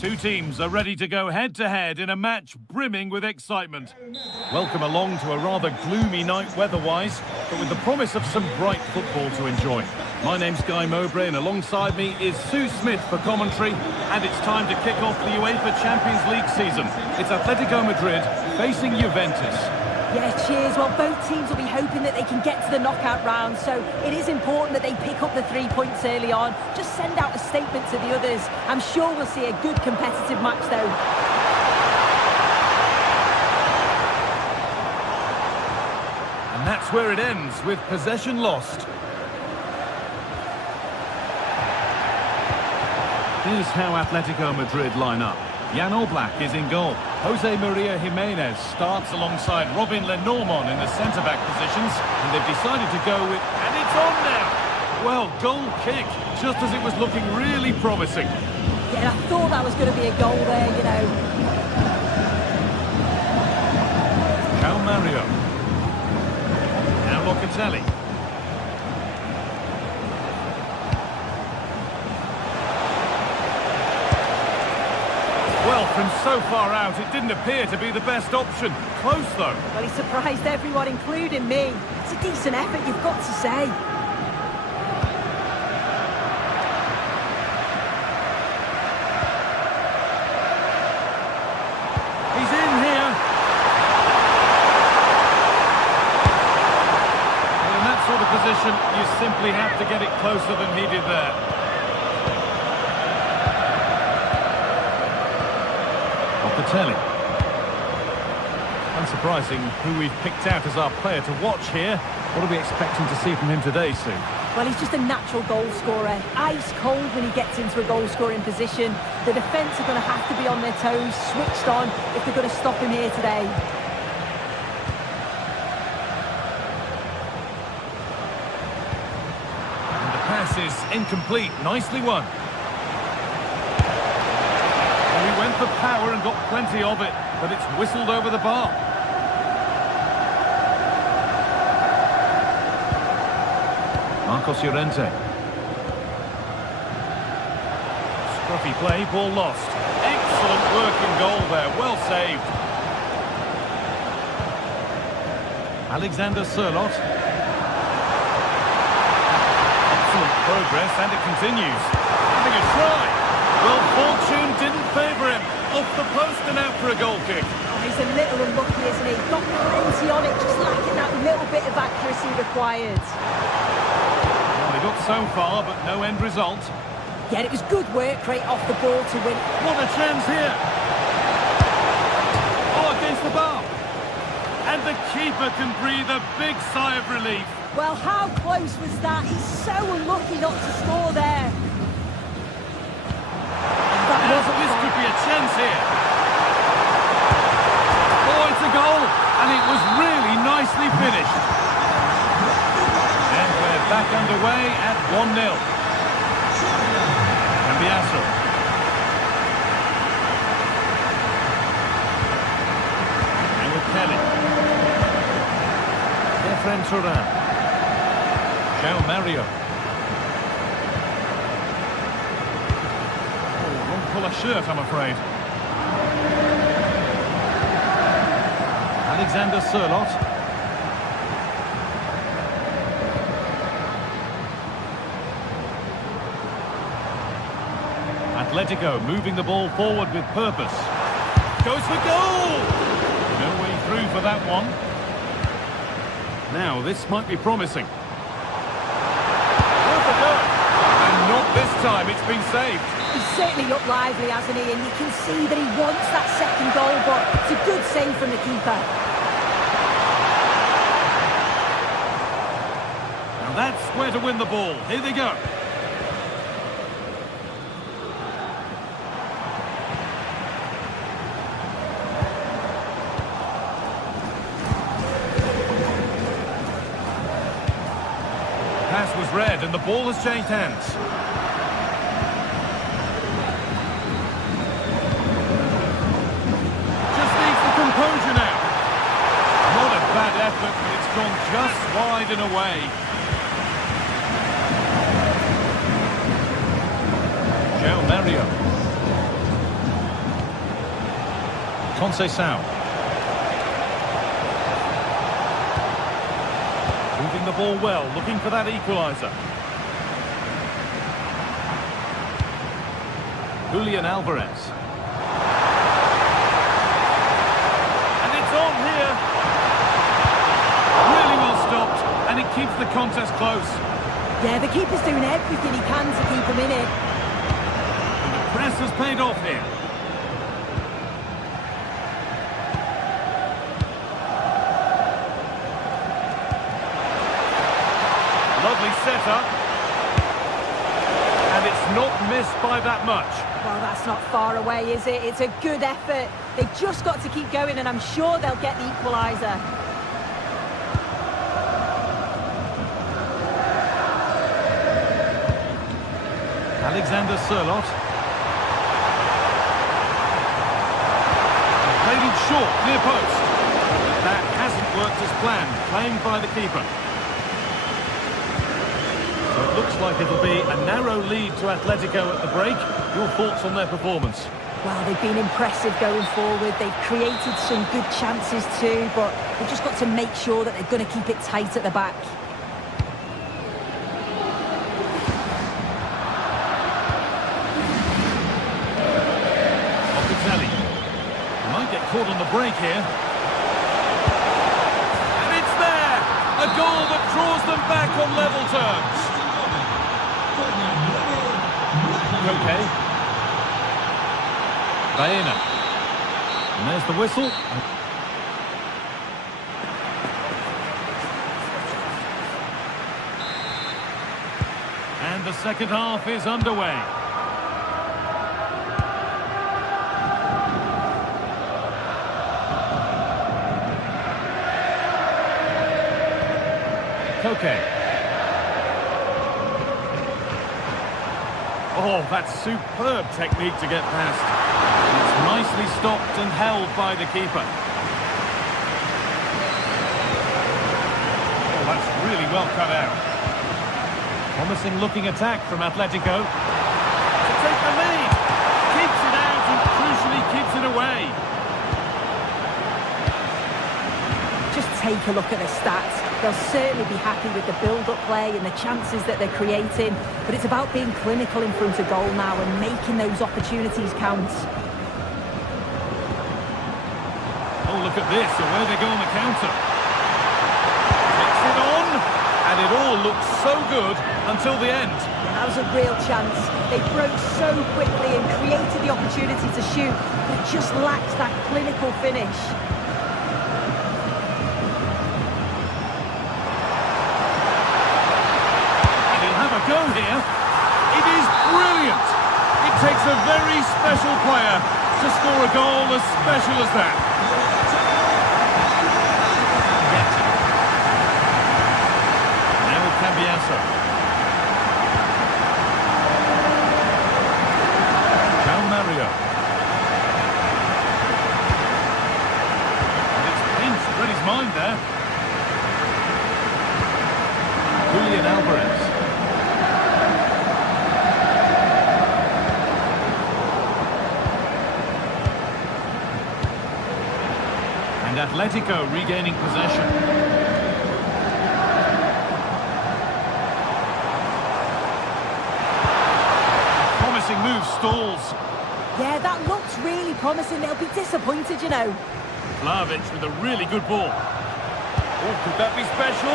Two teams are ready to go head-to-head in a match brimming with excitement. Welcome along to a rather gloomy night weather-wise, but with the promise of some bright football to enjoy. My name's Guy Mowbray, and alongside me is Sue Smith for commentary, and it's time to kick off the UEFA Champions League season. It's Atletico Madrid facing Juventus. Yeah, cheers. Well, both teams will be hoping that they can get to the knockout round, so it is important that they pick up the 3 points early on. Just send out a statement to the others. I'm sure we'll see a good competitive match, though. And that's where it ends, with possession lost. Here's how Atletico Madrid line up. Jan Oblak is in goal. Jose Maria Jimenez starts alongside Robin Lenormand in the centre-back positions. And they've decided to go with... And it's on now! Well, goal kick, just as it was looking really promising. Yeah, I thought that was going to be a goal there, you know. João Mario. Now Locatelli. Well, from so far out, it didn't appear to be the best option. Close, though. Well, he surprised everyone, including me. It's a decent effort, you've got to say. He's in here. Well, in that sort of position, you simply have to get it closer than he did there. Locatelli. Unsurprising who we've picked out as our player to watch here. What are we expecting to see from him today, Sue? Well, he's just a natural goal scorer. Ice cold when he gets into a goal-scoring position. The defence are going to have to be on their toes, switched on, if they're going to stop him here today. And the pass is incomplete. Nicely won. He went for power and got plenty of it, but it's whistled over the bar. Marcos Llorente. Scruffy play, ball lost. Excellent work in goal there, well saved. Alexander Sørloth. Excellent progress, and it continues. Having a try. Well, fortune didn't favour him. Off the post and out for a goal kick. Oh, he's a little unlucky, isn't he? Got plenty on it, just lacking that little bit of accuracy required. Well, they got so far, but no end result. Yeah, it was good work right off the ball to win. What a chance here. Oh, against the bar. And the keeper can breathe a big sigh of relief. Well, how close was that? He's so unlucky not to score there. This could be a chance here. Oh, it's a goal, and it was really nicely finished. And we're back underway at 1-0. Cambiasso. And with Kelly. Efren Turan. João Mario. Pull a shirt, I'm afraid. Alexander Sørloth. Atletico moving the ball forward with purpose. Goes for goal! No way through for that one. Now, this might be promising. And not this time, it's been saved. He's certainly looked lively, hasn't he? And you can see that he wants that second goal, but it's a good save from the keeper. Now that's where to win the ball. Here they go. Pass was read and the ball has changed hands. Composure now. Not a bad effort, but it's gone just wide and away. João Mario. Conceição. Moving the ball well, looking for that equaliser. Julian Alvarez. And it's on here. Really well stopped, and it keeps the contest close. Yeah, the keeper's doing everything he can to keep him in it. And the press has paid off here. Lovely setup. And it's not missed by that much. Well, that's not far away, is it? It's a good effort. They've just got to keep going, and I'm sure they'll get the equaliser. Alexander Sørloth. Played it short, near post. But that hasn't worked as planned, claimed by the keeper. So it looks like it'll be a narrow lead to Atletico at the break. Your thoughts on their performance? Well, they've been impressive going forward. They've created some good chances too, but they've just got to make sure that they're going to keep it tight at the back. Caught on the break here. And it's there! A goal that draws them back on level terms. Okay. Baena. And there's the whistle. And the second half is underway. Okay. Oh, that's superb technique to get past. It's nicely stopped and held by the keeper. Oh, that's really well cut out. Promising looking attack from Atletico. To take the lead. Keeps it out and crucially keeps it away. Just take a look at the stats. They'll certainly be happy with the build-up play and the chances that they're creating, but it's about being clinical in front of goal now and making those opportunities count. Oh, look at this, away they go on the counter. Takes it on, and it all looks so good until the end. Yeah, that was a real chance. They broke so quickly and created the opportunity to shoot, but it just lacked that clinical finish. Go here. It is brilliant. It takes a very special player to score a goal as special as that. Now it can be Asa. João Mario. And it's pinched, read his mind there. Julian Alvarez. And Atletico regaining possession. Promising move stalls. Yeah, that looks really promising. They'll be disappointed, you know. Vlahovic with a really good ball. Oh, could that be special?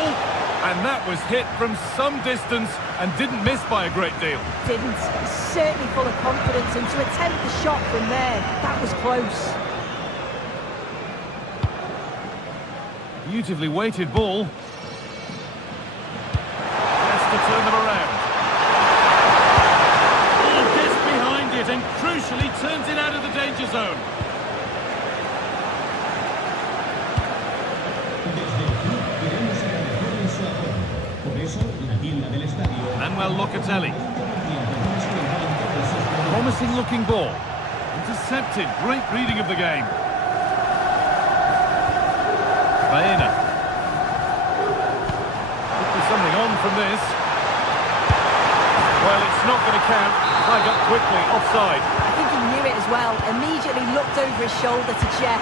And that was hit from some distance and didn't miss by a great deal. Didn't. He's certainly full of confidence, and to attempt the shot from there, that was close. Beautifully weighted ball. Has to turn them around. Oh, gets behind it and crucially turns it out of the danger zone. Manuel Locatelli. Promising looking ball. Intercepted. Great reading of the game. Baena. Could be something on from this. Well, it's not going to count. Flag up quickly, offside. I think he knew it as as well. Immediately looked over his shoulder to check.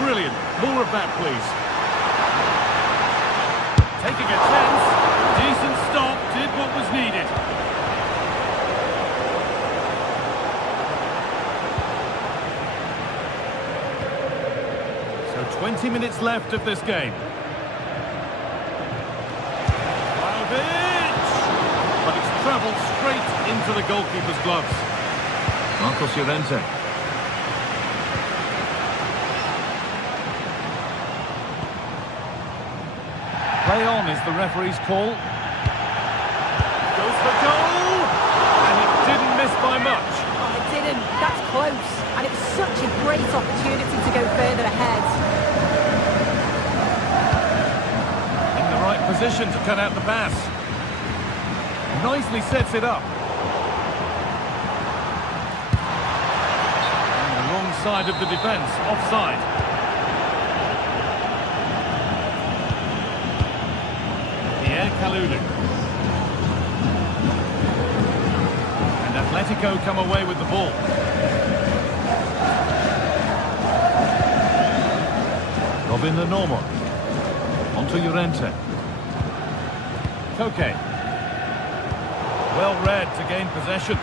Brilliant. More of that, please. Taking a chance. Decent stop. Did what was needed. So 20 minutes left of this game. But it's travelled straight into the goalkeeper's gloves. Marcos Llorente. Play on is the referee's call. Goes for goal! And it didn't miss by much. Oh, it didn't. That's close. And it was such a great opportunity to go further ahead. In the right position to cut out the pass. Nicely sets it up. On the wrong side of the defence, offside. Kalulu. And Atletico come away with the ball. Robin the Normal. Onto Llorente. Koke. Well read to gain possession.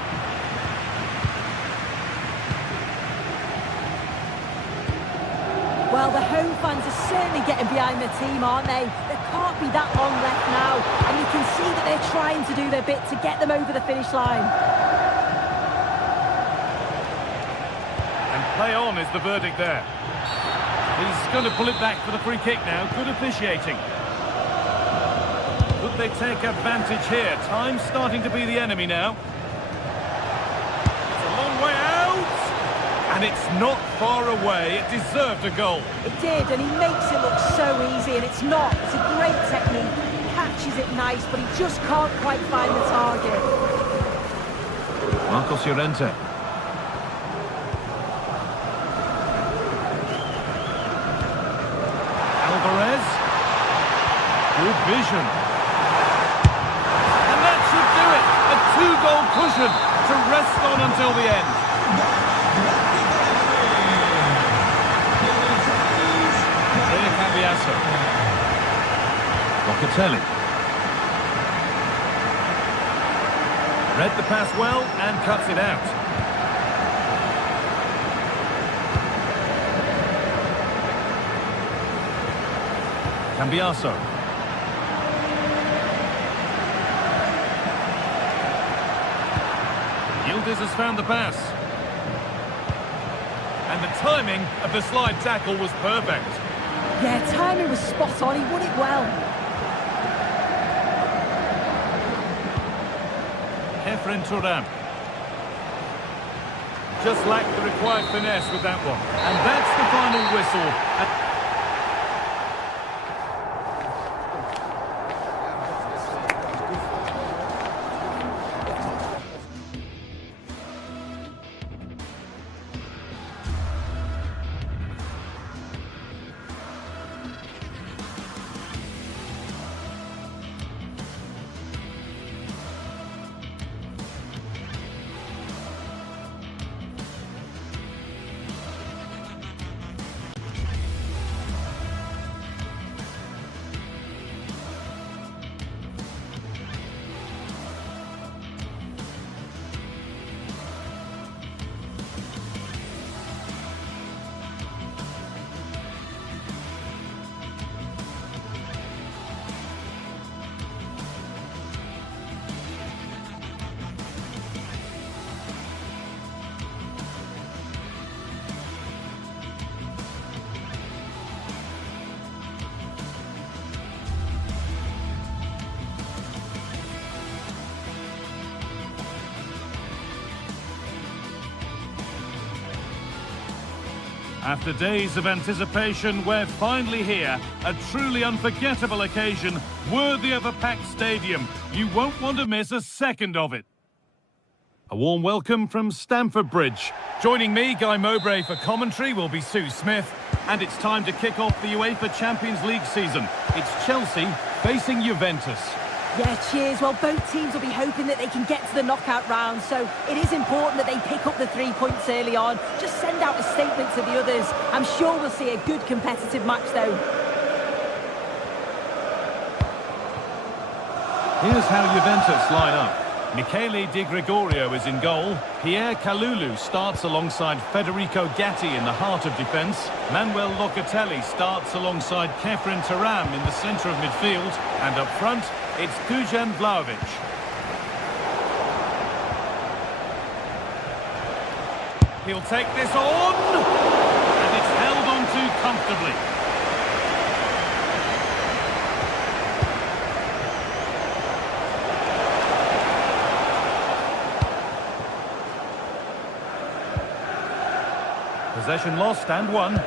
Well, the home fans are certainly getting behind the team, aren't they? There can't be that long left now, and you can see that they're trying to do their bit to get them over the finish line. And play on is the verdict there. He's going to pull it back for the free kick now. Good officiating. Could they take advantage here? Time's starting to be the enemy now. It's a long way out. And it's not far away. It deserved a goal. It did, and he makes it look so easy, and it's not. It's a great technique. He catches it nice, but he just can't quite find the target. Marcos Llorente. Alvarez. Good vision. And that should do it. A two-goal cushion to rest on until the end. Locatelli. Read the pass well and cuts it out. Cambiaso. Yildiz has found the pass. And the timing of the slide tackle was perfect. Yeah, timing was spot on. He won it well. Efren Turan. Just lacked the required finesse with that one. And that's the final whistle. After days of anticipation, we're finally here. A truly unforgettable occasion, worthy of a packed stadium. You won't want to miss a second of it. A warm welcome from Stamford Bridge. Joining me, Guy Mowbray, for commentary will be Sue Smith. And it's time to kick off the UEFA Champions League season. It's Chelsea facing Juventus. Yeah, cheers. Well, both teams will be hoping that they can get to the knockout round, so it is important that they pick up the 3 points early on. Just send out a statement to the others. I'm sure we'll see a good competitive match, though. Here's how Juventus line up. Michele Di Gregorio is in goal. Pierre Kalulu starts alongside Federico Gatti in the heart of defence. Manuel Locatelli starts alongside Kefren Turam in the centre of midfield. And up front, it's Dusan Vlahovic. He'll take this on! And it's held on to comfortably. Possession lost and won.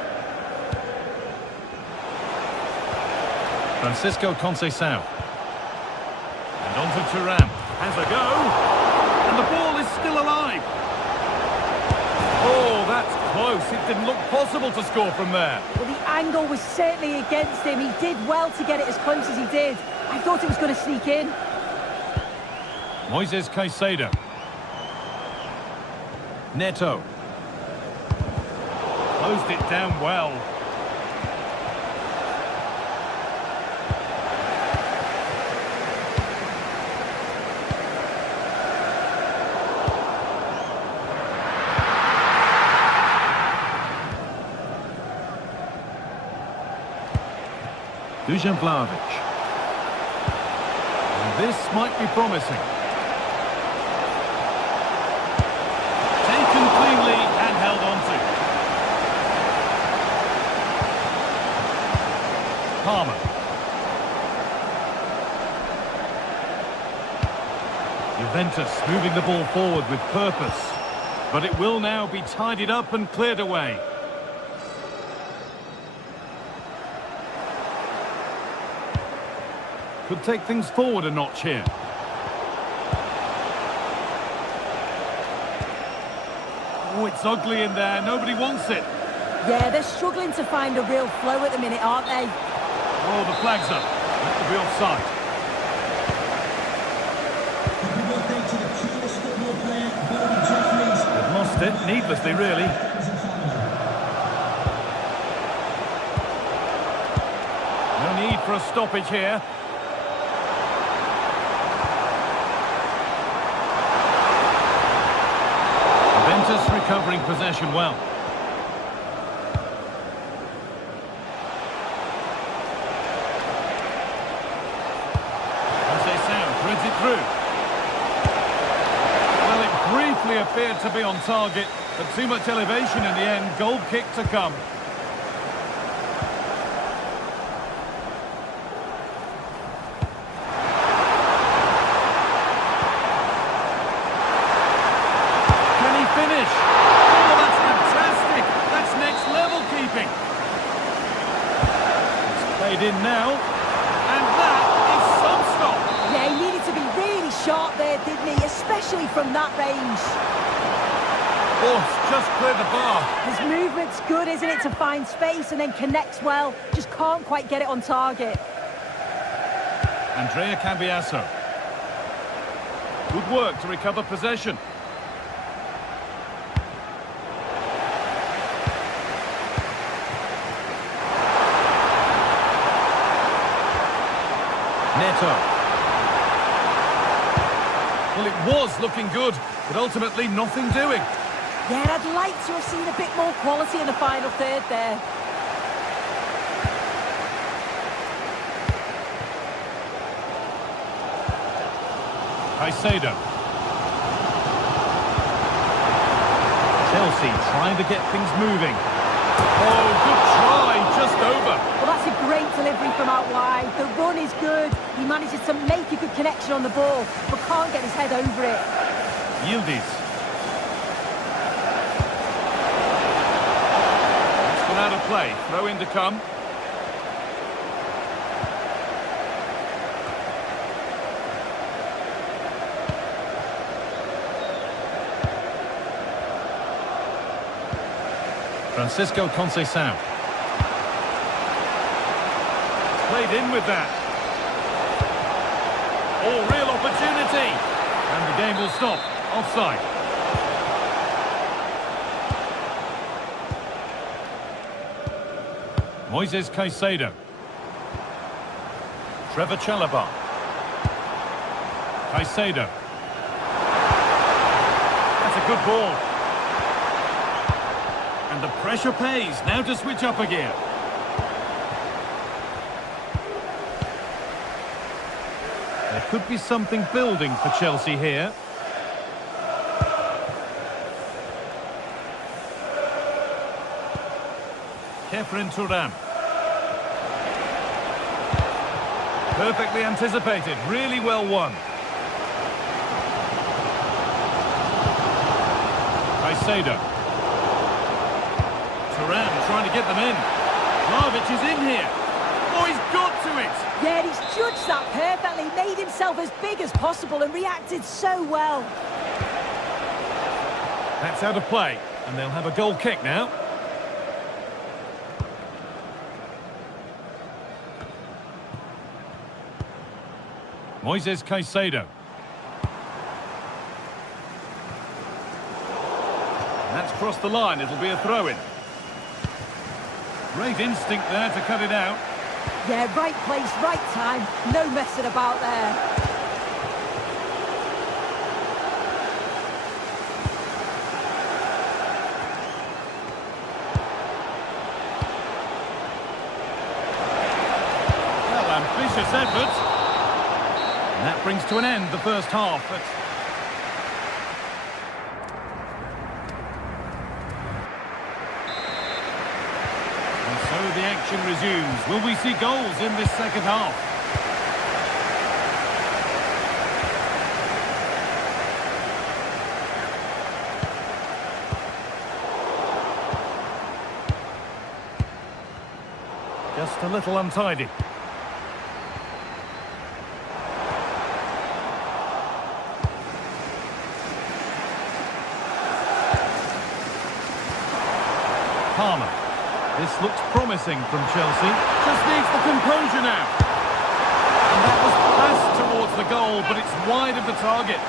Francisco Conceição. And on to Turam. Has a go. And the ball is still alive. Oh, that's close. It didn't look possible to score from there. Well, the angle was certainly against him. He did well to get it as close as he did. I thought it was going to sneak in. Moises Caicedo. Neto. Closed it down well. Dusan Vlahovic. And this might be promising. Taken cleanly and held on to. Palmer. Juventus moving the ball forward with purpose. But it will now be tidied up and cleared away. Could take things forward a notch here. Oh, it's ugly in there. Nobody wants it. Yeah, they're struggling to find a real flow at the minute, aren't they? Oh, the flag's up. That could be offside. They've lost it, needlessly, really. No need for a stoppage here. Juventus recovering possession well. Threads it through. Well, it briefly appeared to be on target, but too much elevation in the end. Goal kick to come. Can he finish? Oh, that's fantastic. That's next level keeping. It's played in now. And that is some stop. Yeah, he needed to be really sharp there, didn't he? Especially from that range. Oh, it's just cleared the bar. His movement's good, isn't it, to find space and then connects well. Just can't quite get it on target. Andrea Cambiasso. Good work to recover possession. Neto. Well, it was looking good, but ultimately nothing doing. Yeah, I'd like to have seen a bit more quality in the final third there. Caicedo. Chelsea trying to get things moving. Oh, good try, just over. Well, that's a great delivery from out wide. The run is good. He manages to make a good connection on the ball, but can't get his head over it. Yildiz. It's gone out of play. Throw in to come. Francisco Conceição. Played in with that. Oh, real opportunity. And the game will stop. Offside. Moises Caicedo. Trevor Chalobah. Caicedo. That's a good ball. And the pressure pays. Now to switch up a gear. There could be something building for Chelsea here. Kefren Turam. Perfectly anticipated, really well won. Caicedo. Turam trying to get them in. Vlahovic is in here. Oh, he's got to it! Yeah, he's judged that perfectly, made himself as big as possible and reacted so well. That's out of play, and they'll have a goal kick now. Moises Caicedo. That's crossed the line, it'll be a throw-in. Great instinct there to cut it out. Yeah, right place, right time, no messing about there. Well, ambitious effort. And that brings to an end the first half. And so the action resumes. Will we see goals in this second half? Just a little untidy. Palmer. This looks promising from Chelsea. Just needs the composure now. And that was passed towards the goal, but it's wide of the target.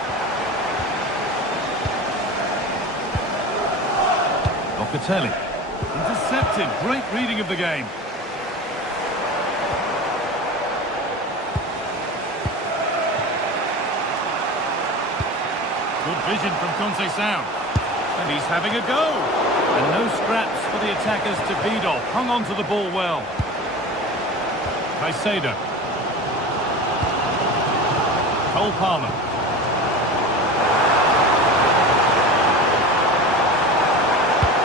Locatelli. Intercepted. Great reading of the game. Good vision from Conceição. And he's having a go. And no scraps for the attackers to feed off. Hung on to the ball well. Caicedo. Cole Palmer.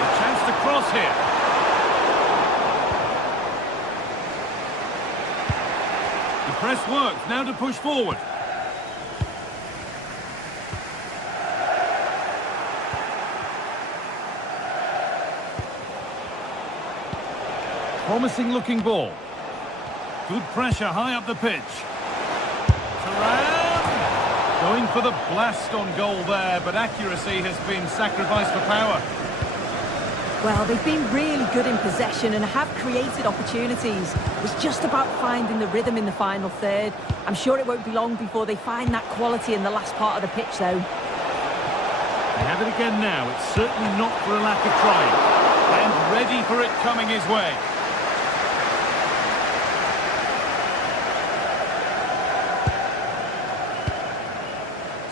A chance to cross here. The press works. Now to push forward. Promising looking ball. Good pressure high up the pitch. Thuram! Going for the blast on goal there, but accuracy has been sacrificed for power. Well, they've been really good in possession and have created opportunities. It's just about finding the rhythm in the final third. I'm sure it won't be long before they find that quality in the last part of the pitch, though. They have it again now. It's certainly not for a lack of trying. And ready for it coming his way.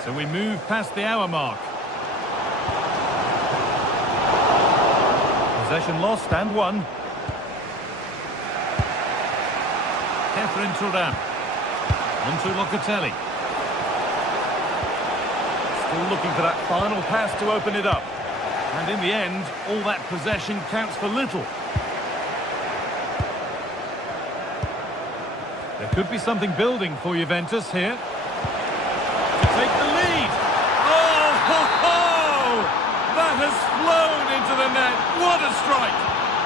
So we move past the hour mark. Possession lost and won. Kefren Turam. Onto Locatelli. Still looking for that final pass to open it up. And in the end, all that possession counts for little. There could be something building for Juventus here. Take the lead. Oh, ho, ho! That has flown into the net. What a strike.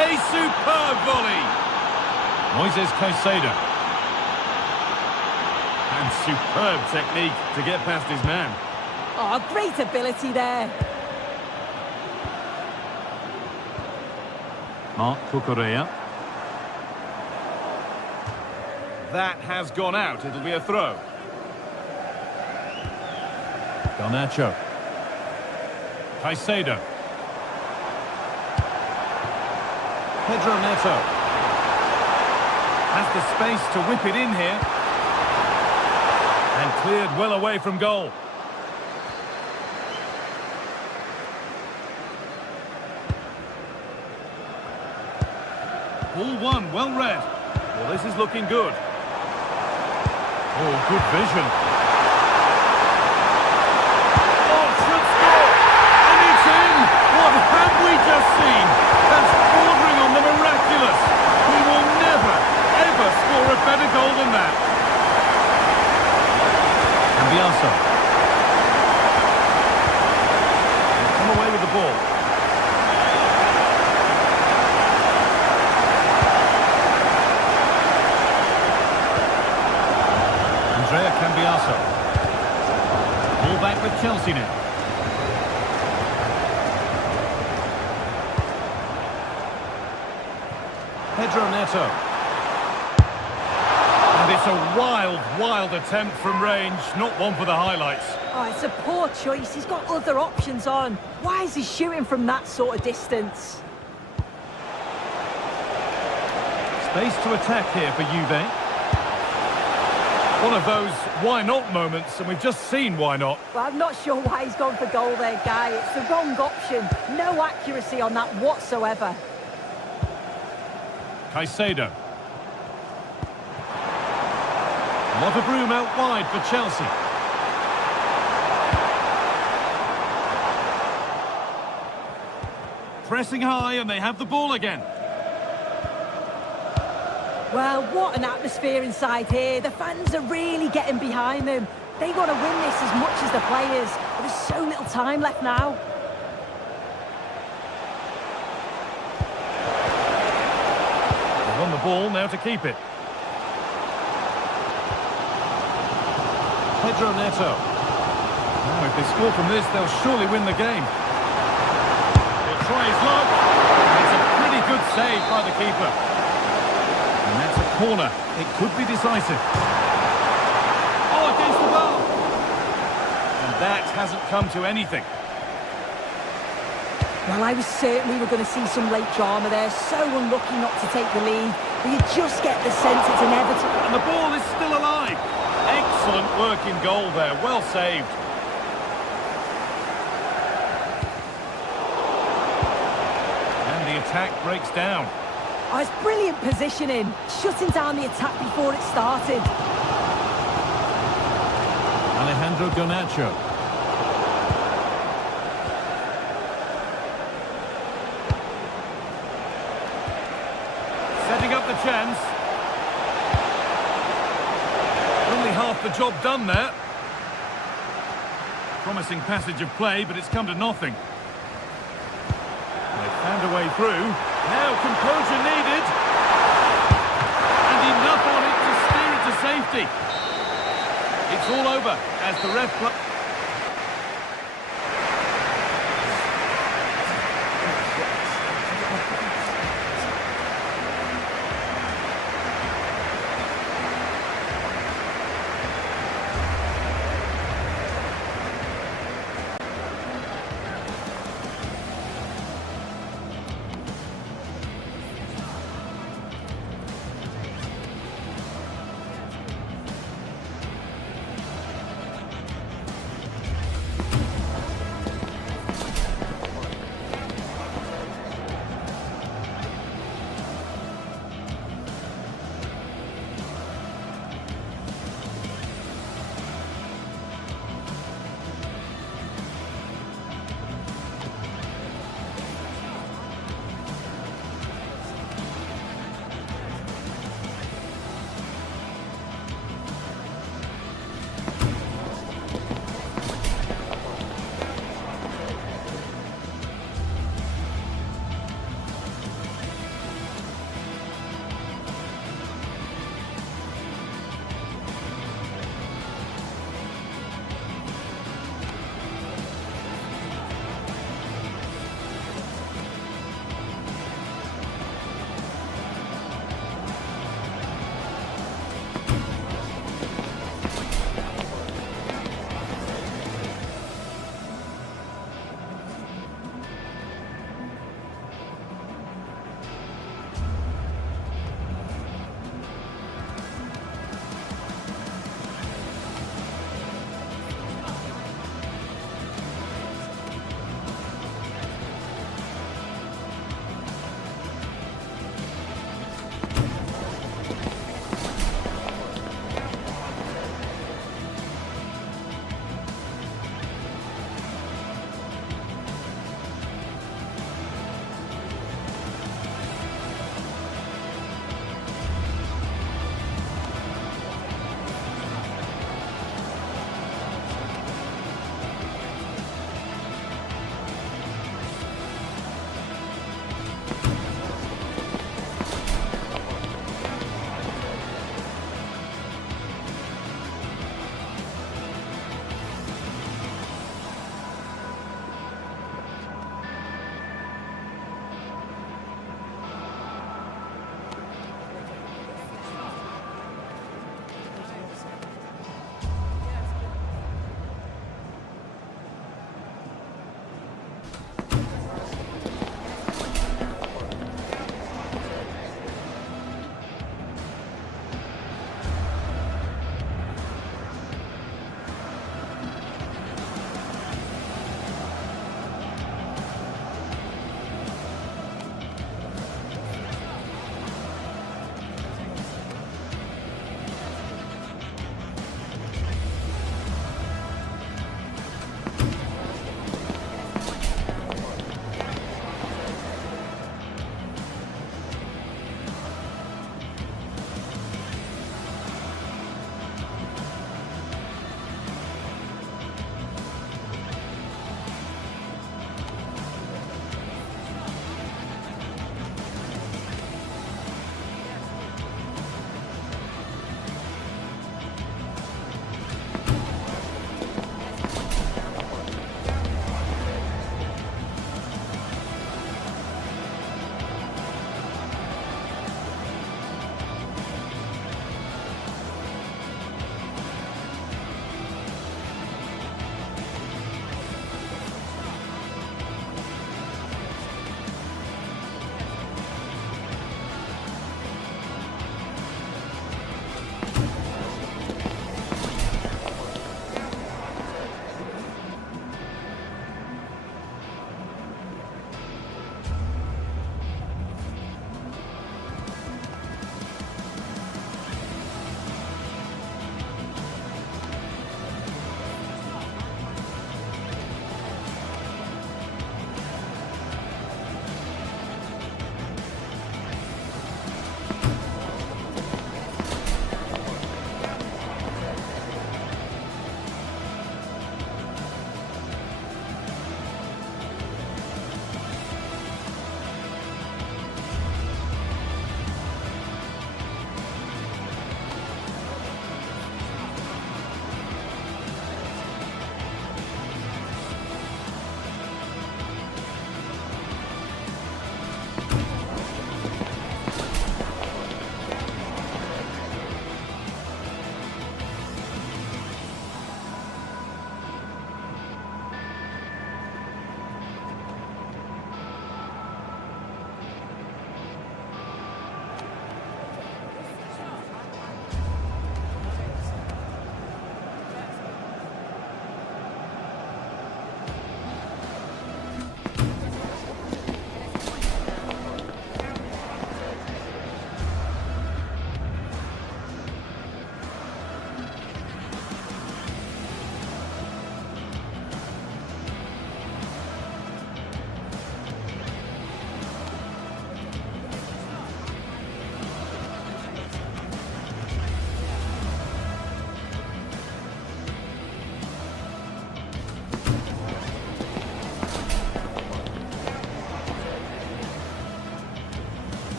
A superb volley. Moises Caicedo. And superb technique to get past his man. Oh, great ability there. Mark Cucurella. That has gone out. It'll be a throw. Garnacho. Caicedo. Pedro Neto. Has the space to whip it in here. And cleared well away from goal. Ball one, well read. Well, this is looking good. Oh, good vision. Oh, should score! And it's in! What have we just seen? That's bordering on the miraculous. He will never, ever score a better goal than that. And Bielsa. Come away with the ball. Cambiaso. Ball back with Chelsea now. Pedro Neto. And it's a wild, wild attempt from range. Not one for the highlights. Oh, it's a poor choice. He's got other options on. Why is he shooting from that sort of distance? Space to attack here for Juve. One of those why not moments, and we've just seen why not. Well, I'm not sure why he's gone for goal there, Guy. It's the wrong option. No accuracy on that whatsoever. Caicedo. A lot of room out wide for Chelsea. Pressing high, and they have the ball again. Well, what an atmosphere inside here. The fans are really getting behind them. They want to win this as much as the players. But there's so little time left now. They've won the ball, now to keep it. Pedro Neto. Oh, if they score from this, they'll surely win the game. He'll try his luck. It's a pretty good save by the keeper. And that's a corner. It could be decisive. Oh, against the bar. And that hasn't come to anything. Well, I was certain we were going to see some late drama there. So unlucky not to take the lead. But you just get the sense it's inevitable. And the ball is still alive. Excellent work in goal there. Well saved. And the attack breaks down. Oh, it's brilliant positioning, shutting down the attack before it started. Alejandro Garnacho. Setting up the chance. Only half the job done there. Promising passage of play, but it's come to nothing. They found a way through. Now composure needed. And enough on it to steer it to safety. It's all over as the ref...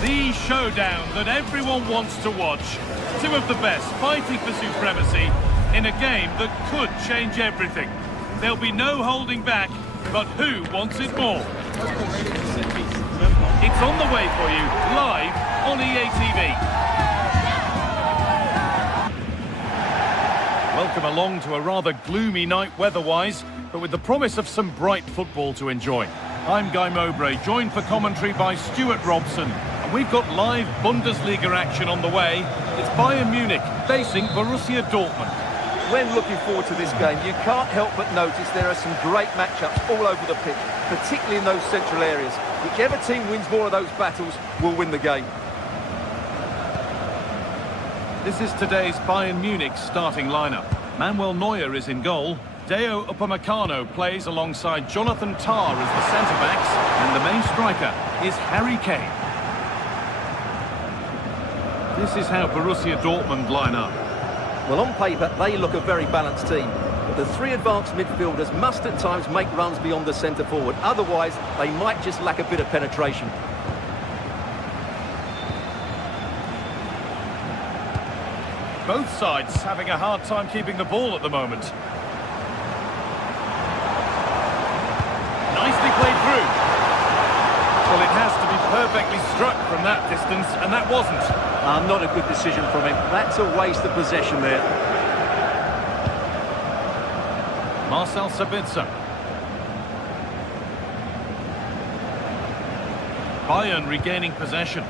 The showdown that everyone wants to watch. Two of the best fighting for supremacy in a game that could change everything. There'll be no holding back, but who wants it more? It's on the way for you, live on EA TV. Welcome along to a rather gloomy night weather-wise, but with the promise of some bright football to enjoy. I'm Guy Mowbray, joined for commentary by Stuart Robson. And we've got live Bundesliga action on the way. It's Bayern Munich facing Borussia Dortmund. When looking forward to this game, you can't help but notice there are some great matchups all over the pitch, particularly in those central areas. Whichever team wins more of those battles will win the game. This is today's Bayern Munich starting lineup. Manuel Neuer is in goal. Deo Upamecano plays alongside Jonathan Tah as the centre-backs, and the main striker is Harry Kane. This is how Borussia Dortmund line up. Well, on paper, they look a very balanced team. But the three advanced midfielders must at times make runs beyond the centre-forward. Otherwise, they might just lack a bit of penetration. Both sides having a hard time keeping the ball at the moment. Nicely played through. Well, it has to be perfectly struck from that distance, and that wasn't. Not a good decision from him. That's a waste of possession there. Marcel Sabitzer. Bayern regaining possession.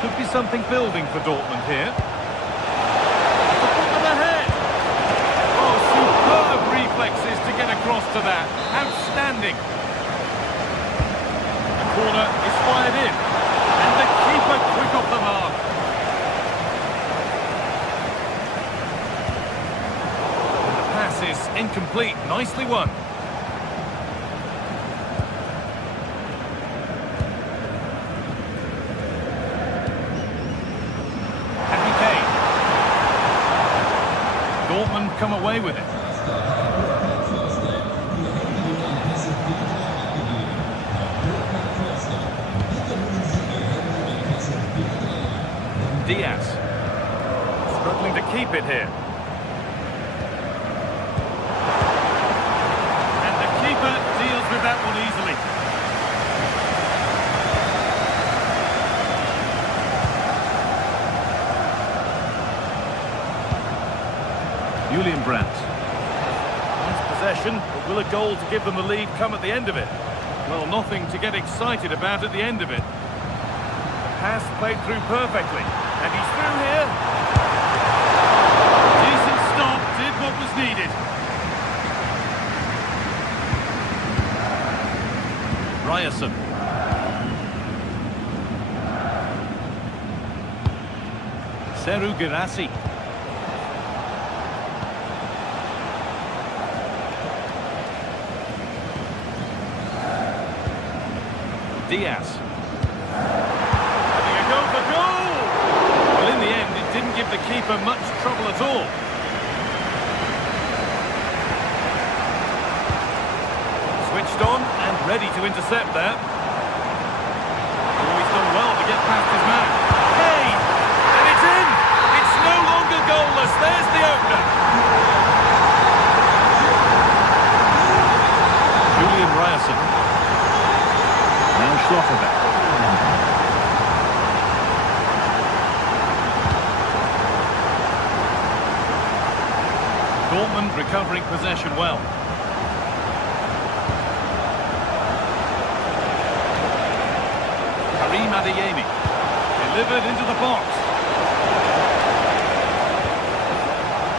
Could be something building for Dortmund here. The ball of the head. Oh, superb reflexes to get across to that. Outstanding. The corner is fired in. And the keeper quick off the mark. The pass is incomplete. Nicely won. Dortmund come away with it. Diaz. Struggling to keep it here. And the keeper deals with that one easily. Julian Brandt. Nice possession, but will a goal to give them the lead come at the end of it? Well, nothing to get excited about at the end of it. The pass played through perfectly, and he's through here. Decent stop, did what was needed. Ryerson. Seru Girassi. Diaz. Having a go for goal! Well, in the end, it didn't give the keeper much trouble at all. Switched on and ready to intercept there. Oh, he's done well to get past his man. Hey! And it's in! It's no longer goalless. There's the opener. Julian Ryerson. Now Schlotterbeck. Dortmund recovering possession well. Karim Adeyemi. Delivered into the box.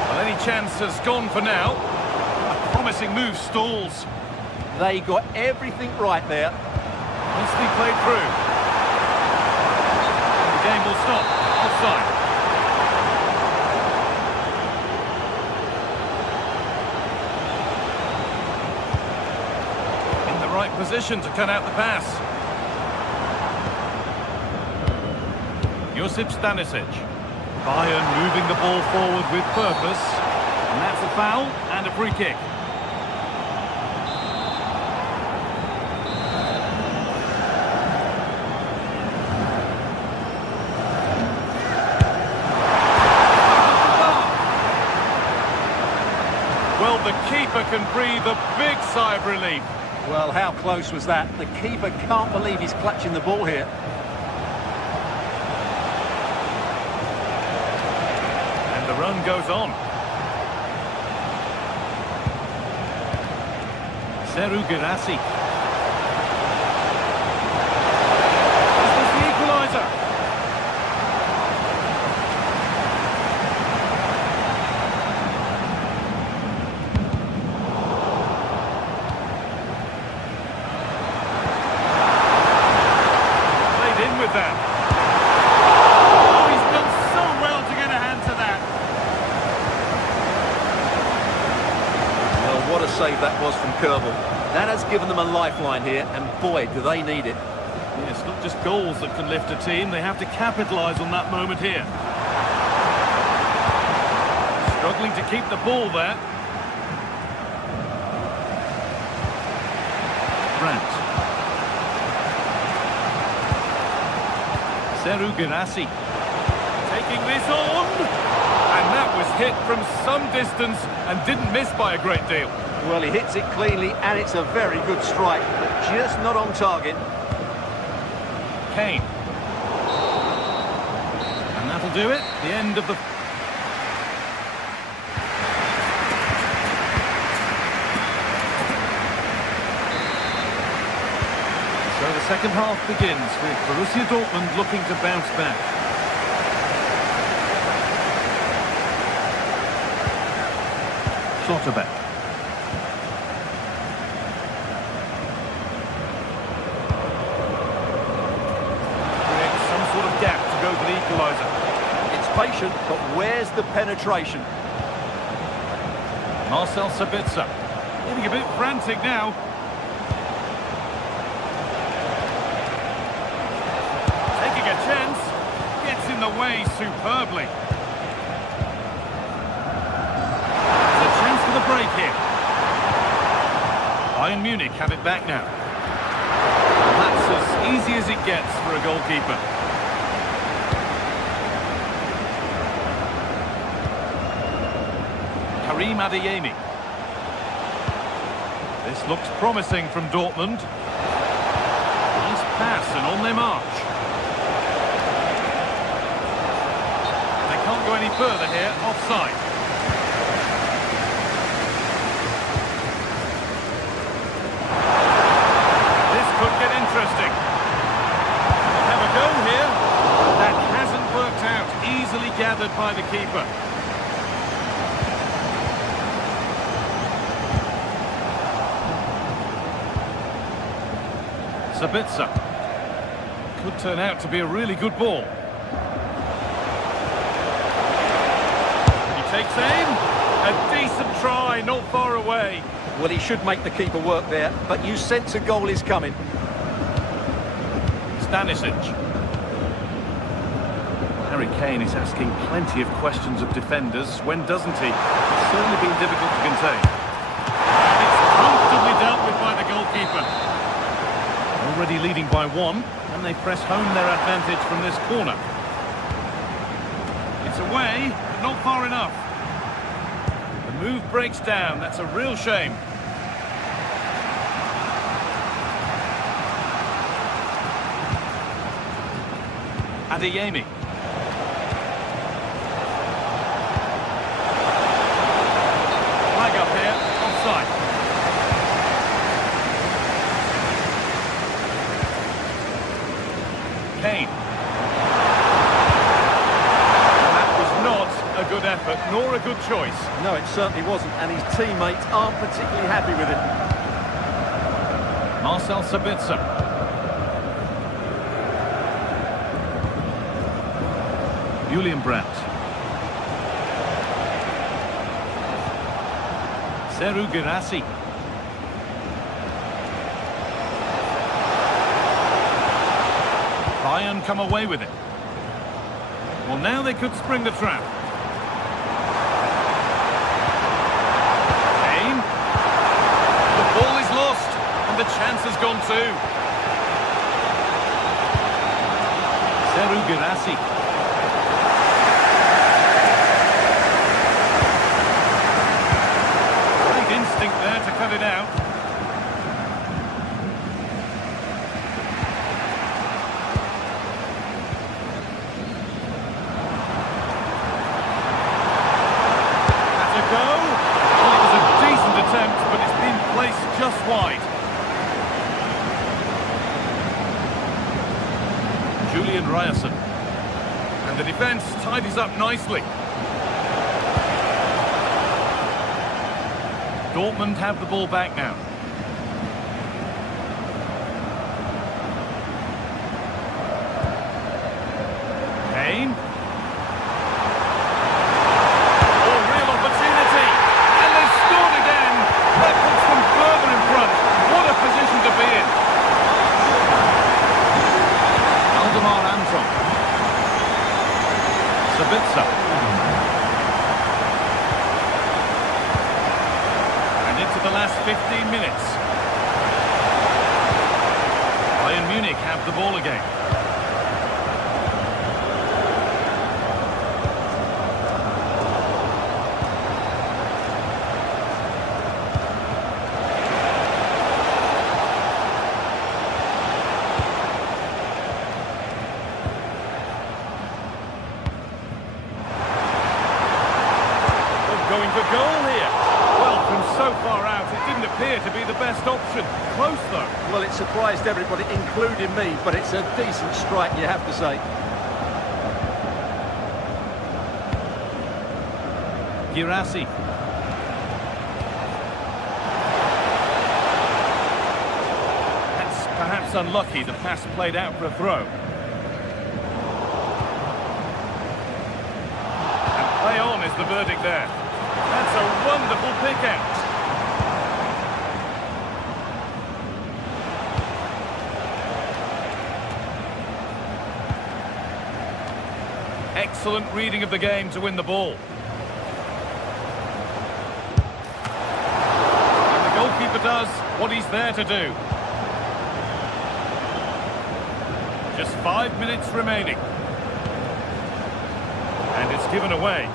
Well, any chance has gone for now. A promising move stalls. They got everything right there. Nicely played through. The game will stop. Offside. In the right position to cut out the pass. Stylized. Bayern moving the ball forward with purpose. And that's a foul and a free kick. Well, the keeper can breathe a big sigh of relief. Well, how close was that? The keeper can't believe he's clutching the ball here. The run goes on. Girassi. This was the equaliser. Played in with that. What a save that was from Kerbal. That has given them a lifeline here, and boy, do they need it. Yeah, it's not just goals that can lift a team, they have to capitalise on that moment here. Struggling to keep the ball there. Brandt. Girassi. Taking this on. And that was hit from some distance and didn't miss by a great deal. Well, he hits it cleanly, and it's a very good strike, but just not on target. Kane. And that'll do it. The end of the... So the second half begins with Borussia Dortmund looking to bounce back. Schlotterbeck. Creates some sort of gap to go for the equaliser. It's patient, but where's the penetration? Marcel Sabitzer. Getting a bit frantic now. Taking a chance. Gets in the way superbly. The break here. Bayern Munich have it back now. That's as easy as it gets for a goalkeeper. Karim Adeyemi. This looks promising from Dortmund. Nice pass and on their march. They can't go any further here, offside. Interesting. Have a go here. That hasn't worked out. Easily gathered by the keeper. Sabitzer. Could turn out to be a really good ball. He takes aim. A decent try, not far away. Well, he should make the keeper work there, but you sense a goal is coming. Stylized. Harry Kane is asking plenty of questions of defenders. When doesn't he? It's certainly been difficult to contain. It's comfortably dealt with by the goalkeeper. Already leading by one, and they press home their advantage from this corner. It's away, but not far enough. The move breaks down. That's a real shame. Adeyemi. Flag up here, offside. Kane. That was not a good effort, nor a good choice. No, it certainly wasn't, and his teammates aren't particularly happy with it. Marcel Sabitzer. Julian Brandt. Seru Girassi. Bayern come away with it. Well, now they could spring the trap. Kane. The ball is lost, and the chance has gone too. Seru Girassi. Great instinct there to cut it out. But it's been placed just wide. Julian Ryerson. And the defence tidies up nicely. Dortmund have the ball back now. Kane. And into the last 15 minutes. Bayern Munich have the ball again. Going for goal here. Well, from so far out, it didn't appear to be the best option. Close, though. Well, it surprised everybody, including me, but it's a decent strike, you have to say. Girassi. That's perhaps unlucky. The pass played out for a throw. And play on is the verdict there. That's a wonderful pick-out. Excellent reading of the game to win the ball. And the goalkeeper does what he's there to do. Just 5 minutes remaining. And it's given away.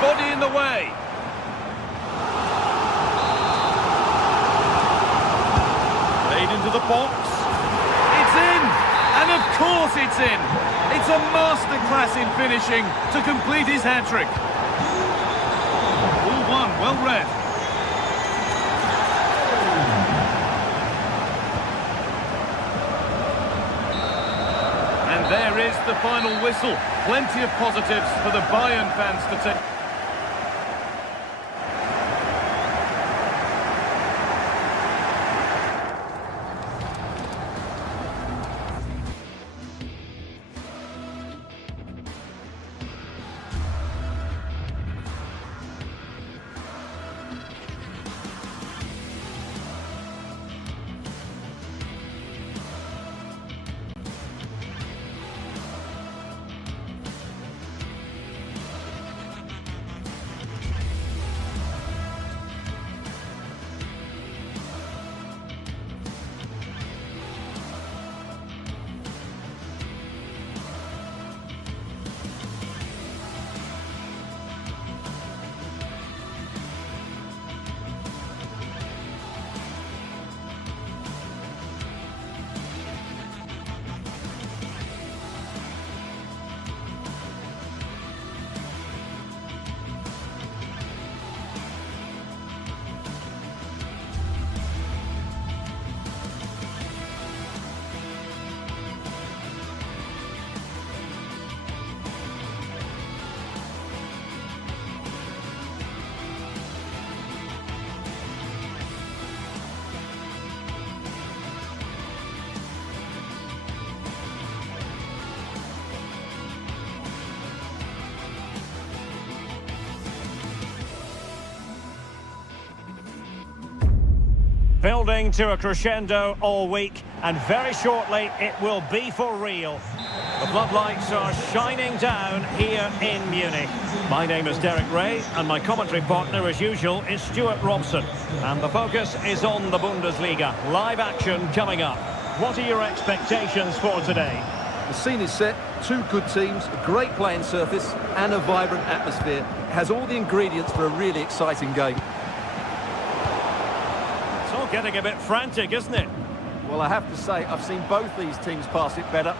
Body in the way. Played into the box. It's in! And of course it's in! It's a masterclass in finishing to complete his hat-trick. All one, well read. And there is the final whistle. Plenty of positives for the Bayern fans to take. building to a crescendo all week, and very shortly it will be for real. The floodlights are shining down here in Munich. My name is Derek Ray, and my commentary partner, as usual, is Stuart Robson. And the focus is on the Bundesliga. Live action coming up. What are your expectations for today? The scene is set, two good teams, a great playing surface and a vibrant atmosphere. It has all the ingredients for a really exciting game. It's all getting a bit frantic, isn't it? Well, I have to say, I've seen both these teams pass it better.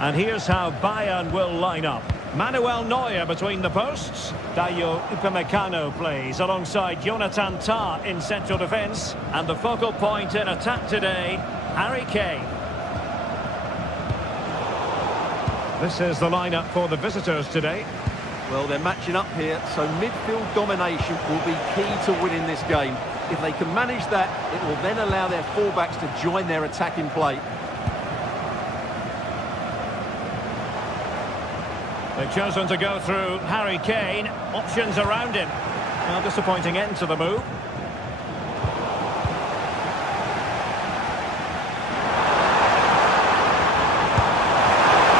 And here's how Bayern will line up. Manuel Neuer between the posts. Dayo Upamecano plays alongside Jonathan Tah in central defence. And the focal point in attack today, Harry Kane. This is the lineup for the visitors today. Well, they're matching up here, so midfield domination will be key to winning this game. If they can manage that, it will then allow their fullbacks to join their attacking play. They've chosen to go through Harry Kane. Options around him. Well, disappointing end to the move.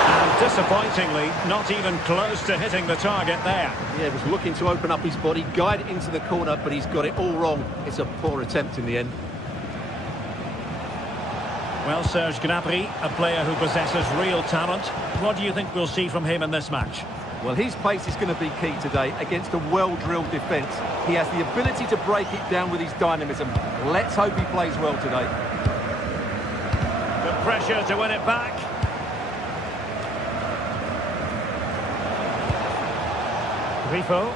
And disappointingly, not even close to hitting the target there. Yeah, was looking to open up his body, guide it into the corner, but he's got it all wrong. It's a poor attempt in the end. Well, Serge Gnabry, a player who possesses real talent. What do you think we'll see from him in this match? Well, his pace is going to be key today against a well-drilled defence. He has the ability to break it down with his dynamism. Let's hope he plays well today. Good pressure to win it back. Grifo.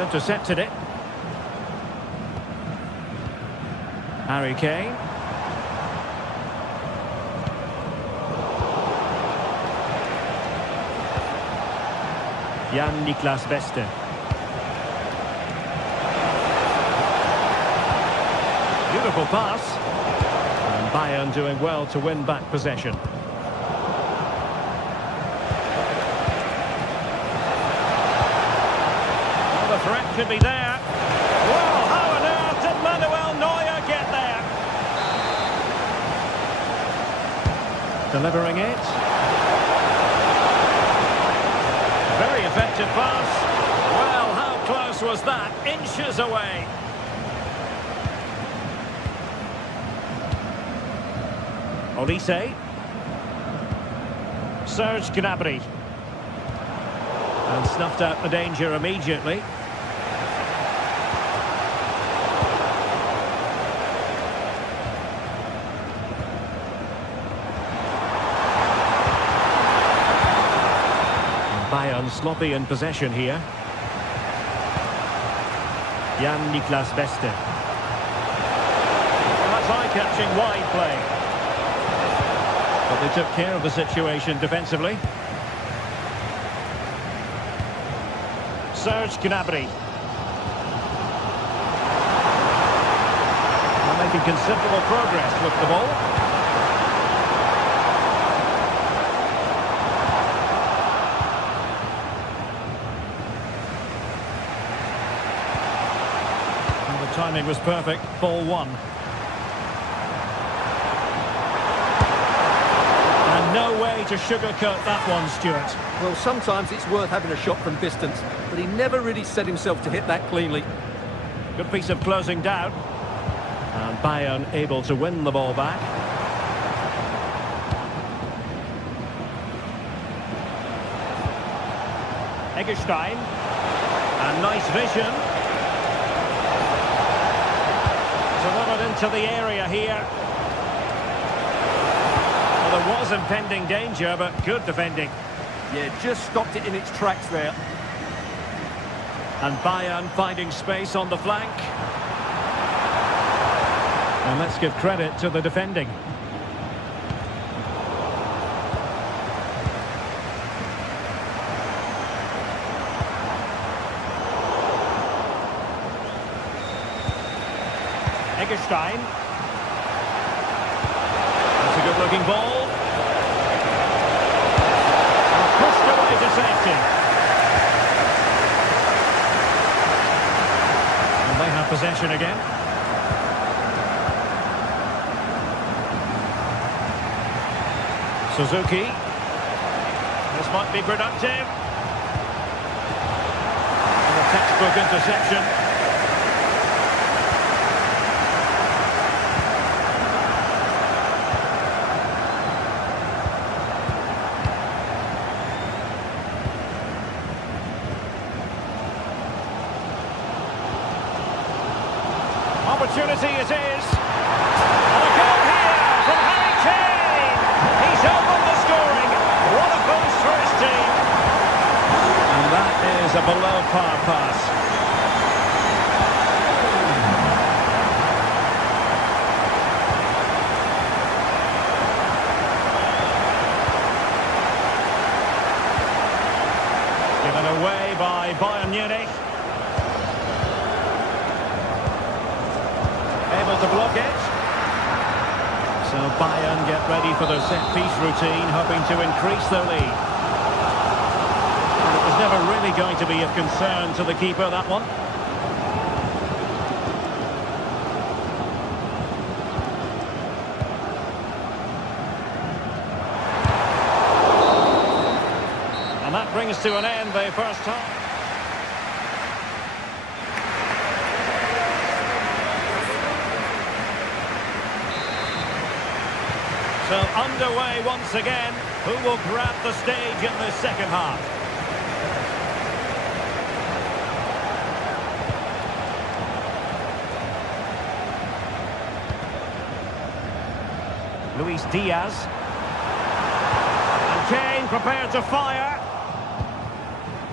Intercepted it. Harry Kane. Jan-Niklas Beste. Beautiful pass. And Bayern doing well to win back possession. The threat could be there. Whoa, how on earth did Manuel Neuer get there? Delivering it. Very effective pass. Well, how close was that? Inches away. Olise. Serge Gnabry. And snuffed out the danger immediately. Bayern sloppy in possession here. Jan-Niklas Beste. Well, that's eye-catching wide play. But they took care of the situation defensively. Serge Gnabry. They're making considerable progress with the ball. And the timing was perfect. Ball one. And no way to sugarcoat that one, Stuart. Well, sometimes it's worth having a shot from distance, but he never really set himself to hit that cleanly. Good piece of closing down. And Bayern able to win the ball back. Eggestein. And nice vision. To run it into the area here. Well, there was impending danger, but good defending. Yeah, just stopped it in its tracks there. And Bayern finding space on the flank. And let's give credit to the defending. Eggestein. That's a good-looking ball. safety. And they have possession again. Suzuki. This might be productive. And a textbook interception. Opportunity it is. And a goal here from Harry Kane. He's opened the scoring. What a boost for his team. And that is a below-par pass. Given away by Bayern Munich. Able to block it. So Bayern get ready for their set-piece routine, hoping to increase their lead. And it was never really going to be of concern to the keeper, that one. And that brings to an end the first half. So underway once again. Who will grab the stage in the second half? Luis Diaz. And Kane prepared to fire.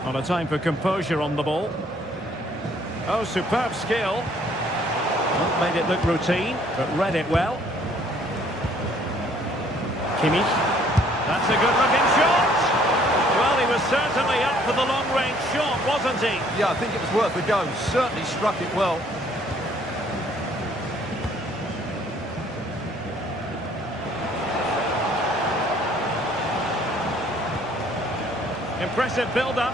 Not a time for composure on the ball. Oh, superb skill. Not made it look routine, but read it well. Kimmich. That's a good-looking shot. Well, he was certainly up for the long-range shot, wasn't he? Yeah, I think it was worth a go. Certainly struck it well. Impressive build-up.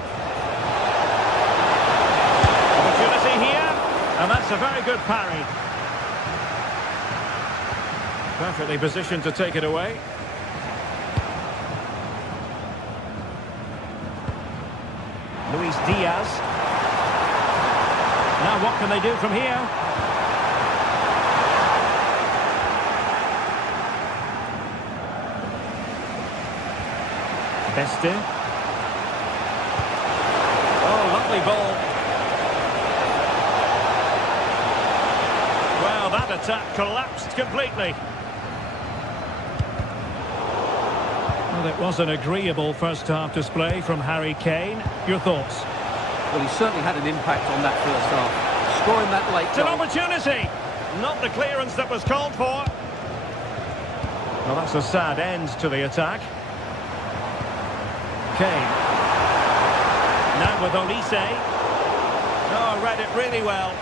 Opportunity here. And that's a very good parry. Perfectly positioned to take it away. Luis Diaz. Now what can they do from here? Beste. Oh, lovely ball. Well, that attack collapsed completely. Well, it was an agreeable first-half display from Harry Kane. Your thoughts? Well, he certainly had an impact on that first half. Scoring that late It's an goal. opportunity! Not the clearance that was called for. Well, that's a sad end to the attack. Kane. Now with Olise. Oh, read it really well.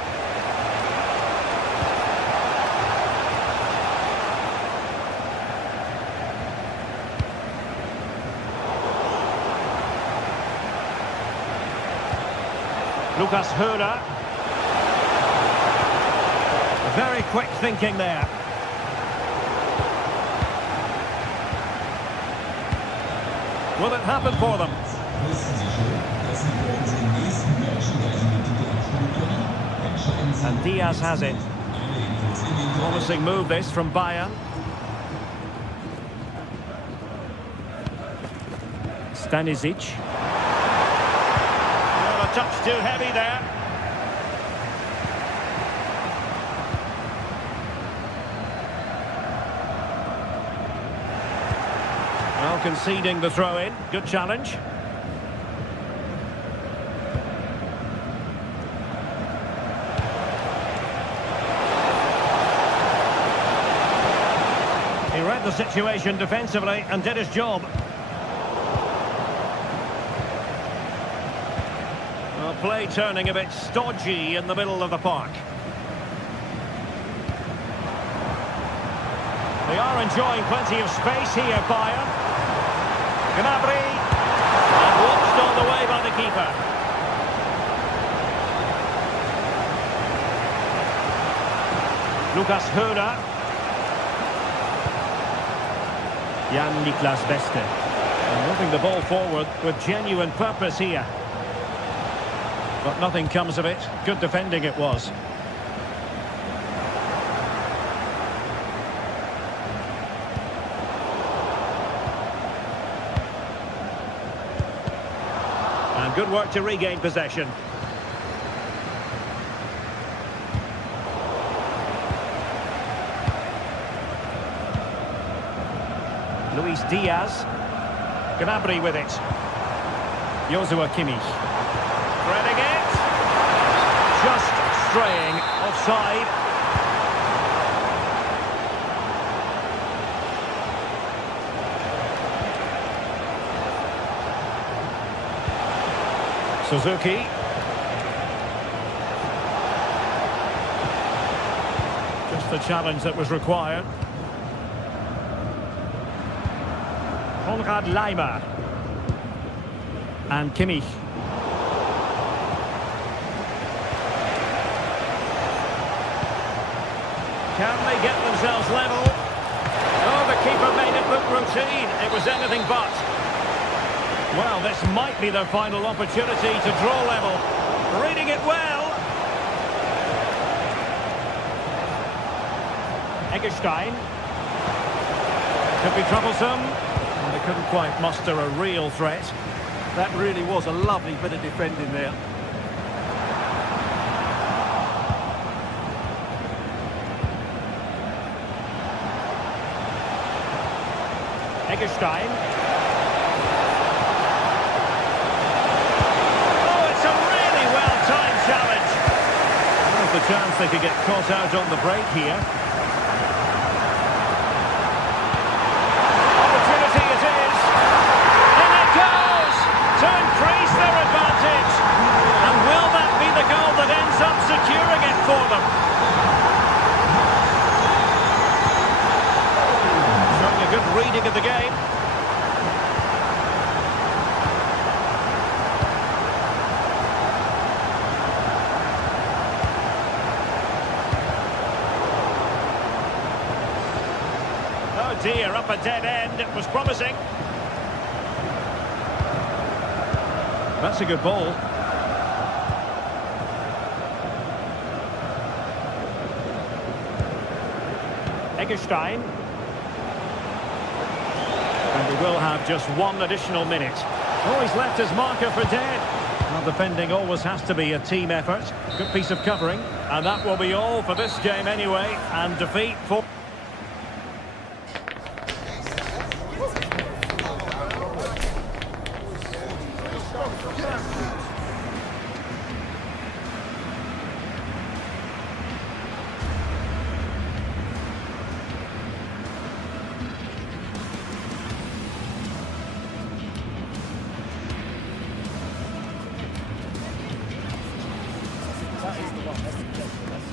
Lucas Höhler. Very quick thinking there. Will it happen for them? And Diaz has it. Promising move this from Bayern. Stylized. A touch too heavy there. Well, conceding the throw-in. Good challenge. He read the situation defensively and did his job. Play turning a bit stodgy in the middle of the park. They are enjoying plenty of space here, Bayern. Gnabry. And watched keeper. Lucas Höder. Jan-Niklas Beste. And moving the ball forward with genuine purpose here. But nothing comes of it. Good defending it was. And good work to regain possession. Luis Diaz. Gnabry with it. Joshua Kimmich. Threading it. Just straying offside. Suzuki. Just the challenge that was required. Konrad Laimer. And Kimmich. Can they get themselves level? Oh, the keeper made it look routine. It was anything but. Well, this might be their final opportunity to draw level. Reading it well. Eggestein. Could be troublesome. And they couldn't quite muster a real threat. That really was a lovely bit of defending there. Eggestein. Oh, it's a really well-timed challenge. There's the chance they could get caught out on the break here. Opportunity it is. And it goes to increase their advantage. And will that be the goal that ends up securing it for them? Showing a good reading of the game. Oh dear, up a dead end. It was promising. That's a good ball. Eggestein. And we will have just one additional minute. Oh, he's left his marker for dead. Well, defending always has to be a team effort. Good piece of covering. And that will be all for this game anyway. And defeat for... That is the one. That's the objective. That's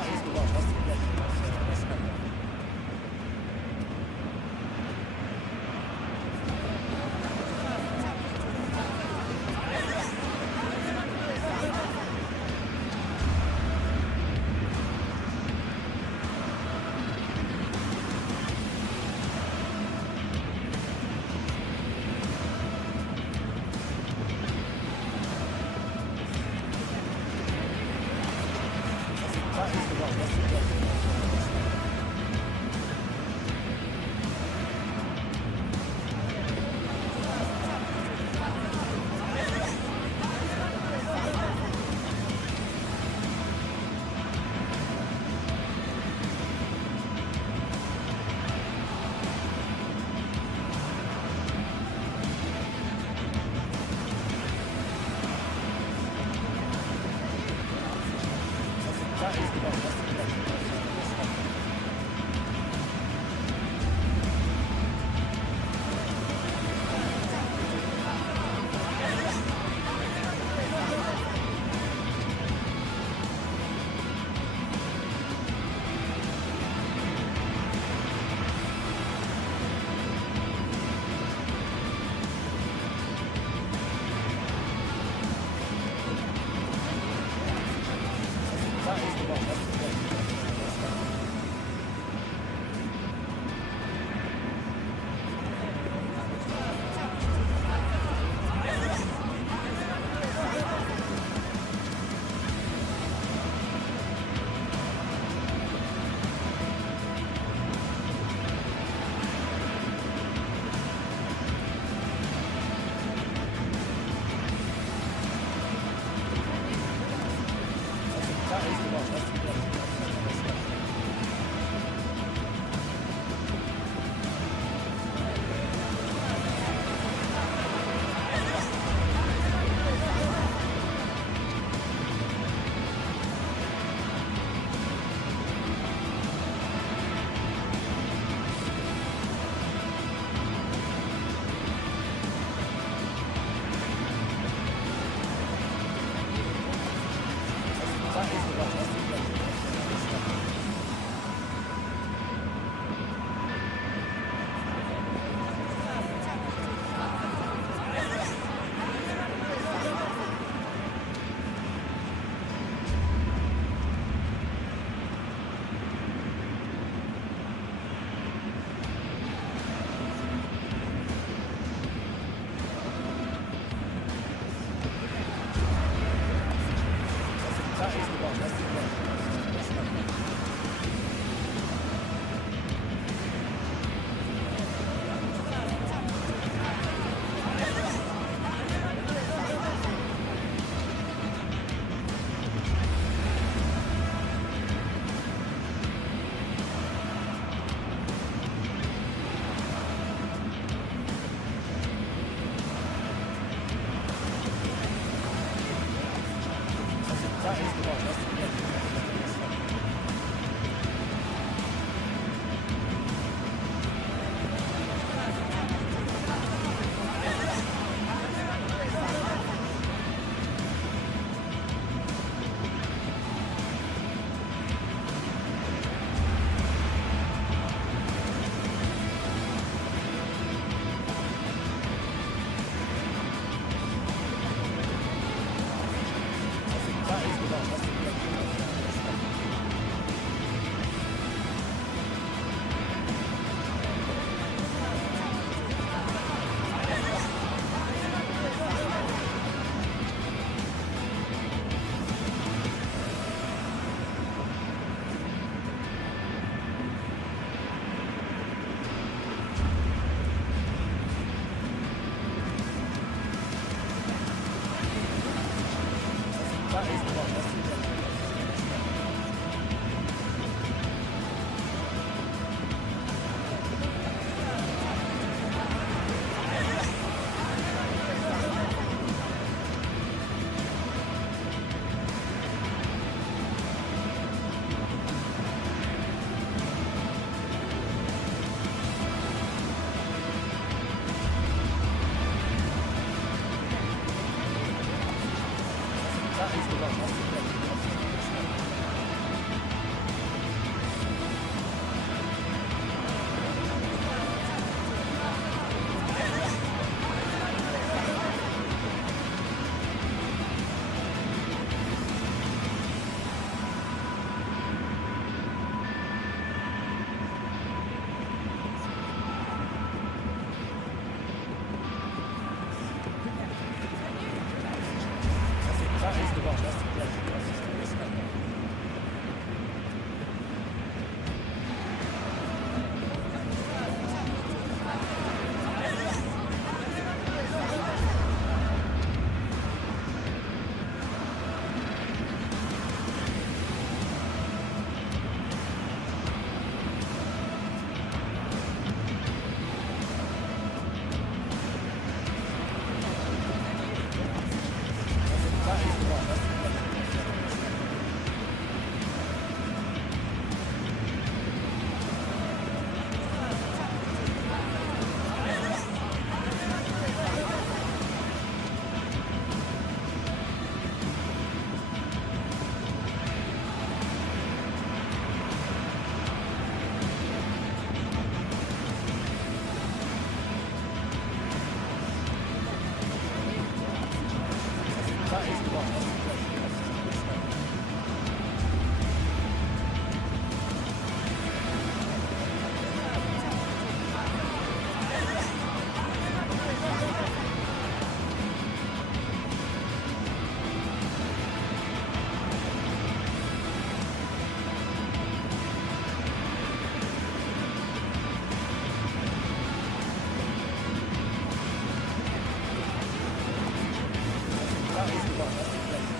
That is the one. That's the one. one. That's the place. That is the one. That's the place.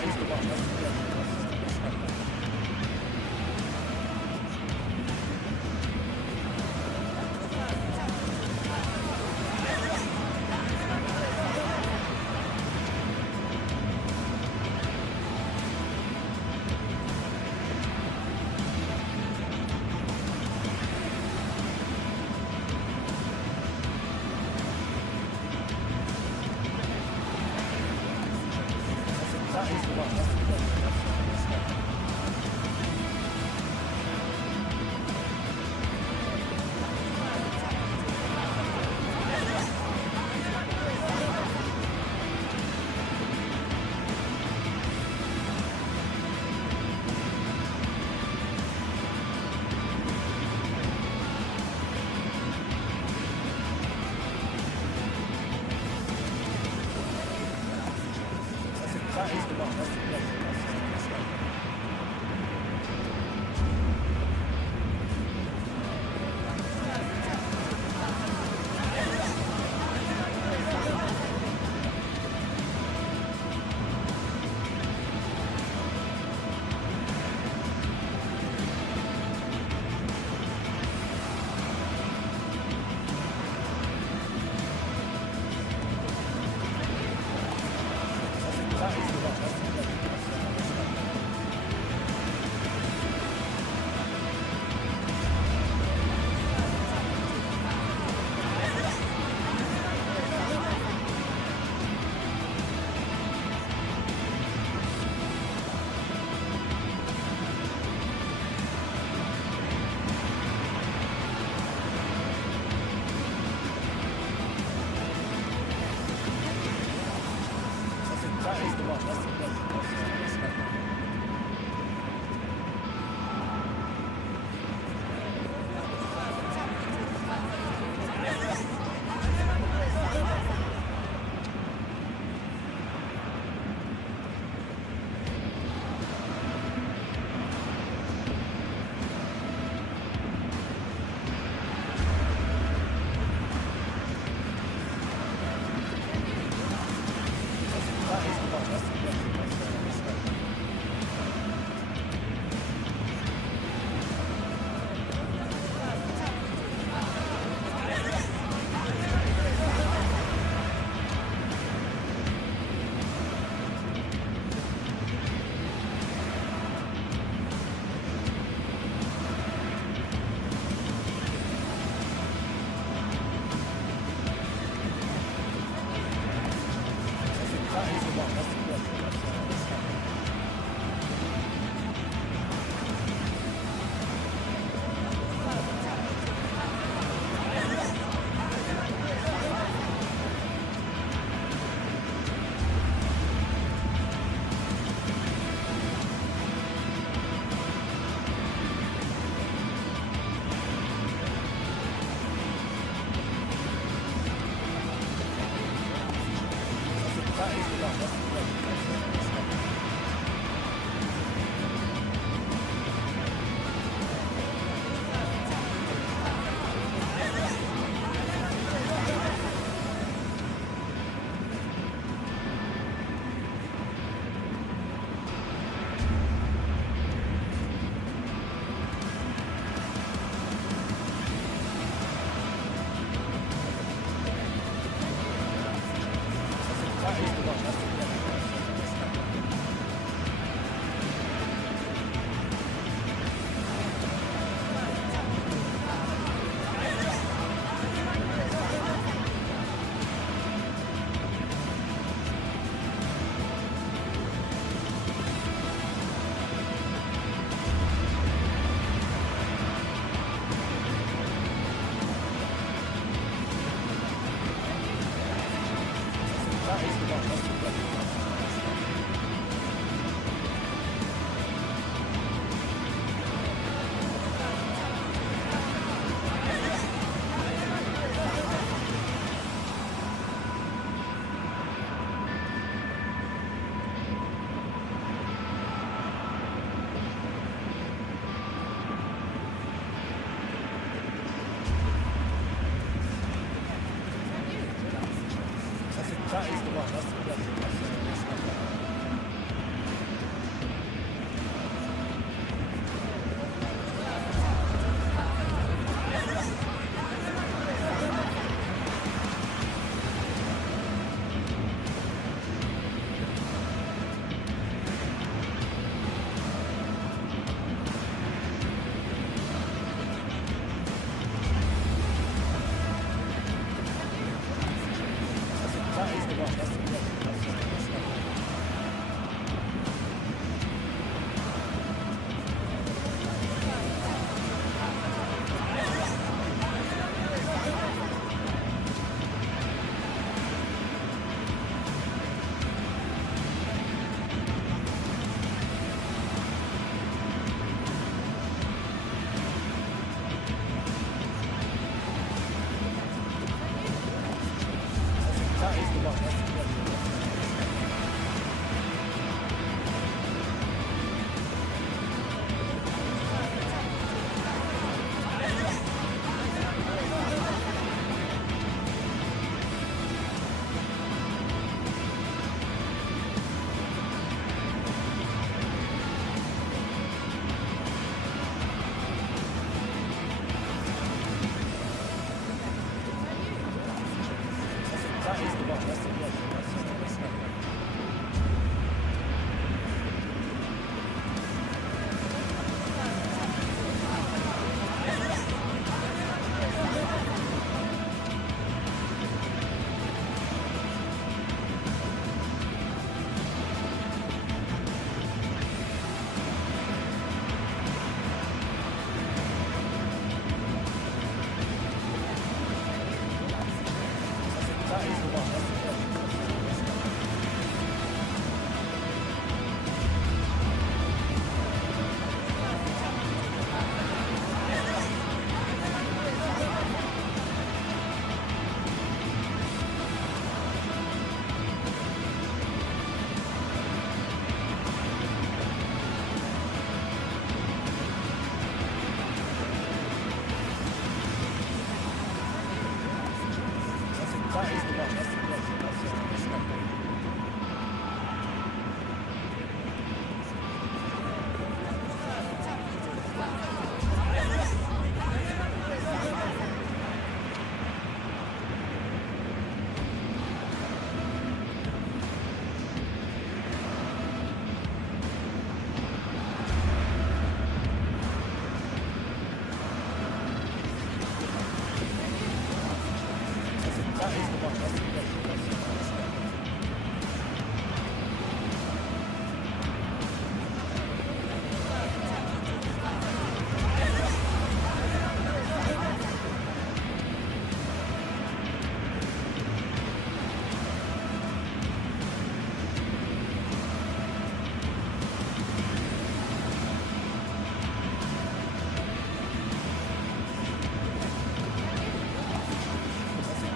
that is the one. That is the one. That is the one. That is the one. That's the one. is the one. That's the one. That is the one. That's the one. That's the one. That is the one. That's the one. That is the one. That's the one. That's the one. That is the one. That's the one. That's the one.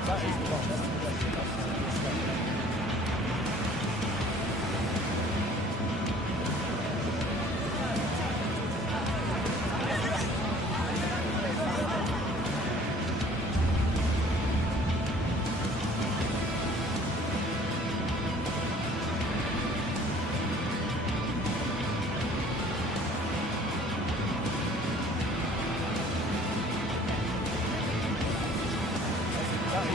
That is the one. That's the one. That's the one. That is the one. That's the one. That's the one. That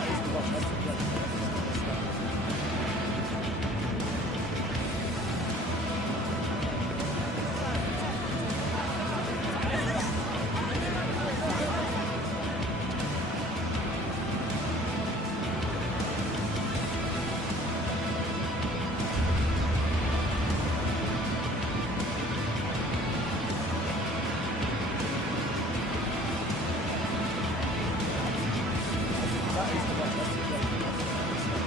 is the one. That's the one. That's the one. That is the one. That's the one. That's the one.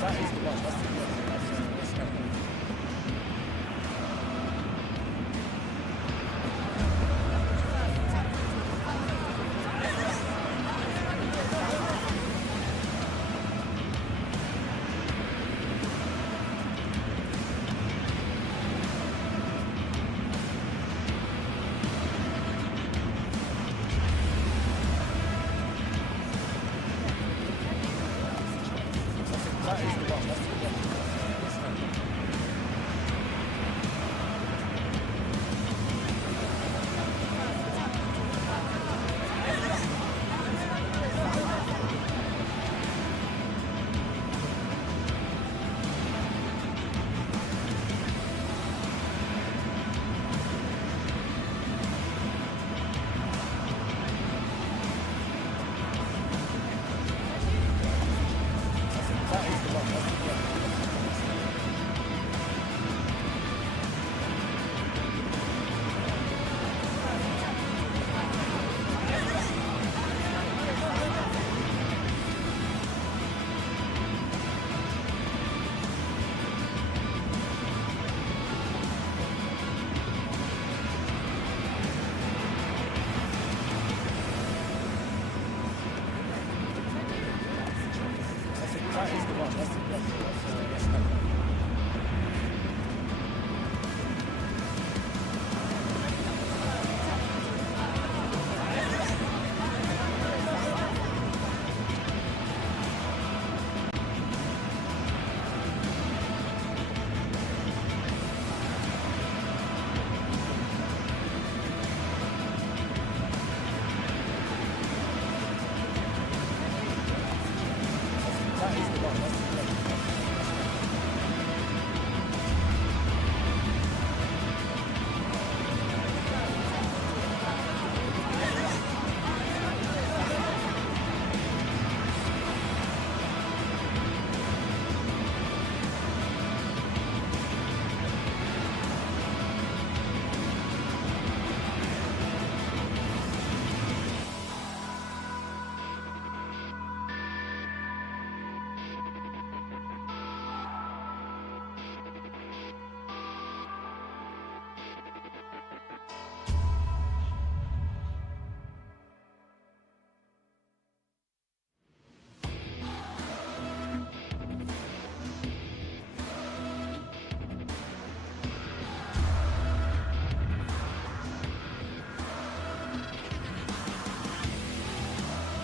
That is the one. That's the one. That's the one. That is the one. That's the one.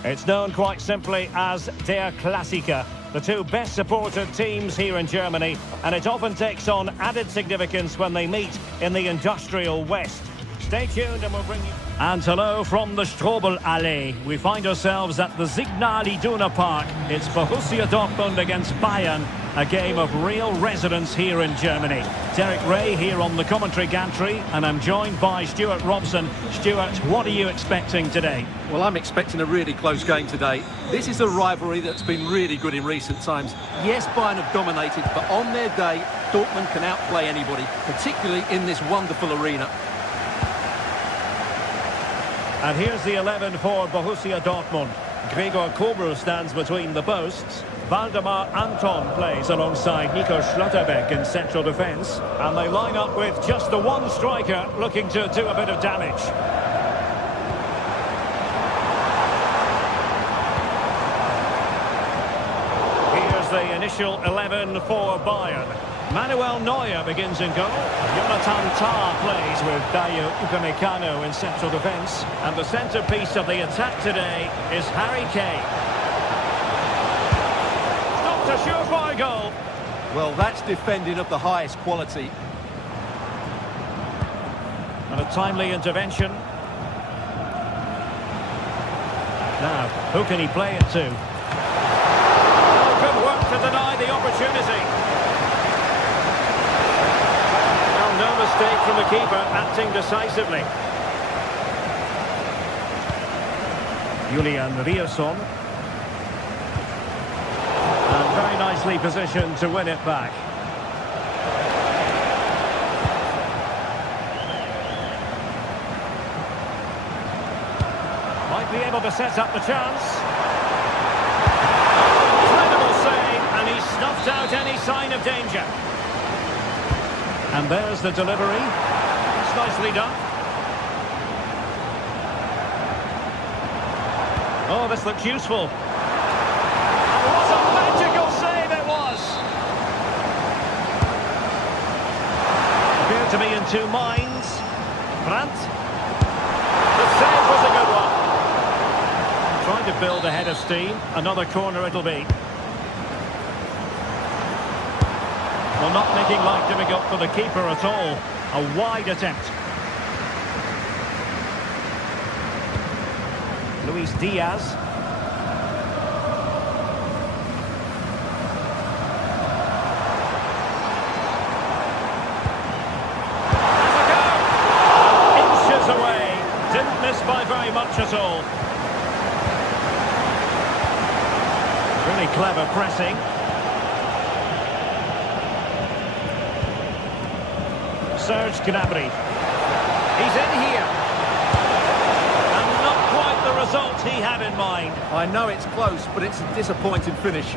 It's known quite simply as Der Klassiker, the two best supported teams here in Germany, and it often takes on added significance when they meet in the industrial West. Stay tuned and we'll bring you... And hello from the Strobel-Allee. We find ourselves at the Signal Iduna Park. It's Borussia Dortmund against Bayern, a game of real resonance here in Germany. Derek Ray here on the commentary gantry, and I'm joined by Stuart Robson. Stuart, what are you expecting today? Well, I'm expecting a really close game today. This is a rivalry that's been really good in recent times. Yes, Bayern have dominated, but on their day, Dortmund can outplay anybody, particularly in this wonderful arena. And here's the 11 for Borussia Dortmund. Gregor Kobel stands between the posts. Waldemar Anton plays alongside Nico Schlotterbeck in central defence. And they line up with just the one striker looking to do a bit of damage. Here's the initial 11 for Bayern. Manuel Neuer begins in goal. Jonathan Tah plays with Dayo Upamecano in central defence. And the centrepiece of the attack today is Harry Kane. Stopped a surefire goal. Well, that's defending of the highest quality. And a timely intervention. Now, who can he play it to? Oh, good work to deny the opportunity. No mistake from the keeper, acting decisively. Julian Rierson. And very nicely positioned to win it back. Might be able to set up the chance. Incredible save, and he snuffed out any sign of danger. And there's the delivery. It's nicely done. Oh, this looks useful. And what a magical save it was! Appeared to be in two minds. Brandt. The save was a good one. Trying to build ahead of steam. Another corner it'll be. Well, not making life difficult for the keeper at all. A wide attempt. Luis Diaz. Has a go! Inches away. Didn't miss by very much at all. Really clever pressing. Serge Gnabry. He's in here. And not quite the result he had in mind. I know it's close, but it's a disappointing finish.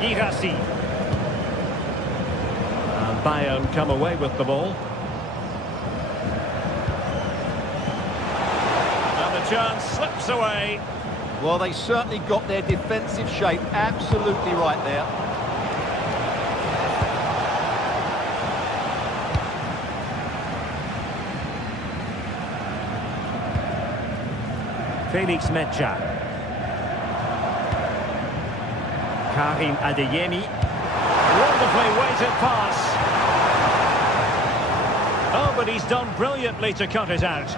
Girassi. And Bayern come away with the ball. And the chance slips away. Well, they certainly got their defensive shape absolutely right there. Felix Medja. Karim Adeyemi. Wonderfully weighted pass. Oh, but he's done brilliantly to cut it out.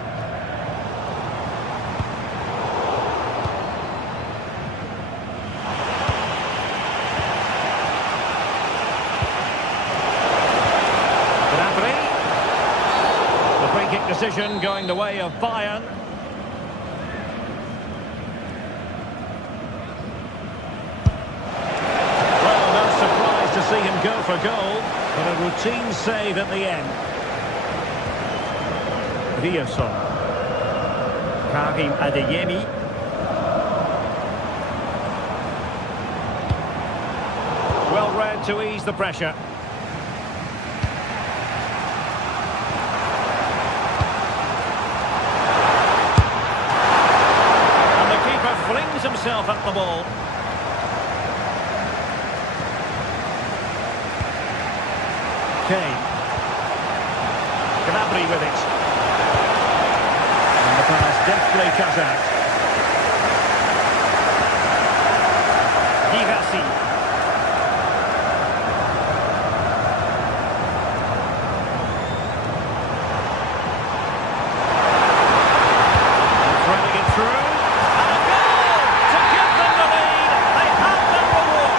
Decision going the way of Bayern. Well, no surprise to see him go for goal, but a routine save at the end. Rierson. Karim Adeyemi. Well read to ease the pressure. Flings himself at the ball. Kane. with it. And the pass deftly cut out. Girassi. Threading it through. And a goal to give them the lead. They have their reward.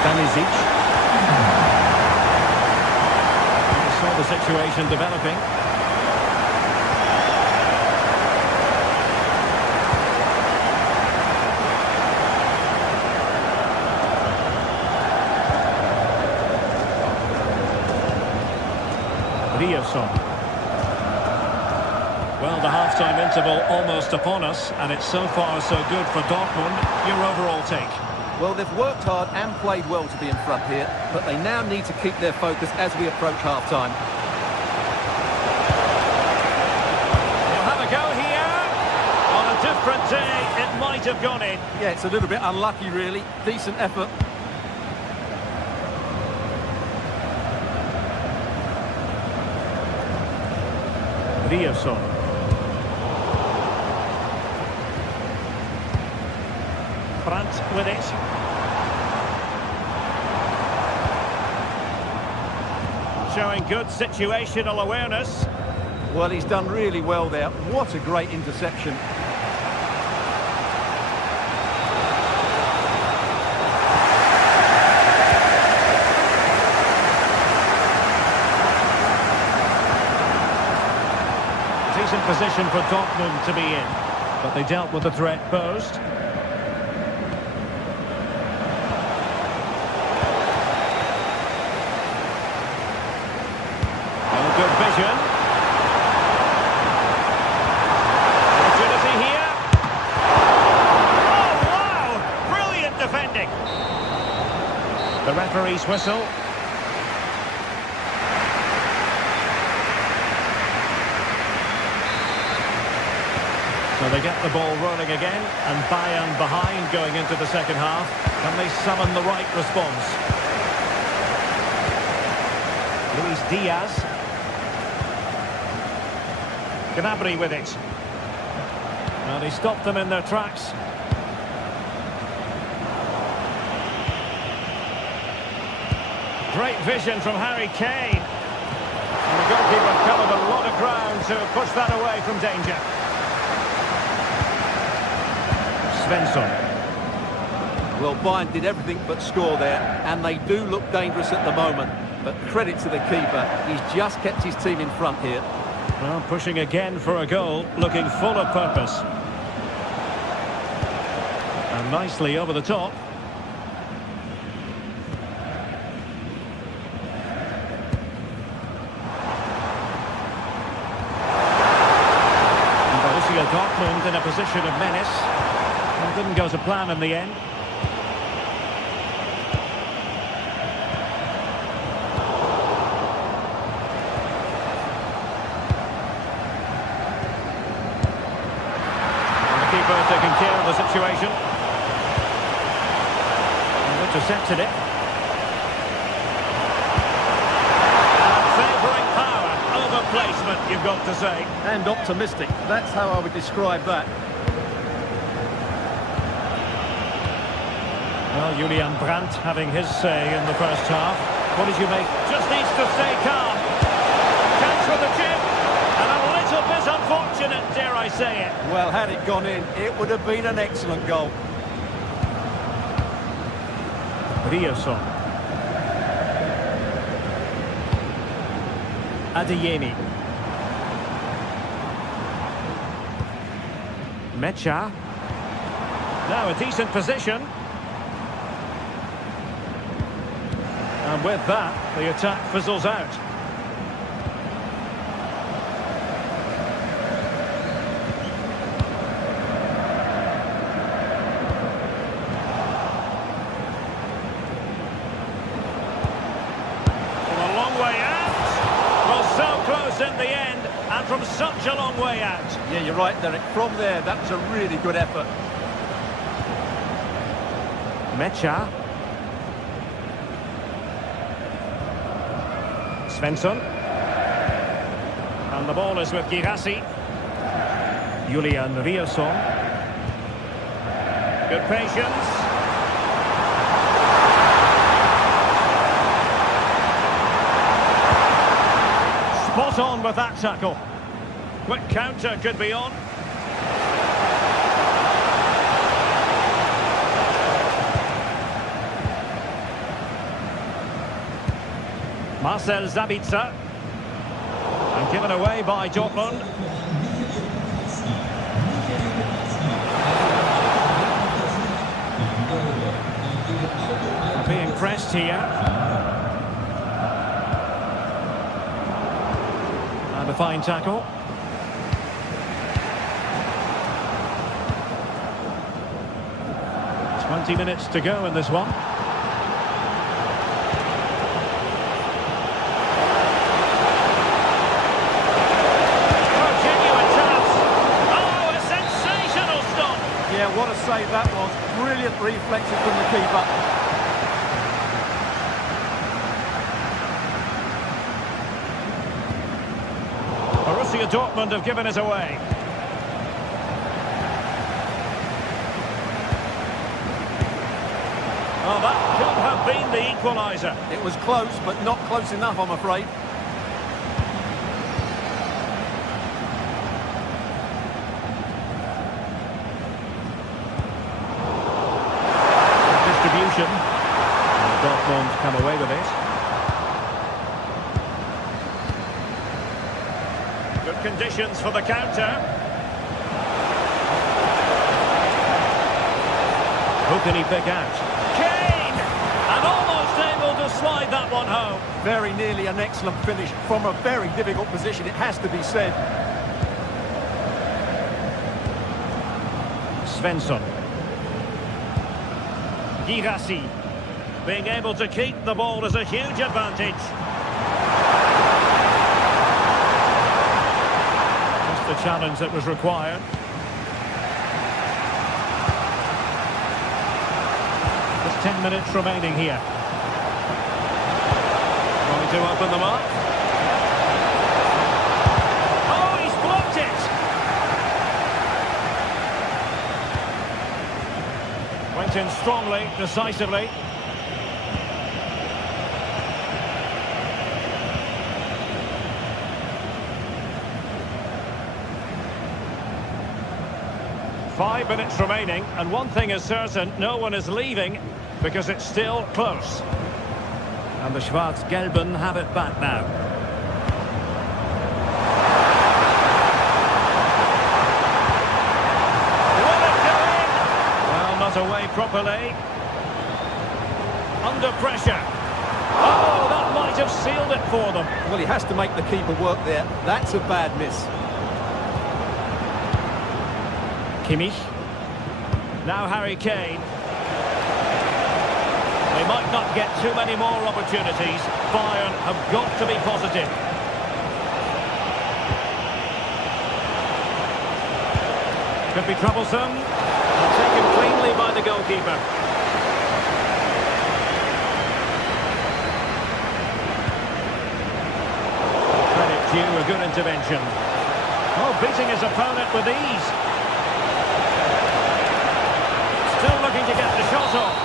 Stylized. You saw the situation developing. Well, the half-time interval almost upon us, and it's so far so good for Dortmund. Your overall take? Well, they've worked hard and played well to be in front here, but they now need to keep their focus as we approach half-time. He'll have a go here. On a different day, it might have gone in. Yeah, it's a little bit unlucky, really. Decent effort. Brandt with it. Showing good situational awareness. Well, he's done really well there. What a great interception. Decent position for Dortmund to be in, but they dealt with the threat posed. Oh, good vision. Opportunity here. Oh, wow! Brilliant defending. The referee's whistle. So they get the ball rolling again, and Bayern behind going into the second half. Can they summon the right response? Luis Diaz. Gnabry with it. And he stopped them in their tracks. Great vision from Harry Kane. And the goalkeeper covered a lot of ground to push that away from danger. Well, Bayern did everything but score there, and they do look dangerous at the moment. But credit to the keeper, he's just kept his team in front here. Well, pushing again for a goal, looking full of purpose. And nicely over the top. And Borussia Dortmund in a position of menace. It didn't go to plan in the end. And the keeper taking care of the situation. And intercepted it. And favouring power over placement, you've got to say. And optimistic. That's how I would describe that. Well, Julian Brandt having his say in the first half. What did you make? Just needs to stay calm. Chance for the chip. And a little bit unfortunate, dare I say it. Well, had it gone in, it would have been an excellent goal. Rioson. Adeyemi. Mecha. Now a decent position. And with that, the attack fizzles out. From a long way out. Well, so close in the end, and from such a long way out. Yeah, you're right, Derek. From there, that was a really good effort. Mecha. Svensson. And the ball is with Girassi. Julian Rierson. Good patience. Spot on with that tackle. Quick counter could be on. Marcel Sabitzer. And given away by Dortmund. Being pressed here. And a fine tackle. "20 minutes to go in this one. Oh, genuine chance. Oh, a sensational stop. Yeah, what a save that was. Brilliant reflexes from the keeper. Borussia Dortmund have given it away. Oh, that could have been the equaliser. It was close, but not close enough, I'm afraid. Distribution. And Dortmund come away with it. Good conditions for the counter. Who can he pick out? Kane! And almost able to slide that one home. Very nearly an excellent finish from a very difficult position, it has to be said. Svensson. Girassi. Being able to keep the ball is a huge advantage. Just the challenge that was required. There's 10 minutes remaining here. Trying to open them up. Oh, he's blocked it! Went in strongly, decisively. Five minutes remaining, and one thing is certain, no one is leaving, because it's still close. And the Schwarz-Gelben have it back now. Will it go in? Well, not away properly. Under pressure. Oh, that might have sealed it for them. Well, he has to make the keeper work there. That's a bad miss. Kimmich. Now Harry Kane. They might not get too many more opportunities. Bayern have got to be positive. Could be troublesome. Taken cleanly by the goalkeeper. Credit due, a good intervention. Oh, beating his opponent with ease. Still looking to get the shot off.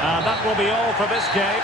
And that will be all for this game.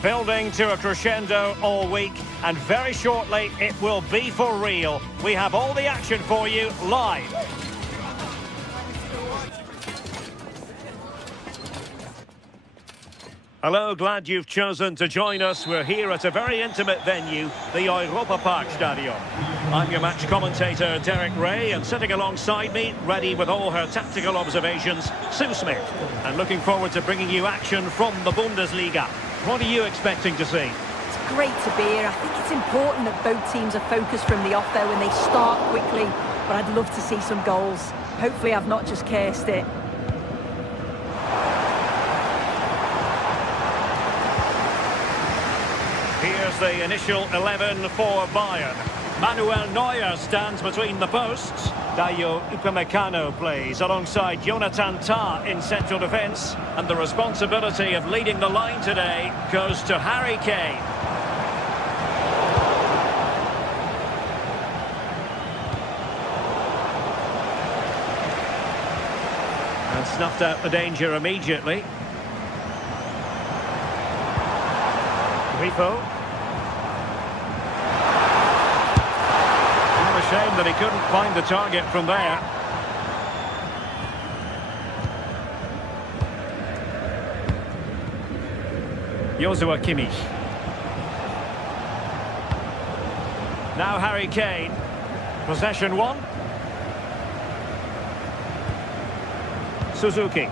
Building to a crescendo all week, and very shortly it will be for real. We have all the action for you live. Hello, glad you've chosen to join us. We're here at a very intimate venue, the Europa Park Stadium. I'm your match commentator, Derek Ray, and sitting alongside me, ready with all her tactical observations, Sue Smith. And looking forward to bringing you action from the Bundesliga. What are you expecting to see? It's great to be here. I think it's important that both teams are focused from the off, though, and they start quickly. But I'd love to see some goals. Hopefully I've not just cursed it. Here's the initial 11 for Bayern. Manuel Neuer stands between the posts. Dayo Upamecano plays alongside Jonathan Tah in central defence. And the responsibility of leading the line today goes to Harry Kane. And snuffed out the danger immediately. Grifo. What a shame that he couldn't find the target from there. Joshua Kimmich. Now Harry Kane. Possession one. Suzuki.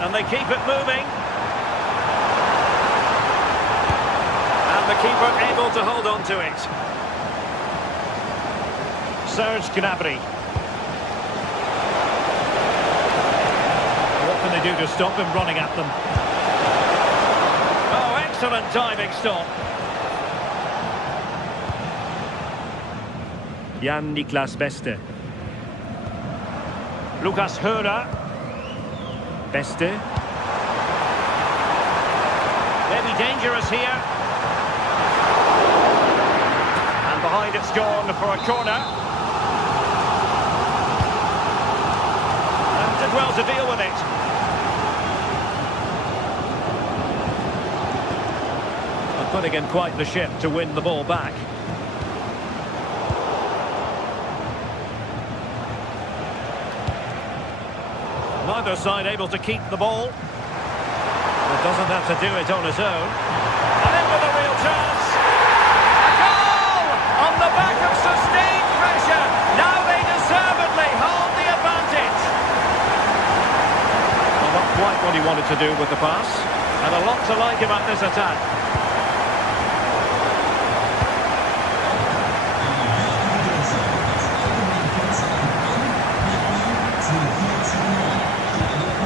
And they keep it moving. The keeper able to hold on to it. Serge Gnabry. What can they do to stop him running at them? Oh, excellent diving stop. Jan-Niklas Beste. Lukas Hörer. Beste. Maybe dangerous here. Behind it's gone for a corner. And did well to deal with it. And putting in quite the shift to win the ball back. Neither side able to keep the ball. But doesn't have to do it on his own. And in with a real chance. On the back of sustained pressure, now they deservedly hold the advantage. Well, not quite what he wanted to do with the pass, and a lot to like about this attack.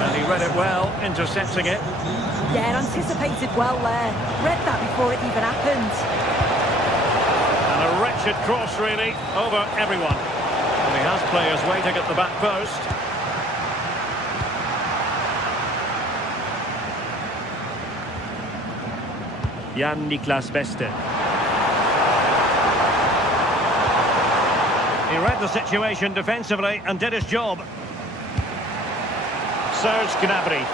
And he read it well, intercepting it. Yeah, anticipated well there. Read that before it even happened. A wretched cross, really, over everyone. And he has players waiting at the back post. Jan-Niklas Beste. He read the situation defensively and did his job. Serge Gnabry.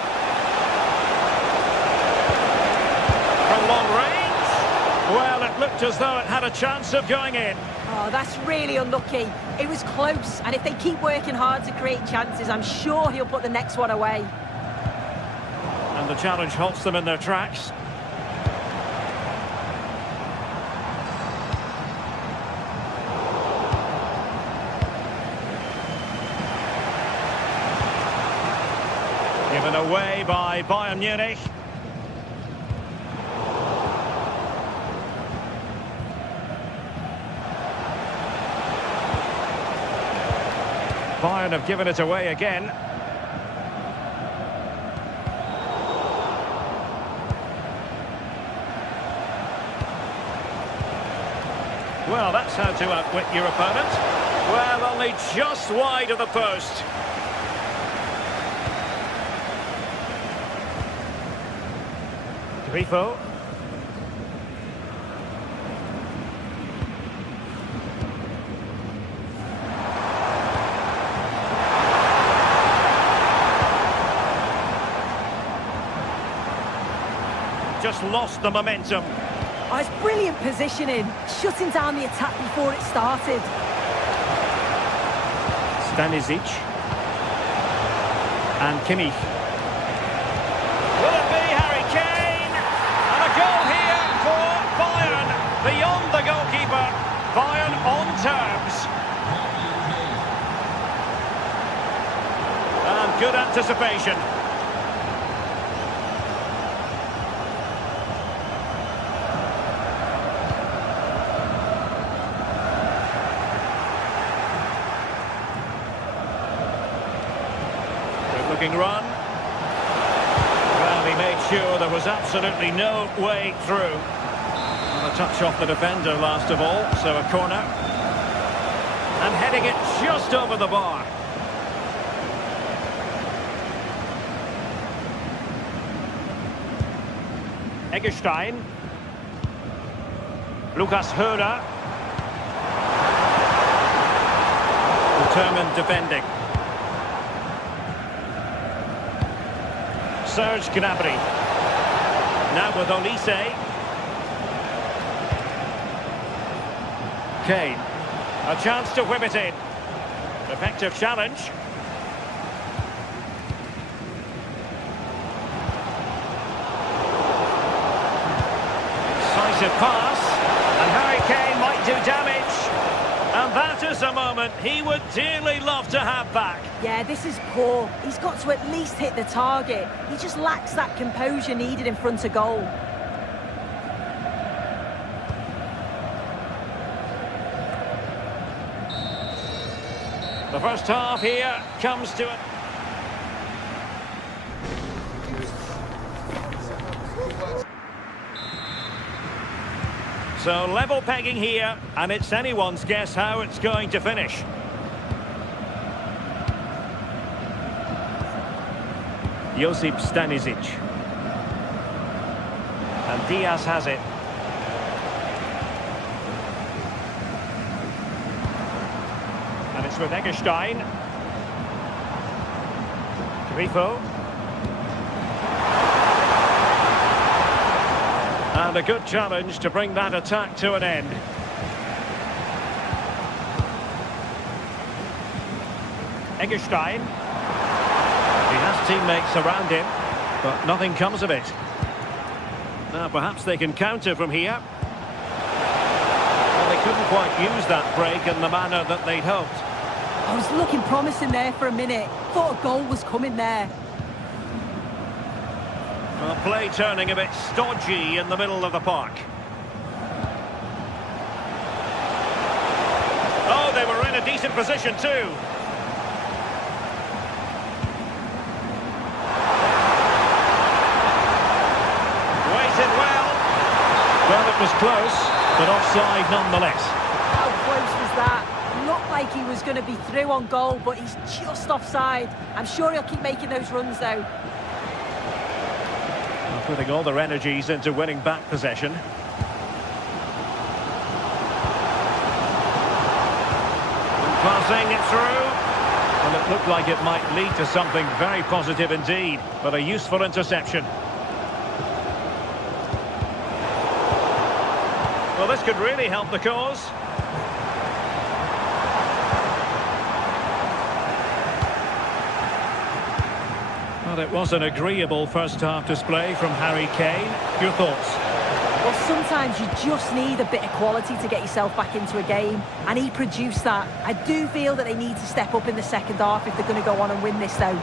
From long range. Well, it looked as though it had a chance of going in. Oh, that's really unlucky. It was close, and if they keep working hard to create chances, I'm sure he'll put the next one away. And the challenge halts them in their tracks. Given away by Bayern Munich. Bayern have given it away again. Well, that's how to outwit your opponent. Well, only just wide of the post. Grifo. they've just lost the momentum. Oh, it's brilliant positioning, shutting down the attack before it started. Stylized. And Kimmich. Will it be Harry Kane? And a goal here for Bayern. Beyond the goalkeeper. Bayern on terms. And good anticipation. Looking run. Well, he made sure there was absolutely no way through. And a touch off the defender last of all, so a corner. And heading it just over the bar. Eggestein. Lucas Höhler. Determined defending. Serge Gnabry. Now with Olise. Kane. A chance to whip it in. Effective challenge. Decisive pass. And Harry Kane might do damage. And that is a moment he would dearly love to have back. Yeah, this is poor. He's got to at least hit the target. He just lacks that composure needed in front of goal. The first half here comes to it. So level pegging here, and it's anyone's guess how it's going to finish. Josip Stanisic. And Diaz has it. And it's with Eggestein. Grifo. And a good challenge to bring that attack to an end. Eggestein. He has teammates around him, but nothing comes of it. Now perhaps they can counter from here. Well, they couldn't quite use that break in the manner that they'd hoped. I was looking promising there for a minute. Thought a goal was coming there. Well, play turning a bit stodgy in the middle of the park. Oh, they were in a decent position too. Waited well. Well, it was close, but offside nonetheless. How close was that? Looked like he was going to be through on goal, but he's just offside. I'm sure he'll keep making those runs though. Putting all their energies into winning back possession. Passing it through. Well, it looked like it might lead to something very positive indeed, but a useful interception. Well, this could really help the cause. Well, it was an agreeable first-half display from Harry Kane. Your thoughts? Well, sometimes you just need a bit of quality to get yourself back into a game, and he produced that. I do feel that they need to step up in the second half if they're going to go on and win this, though.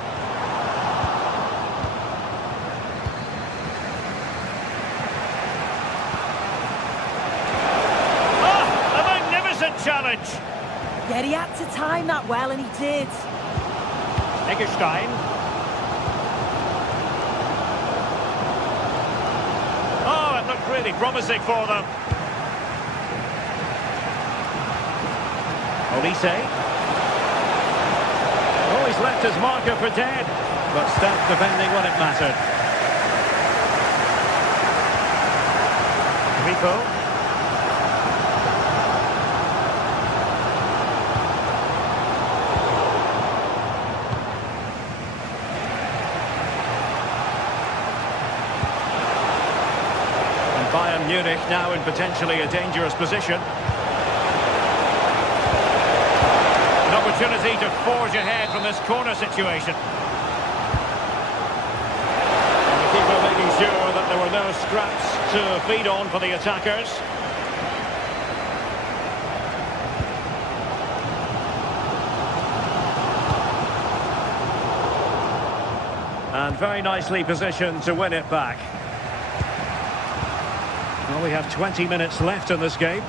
Oh, a magnificent challenge! Yeah, he had to time that well, and he did. Eggestein. Really promising for them. Olise. Oh, he's left his marker for dead, but stopped defending when it mattered. Grifo. Bayern Munich now in potentially a dangerous position. An opportunity to forge ahead from this corner situation. And the keeper making sure that there were no scraps to feed on for the attackers. And very nicely positioned to win it back. Well, we have 20 minutes left in this game.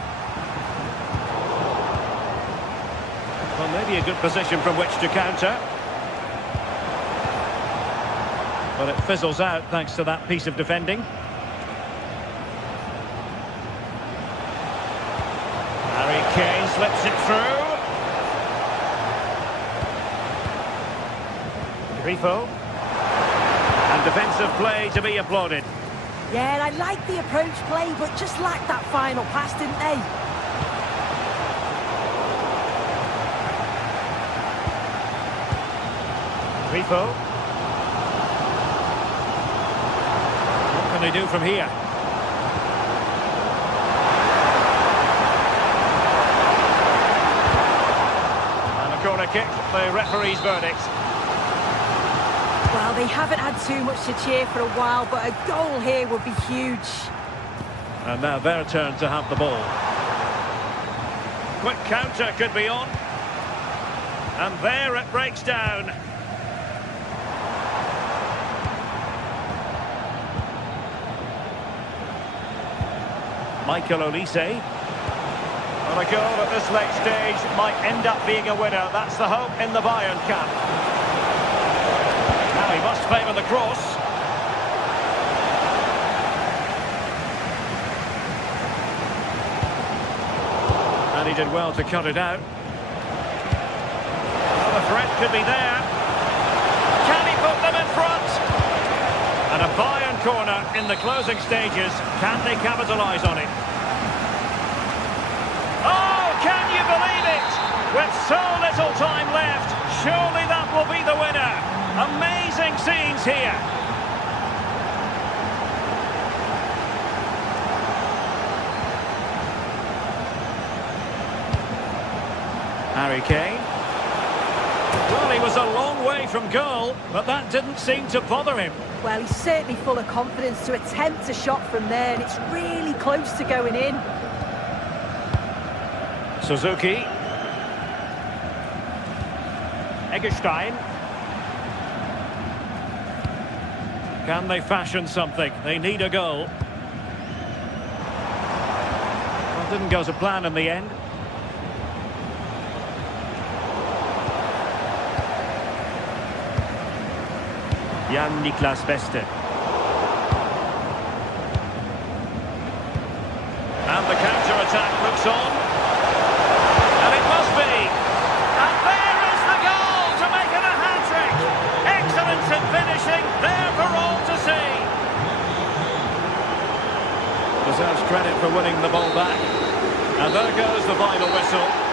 Well, maybe a good position from which to counter. But it fizzles out thanks to that piece of defending. Harry Kane slips it through. Grifo. And defensive play to be applauded. Yeah, I like the approach play, but just lacked that final pass, didn't they? Grifo. What can they do from here? And a corner kick, the referee's verdict. Well, they haven't had too much to cheer for a while, but a goal here would be huge. And now their turn to have the ball. Quick counter could be on. And there it breaks down. Michael Olise. Well, a goal at this late stage might end up being a winner. That's the hope in the Bayern camp. Now he must favour the cross. And he did well to cut it out. Well, the threat could be there. Can he put them in front? And a Bayern corner in the closing stages. Can they capitalise on it? Oh, can you believe it? With so little time left, surely that will be the winner. Amazing scenes here. Harry Kane. Well, he was a long way from goal, but that didn't seem to bother him. Well, he's certainly full of confidence to attempt a shot from there, and it's really close to going in. Suzuki. Eggestein. Can they fashion something? They need a goal. Well, didn't go to plan in the end. Jan-Niklas Beste. And the counter-attack looks on. And it must be. And there is the goal to make it a hat-trick. Excellence in finishing, there for all to see. Deserves credit for winning the ball back. And there goes the final whistle.